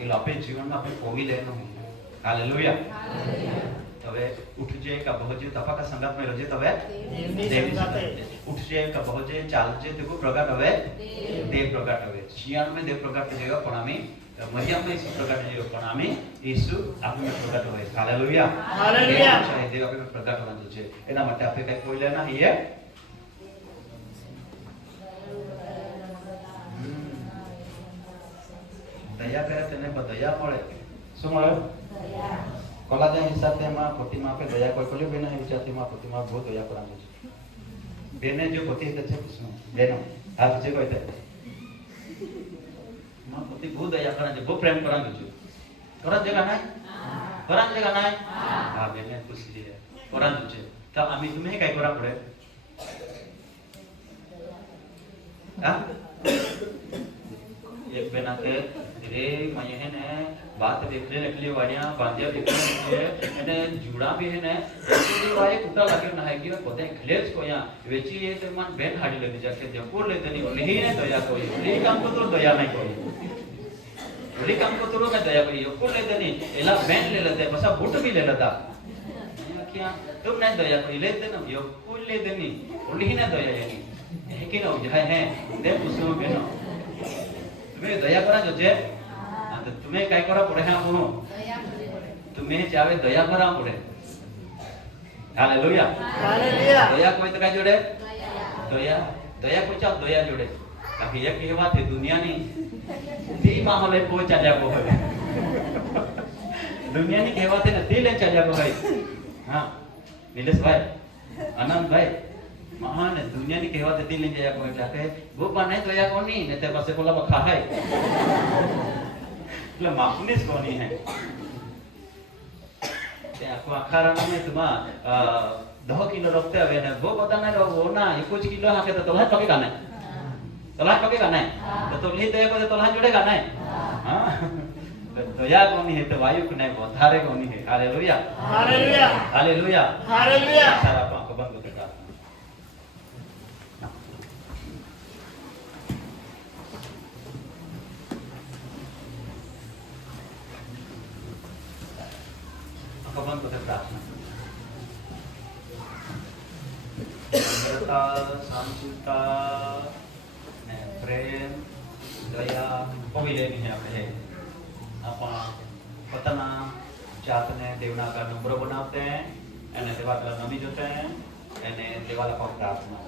एलो आपे जीवन में आपे कोई लेनो है हालेलुया तबे उठ जे का बहुजे तपा का संगत में रजे तबे દેવની देवी સંગાતે. उठ जे का बहुजे चाल जे देखो प्रकट हवे देव प्रकट हवे सियाण में देव प्रकट जेवा पण आम्ही मरियम में यीशु प्रकट जेवा पण आम्ही यीशु आपने प्रकट हवे हालेलुया હાલેલુયા. देव आपने प्रकट होવાનું છે એના માટે આપણે કઈ કોઈ લેના હૈયે દયા કરે તેને દયા મળે શું મળે કલાજા હિસાબે માં પોતીમાં આપણે દયા કોઈ કોલ્યો બેના વિચારતીમાં પોતીમાં બહુ દયા કરવાનું છે બેને જો પોતી છે કૃષ્ણ બેનો હાથ છે કોઈ થાય માં પોતી બહુ દયા કરવાનું છે બહુ પ્રેમ કરવાનું છે કરન જગા નાય કરન જગા નાય હા બેને ખુશી છે કરવાનું છે તો આમી તમે કઈ કરા પડે હા एक बेना के रे मये है ने बात देखले निकली वाडिया बांधिया देखले ने जुड़ा भी है ने एडी वाए कुटा लागे ना है कि पोते खलेज को या वेची ये ते मन बेन हाडी ले जाके जपुर ले तनी नहीं ने दया कोई ली काम को तो दया नहीं कोई ली काम को तो मैं दया कोई को ले तनी एला बेन ले लेते बस बूट भी ले लेता क्या तुम नहीं दया कोई ले देना यो को ले देनी उली ने दया यानी है कि ना है दे पुसो बेनो तुम्हें दया करा जो जे तो तुम्हें काय करा पड़े है बोलो तुम्हें चाहे दया करा पड़े हालेलुया હાલેલુયા. दया कोई तो काय जोड़े दया दया कोई चाह दया जोड़े बाकी एक ये बात है दुनिया नहीं ती माहौल है कोई चला को है दुनिया नहीं कहवाते ना ती ले चला को भाई हां नीलेश भाई आनंद भाई महान दुनिया ની કહેવાતે દિલ ની જયા કોઈ જાકે ગોપા નહીં દયા કોની ને તે પાસે કોલા બખા હૈ એટલે માફનેસ કોની હૈ તે આખો આખારા में तुमा 10 किलो रखते हवे ने वो पता नहीं रो ना 21 किलो हाके तो तोला पकेगा नहीं तोला पकेगा नहीं तो तोली दया को तोला जुड़ेगा नहीं हां दया कोनी है तो वायु को नहीं વધારે कोनी है हालेलुया હાલેલુયા. Hallelujah hallelujah. सारा आपको बंद कर देता भगवान को प्रार्थना नम्रता शांतिता ने प्रेम दया कोई लेनी है આપણે આપણા પોતાના જાતને દેવના આગળ નમ્ર બનાવते हैं અને દેવાला नमी जोते हैं અને દેवाला को प्रार्थना